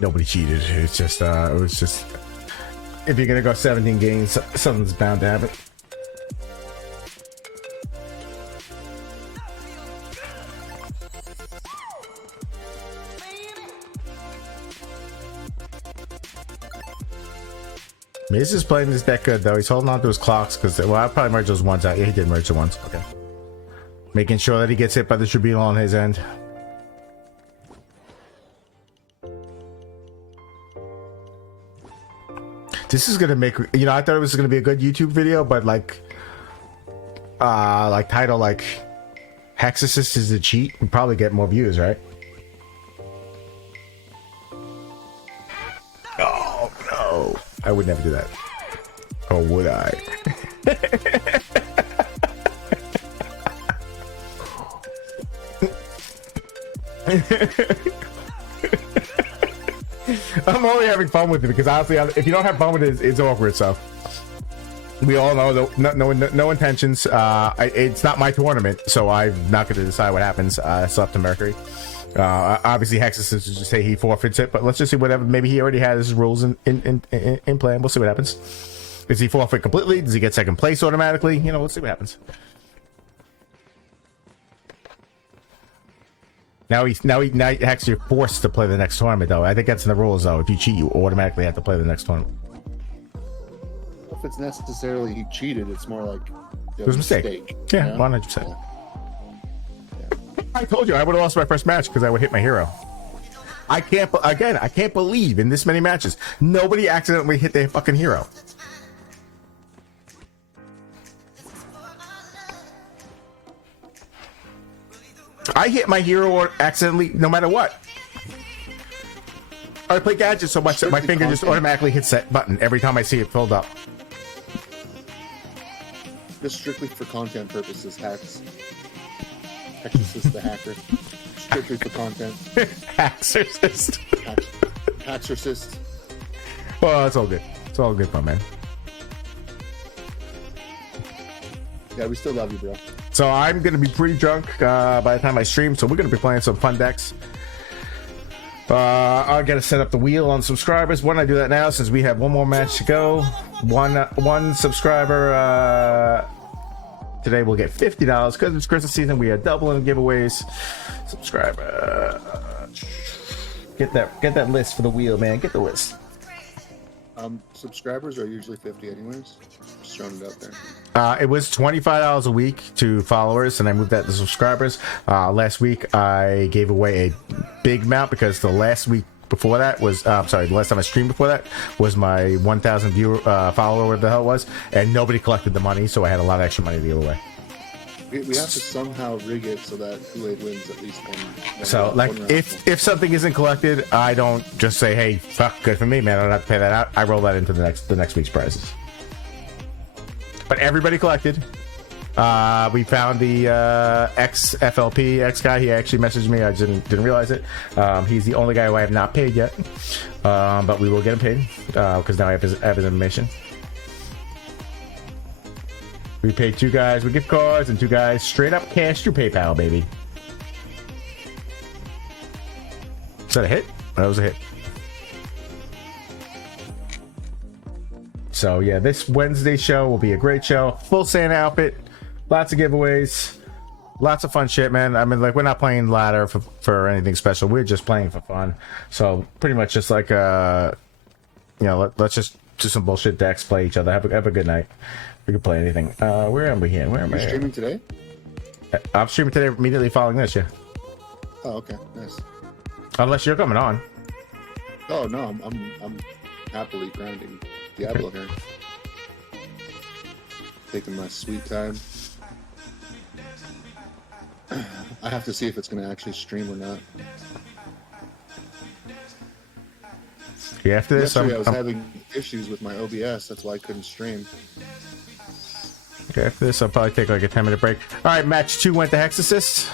Nobody cheated. It's just, it was just, if you're gonna go 17 games, something's bound to happen. Miz is playing this deck good though. He's holding on to his clocks because, well, I probably merged those ones out. Yeah, he did merge the ones. Okay. Making sure that he gets hit by the Tribunal on his end. This is gonna make, you know, I thought it was gonna be a good YouTube video, but like title like Hexorcist is a cheat, we'd probably get more views, right? Oh no, I would never do that. Or would I? I'm only having fun with it because honestly, if you don't have fun with it, it's awkward. So we all know no intentions. It's not my tournament, so I'm not going to decide what happens. It's up to Mercury. Obviously, Hexus is just say he forfeits it, but let's just see whatever. Maybe he already has his rules in plan. We'll see what happens. Does he forfeit completely? Does he get second place automatically? You know, we'll see what happens. Now Hex, you're forced to play the next tournament, though. I think that's in the rules, though. If you cheat, you automatically have to play the next tournament. If it's necessarily he cheated, it's more like it was a mistake. Yeah, 100%. Yeah. I told you I would have lost my first match because I would hit my hero. I can't believe in this many matches nobody accidentally hit their fucking hero. I hit my hero accidentally no matter what. I play gadgets so much that my finger just automatically hits that button every time I see it filled up. Just strictly for content purposes, Hacks. Hexorcist the hacker. Strictly for content. Hexorcist. Hexorcist. Well, it's all good. It's all good fun, man. Yeah, we still love you, bro. So I'm going to be pretty drunk by the time I stream, so we're going to be playing some fun decks. I got to set up the wheel on subscribers. Why don't I do that now since we have one more match to go? One subscriber today will get $50 because it's Christmas season. We are doubling giveaways. Subscriber, get that list for the wheel, man. Get the list. Subscribers are usually 50 anyways. Just throwing it out there. It was $25 a week to followers, and I moved that to subscribers. Last week I gave away a big amount because the last week before that was, the last time I streamed before that was my 1,000 viewer follower, whatever the hell it was, and nobody collected the money, so I had a lot of extra money to give away. We have to somehow rig it so that Kool-Aid wins at least one. So, like, if something isn't collected, I don't just say, "Hey, fuck, good for me, man. I don't have to pay that out." I roll that into the next week's prizes. But everybody collected. We found the ex-FLP X guy. He actually messaged me. I didn't realize it. He's the only guy who I have not paid yet, but we will get him paid because now I have his information. We paid 2 guys with gift cards and 2 guys straight up cash through PayPal, baby. Is that a hit? That was a hit. So yeah, this Wednesday show will be a great show. Full Santa outfit, lots of giveaways, lots of fun shit, man. I mean, like, we're not playing ladder for anything special. We're just playing for fun. So pretty much just like let's just do some bullshit decks, play each other, have a good night. We can play anything. Where am we here? Where am I? You're streaming today? I'm streaming today immediately following this, yeah. Oh, okay, nice. Unless you're coming on. Oh no, I'm happily grinding Diablo here. Taking my sweet time. I have to see if it's going to actually stream or not. Yeah, after this, yesterday I was having issues with my OBS. That's why I couldn't stream. Okay, after this, I'll probably take like a 10-minute break. All right, match 2 went to Hexorcist.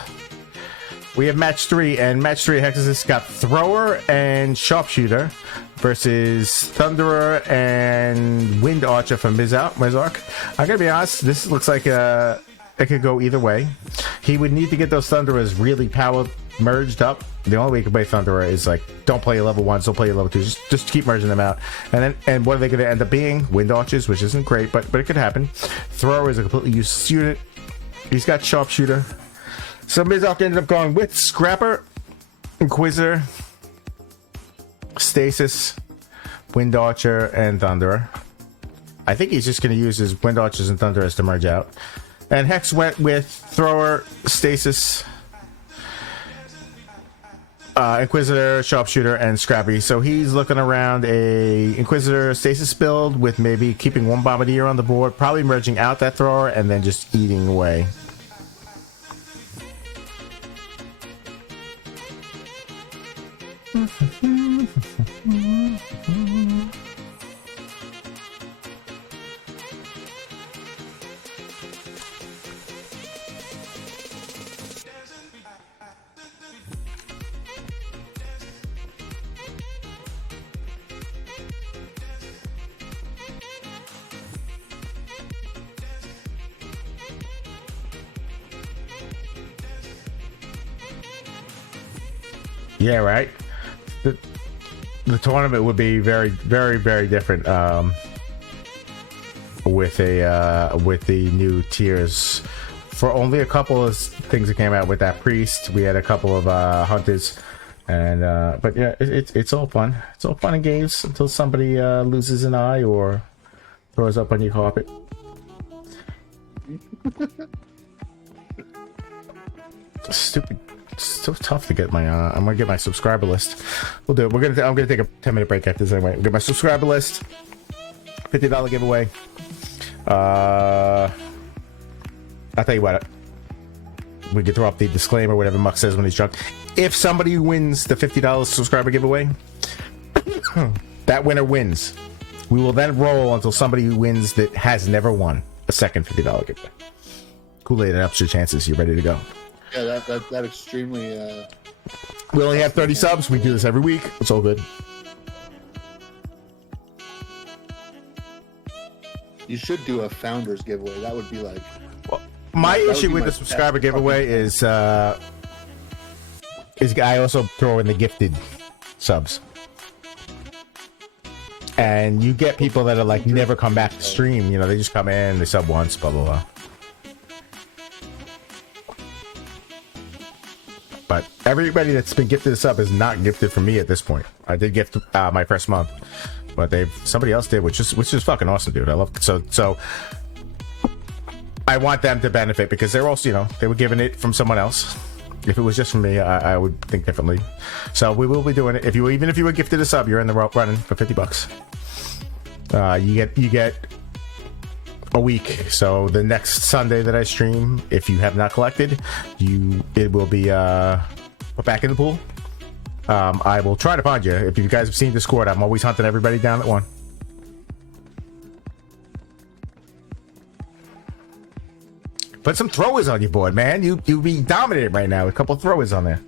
We have match 3, and match 3 Hexorcist got Thrower and Sharpshooter versus Thunderer and Wind Archer from Mizark. I'm gonna be honest, this looks like it could go either way. He would need to get those Thunderers really power merged up. The only way you can play Thunderer is like, don't play your level 1s, don't play your level 2s, just keep merging them out. And what are they going to end up being? Wind Archers, which isn't great, but it could happen. Thrower is a completely useless unit. He's got Sharpshooter. So Mizark ended up going with Scrapper, Inquisitor, Stasis, Wind Archer, and Thunderer. I think he's just going to use his Wind Archers and Thunderers to merge out. And Hex went with Thrower, Stasis, Inquisitor, Sharpshooter, and Scrappy. So he's looking around a Inquisitor Stasis build with maybe keeping one Bombardier on the board, probably merging out that Thrower, and then just eating away. Yeah, right. The tournament would be very, very, very different with the new tiers. For only a couple of things that came out with that priest, we had a couple of hunters, and but yeah, it's all fun. It's all fun and games until somebody loses an eye or throws up on your carpet. Stupid. It's so tough to get my I'm gonna get my subscriber list. We'll do it. I'm gonna take a 10-minute break after this anyway. Get my subscriber list. $50 giveaway. I'll tell you what, we can throw up the disclaimer, whatever Muck says when he's drunk. If somebody wins the $50 subscriber giveaway, that winner wins. We will then roll until somebody wins that has never won a second $50 giveaway. Kool-Aid, that ups your chances. You're ready to go. Yeah, that extremely. We only have 30 subs. We do this every week. It's all good. You should do a founders giveaway. That would be like. Well, my issue with the subscriber giveaway is I also throw in the gifted subs, and you get people that are like never come back to stream. You know, they just come in, they sub once, blah blah blah. But everybody that's been gifted a sub is not gifted from me at this point. I did gift my first month, but somebody else did, which is fucking awesome, dude. I love it. So I want them to benefit because they're also, you know, they were given it from someone else. If it was just from me, I would think differently. So we will be doing it. Even if you were gifted a sub, you're in the running for $50. You get a week. So the next Sunday that I stream, if you have not collected, it will be put back in the pool. I will try to find you. If you guys have seen Discord, I'm always hunting everybody down at one. Put some throwers on your board, man. You be dominated right now. A couple of throwers on there.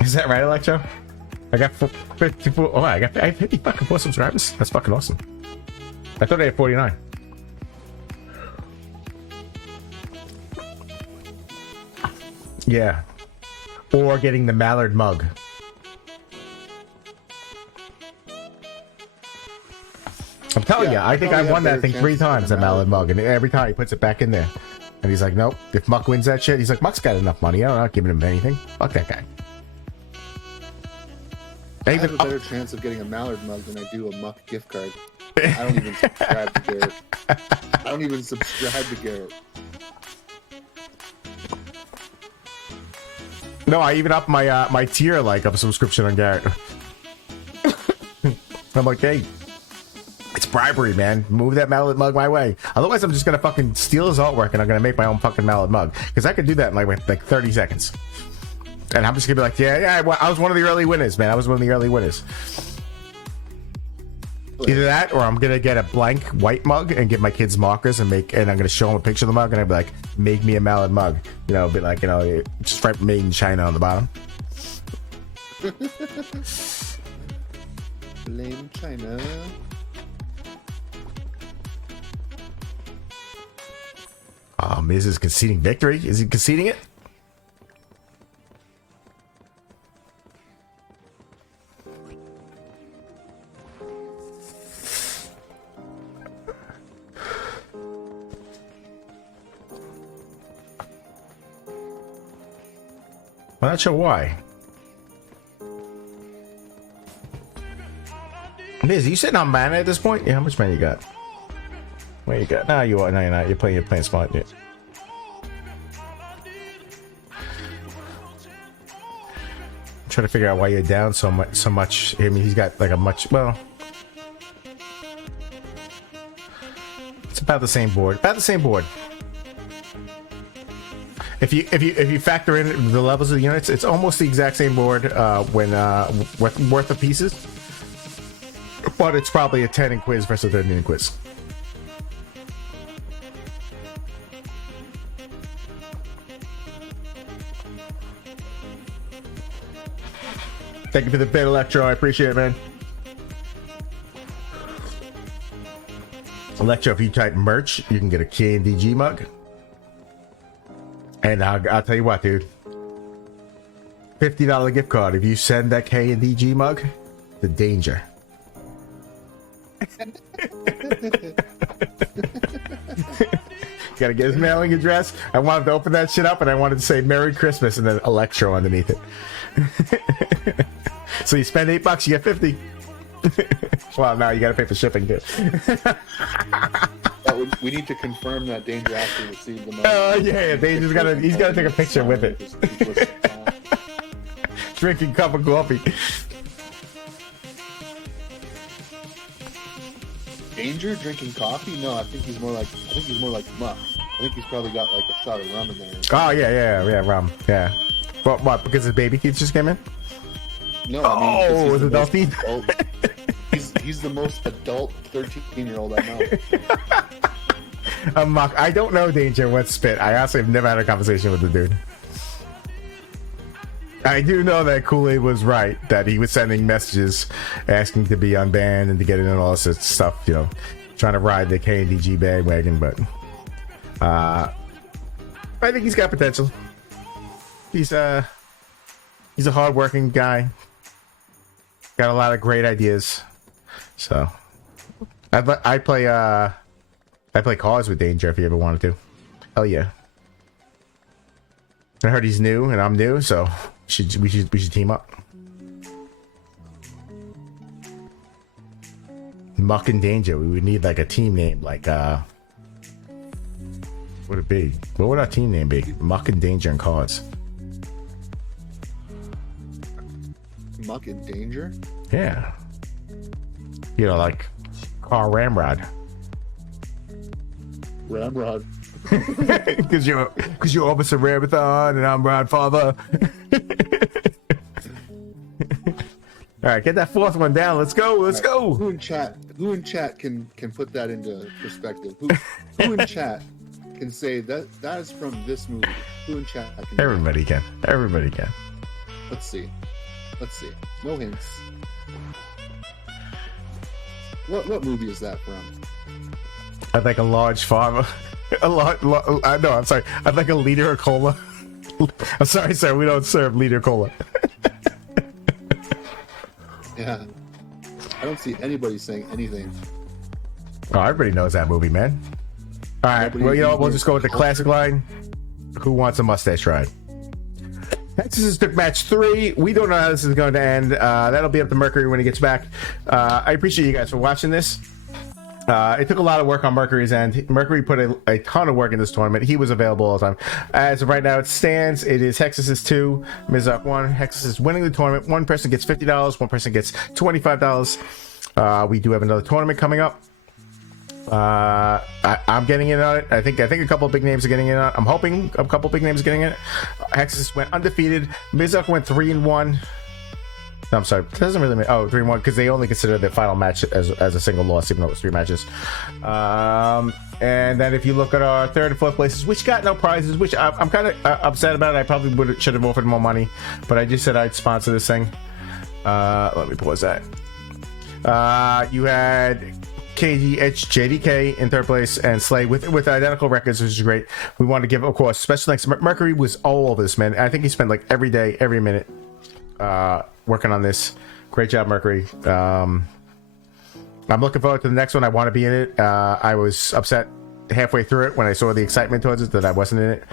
Is that right, Electro? I got 54. Oh, I have 50 fucking 4 subscribers. That's fucking awesome. I thought I had 49. Yeah. Or getting the Mallard mug. I'm telling you, I think I won that thing 3 times, the Mallard mug, and every time he puts it back in there. And he's like, nope. If Muck wins that shit, he's like, Muck's got enough money. I'm not giving him anything. Fuck that guy. I have a better chance of getting a Mallard mug than I do a Muck gift card. I don't even subscribe to Garrett. I don't even subscribe to Garrett. No, I even up my my tier like of a subscription on Garrett. I'm like, hey, it's bribery, man. Move that Mallard mug my way. Otherwise, I'm just gonna fucking steal his artwork and I'm gonna make my own fucking Mallard mug because I could do that in like 30 seconds. And I'm just gonna be like, yeah, I was one of the early winners, man. I was one of the early winners. Either that, or I'm gonna get a blank white mug and get my kids markers and I'm gonna show them a picture of the mug and I'll be like, make me a Mallard mug. You know, be like, you know, just write made in China on the bottom. Blame China. Miz is conceding victory. Is he conceding it? I'm not sure why. Liz, you sitting on mana at this point? Yeah, how much mana you got? What you got? No, you are. No, you're not. You're playing smart. Yeah. I'm trying to figure out why you're down so much. I mean, he's got like a much. Well, it's about the same board. About the same board. If you factor in the levels of the units, it's almost the exact same board when worth of pieces. But it's probably a 10 in quiz versus a 13 in quiz. Thank you for the bit, Electro. I appreciate it, man. Electro, if you type merch, you can get a KNDG mug. And I'll tell you what, dude. $50 gift card. If you send that KNDG mug, the danger. Gotta get his mailing address. I wanted to open that shit up and I wanted to say Merry Christmas and then Electro underneath it. So you spend $8, you get 50. Well, now you gotta pay for shipping too. We need to confirm that Danger actually received the money. Oh yeah, Danger's he's gotta take a picture with it. Drinking cup of coffee. Danger drinking coffee? No, I think he's more like Muck. I think he's probably got like a shot of rum in there. Oh yeah, rum. Yeah. What? Because his baby teeth just came in? No, I mean, was it adult teeth? He's the most adult 13-year-old I know. Muck. I don't know Danger what spit. I honestly have never had a conversation with the dude. I do know that Kool-Aid was right, that he was sending messages asking to be unbanned and to get in and all this stuff, you know, trying to ride the KNDG bandwagon, but I think he's got potential. He's a hard-working guy. Got a lot of great ideas. So I play cards with Danger if you ever wanted to. Hell yeah. I heard he's new and I'm new, so we should team up. Muck and Danger. We would need like a team name, like what would it be? What would our team name be? Muck and Danger and cards. Muck and Danger? Yeah. You know, like car Ramrod. Ramrod. Because you're Officer Ramithon and I'm Rodfather. All right, get that fourth one down. Let's go. Who in chat can put that into perspective? Who in chat can say that is from this movie? Who in chat can? Everybody can. Let's see. No hints. What movie is that from? I'd like a large farmer. I'm sorry. I'd like a liter of cola. I'm sorry, sir. We don't serve liter cola. Yeah. I don't see anybody saying anything. Oh, everybody knows that movie, man. All right. Well, you know what? We'll just go with the classic line. Who wants a mustache ride? This is match 3. We don't know how this is going to end. That'll be up to Mercury when he gets back. I appreciate you guys for watching this. It took a lot of work on Mercury's end. Mercury put a ton of work in this tournament. He was available all the time. As of right now, it stands. It is Hexus 2, Mizark 1. Hexus is winning the tournament. One person gets $50. One person gets $25. We do have another tournament coming up. I'm getting in on it. I think a couple of big names are getting in on it. I'm hoping a couple of big names are getting in it. Hexus went undefeated. Mizark went 3-1. No, I'm sorry. It doesn't really mean 3-1 because they only consider the final match as a single loss, even though it was 3 matches. And then if you look at our third and fourth places, which got no prizes, which I'm kind of upset about. I probably should have offered more money, but I just said I'd sponsor this thing. Let me pause that. You had KGH JDK in third place and Slay with identical records, which is great. We want to give, of course, special thanks. Mercury was all over this, man. I think he spent like every day, every minute working on this. Great job, Mercury. I'm looking forward to the next one. I want to be in it. I was upset halfway through it when I saw the excitement towards it that I wasn't in it.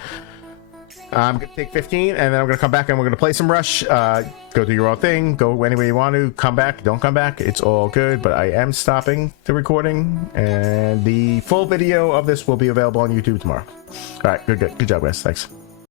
I'm gonna take 15, and then I'm gonna come back and we're gonna play some Rush. Go do your own thing. Go anywhere you want to. Come back. Don't come back. It's all good. But I am stopping the recording, and the full video of this will be available on YouTube tomorrow. All right. Good job, guys. Thanks.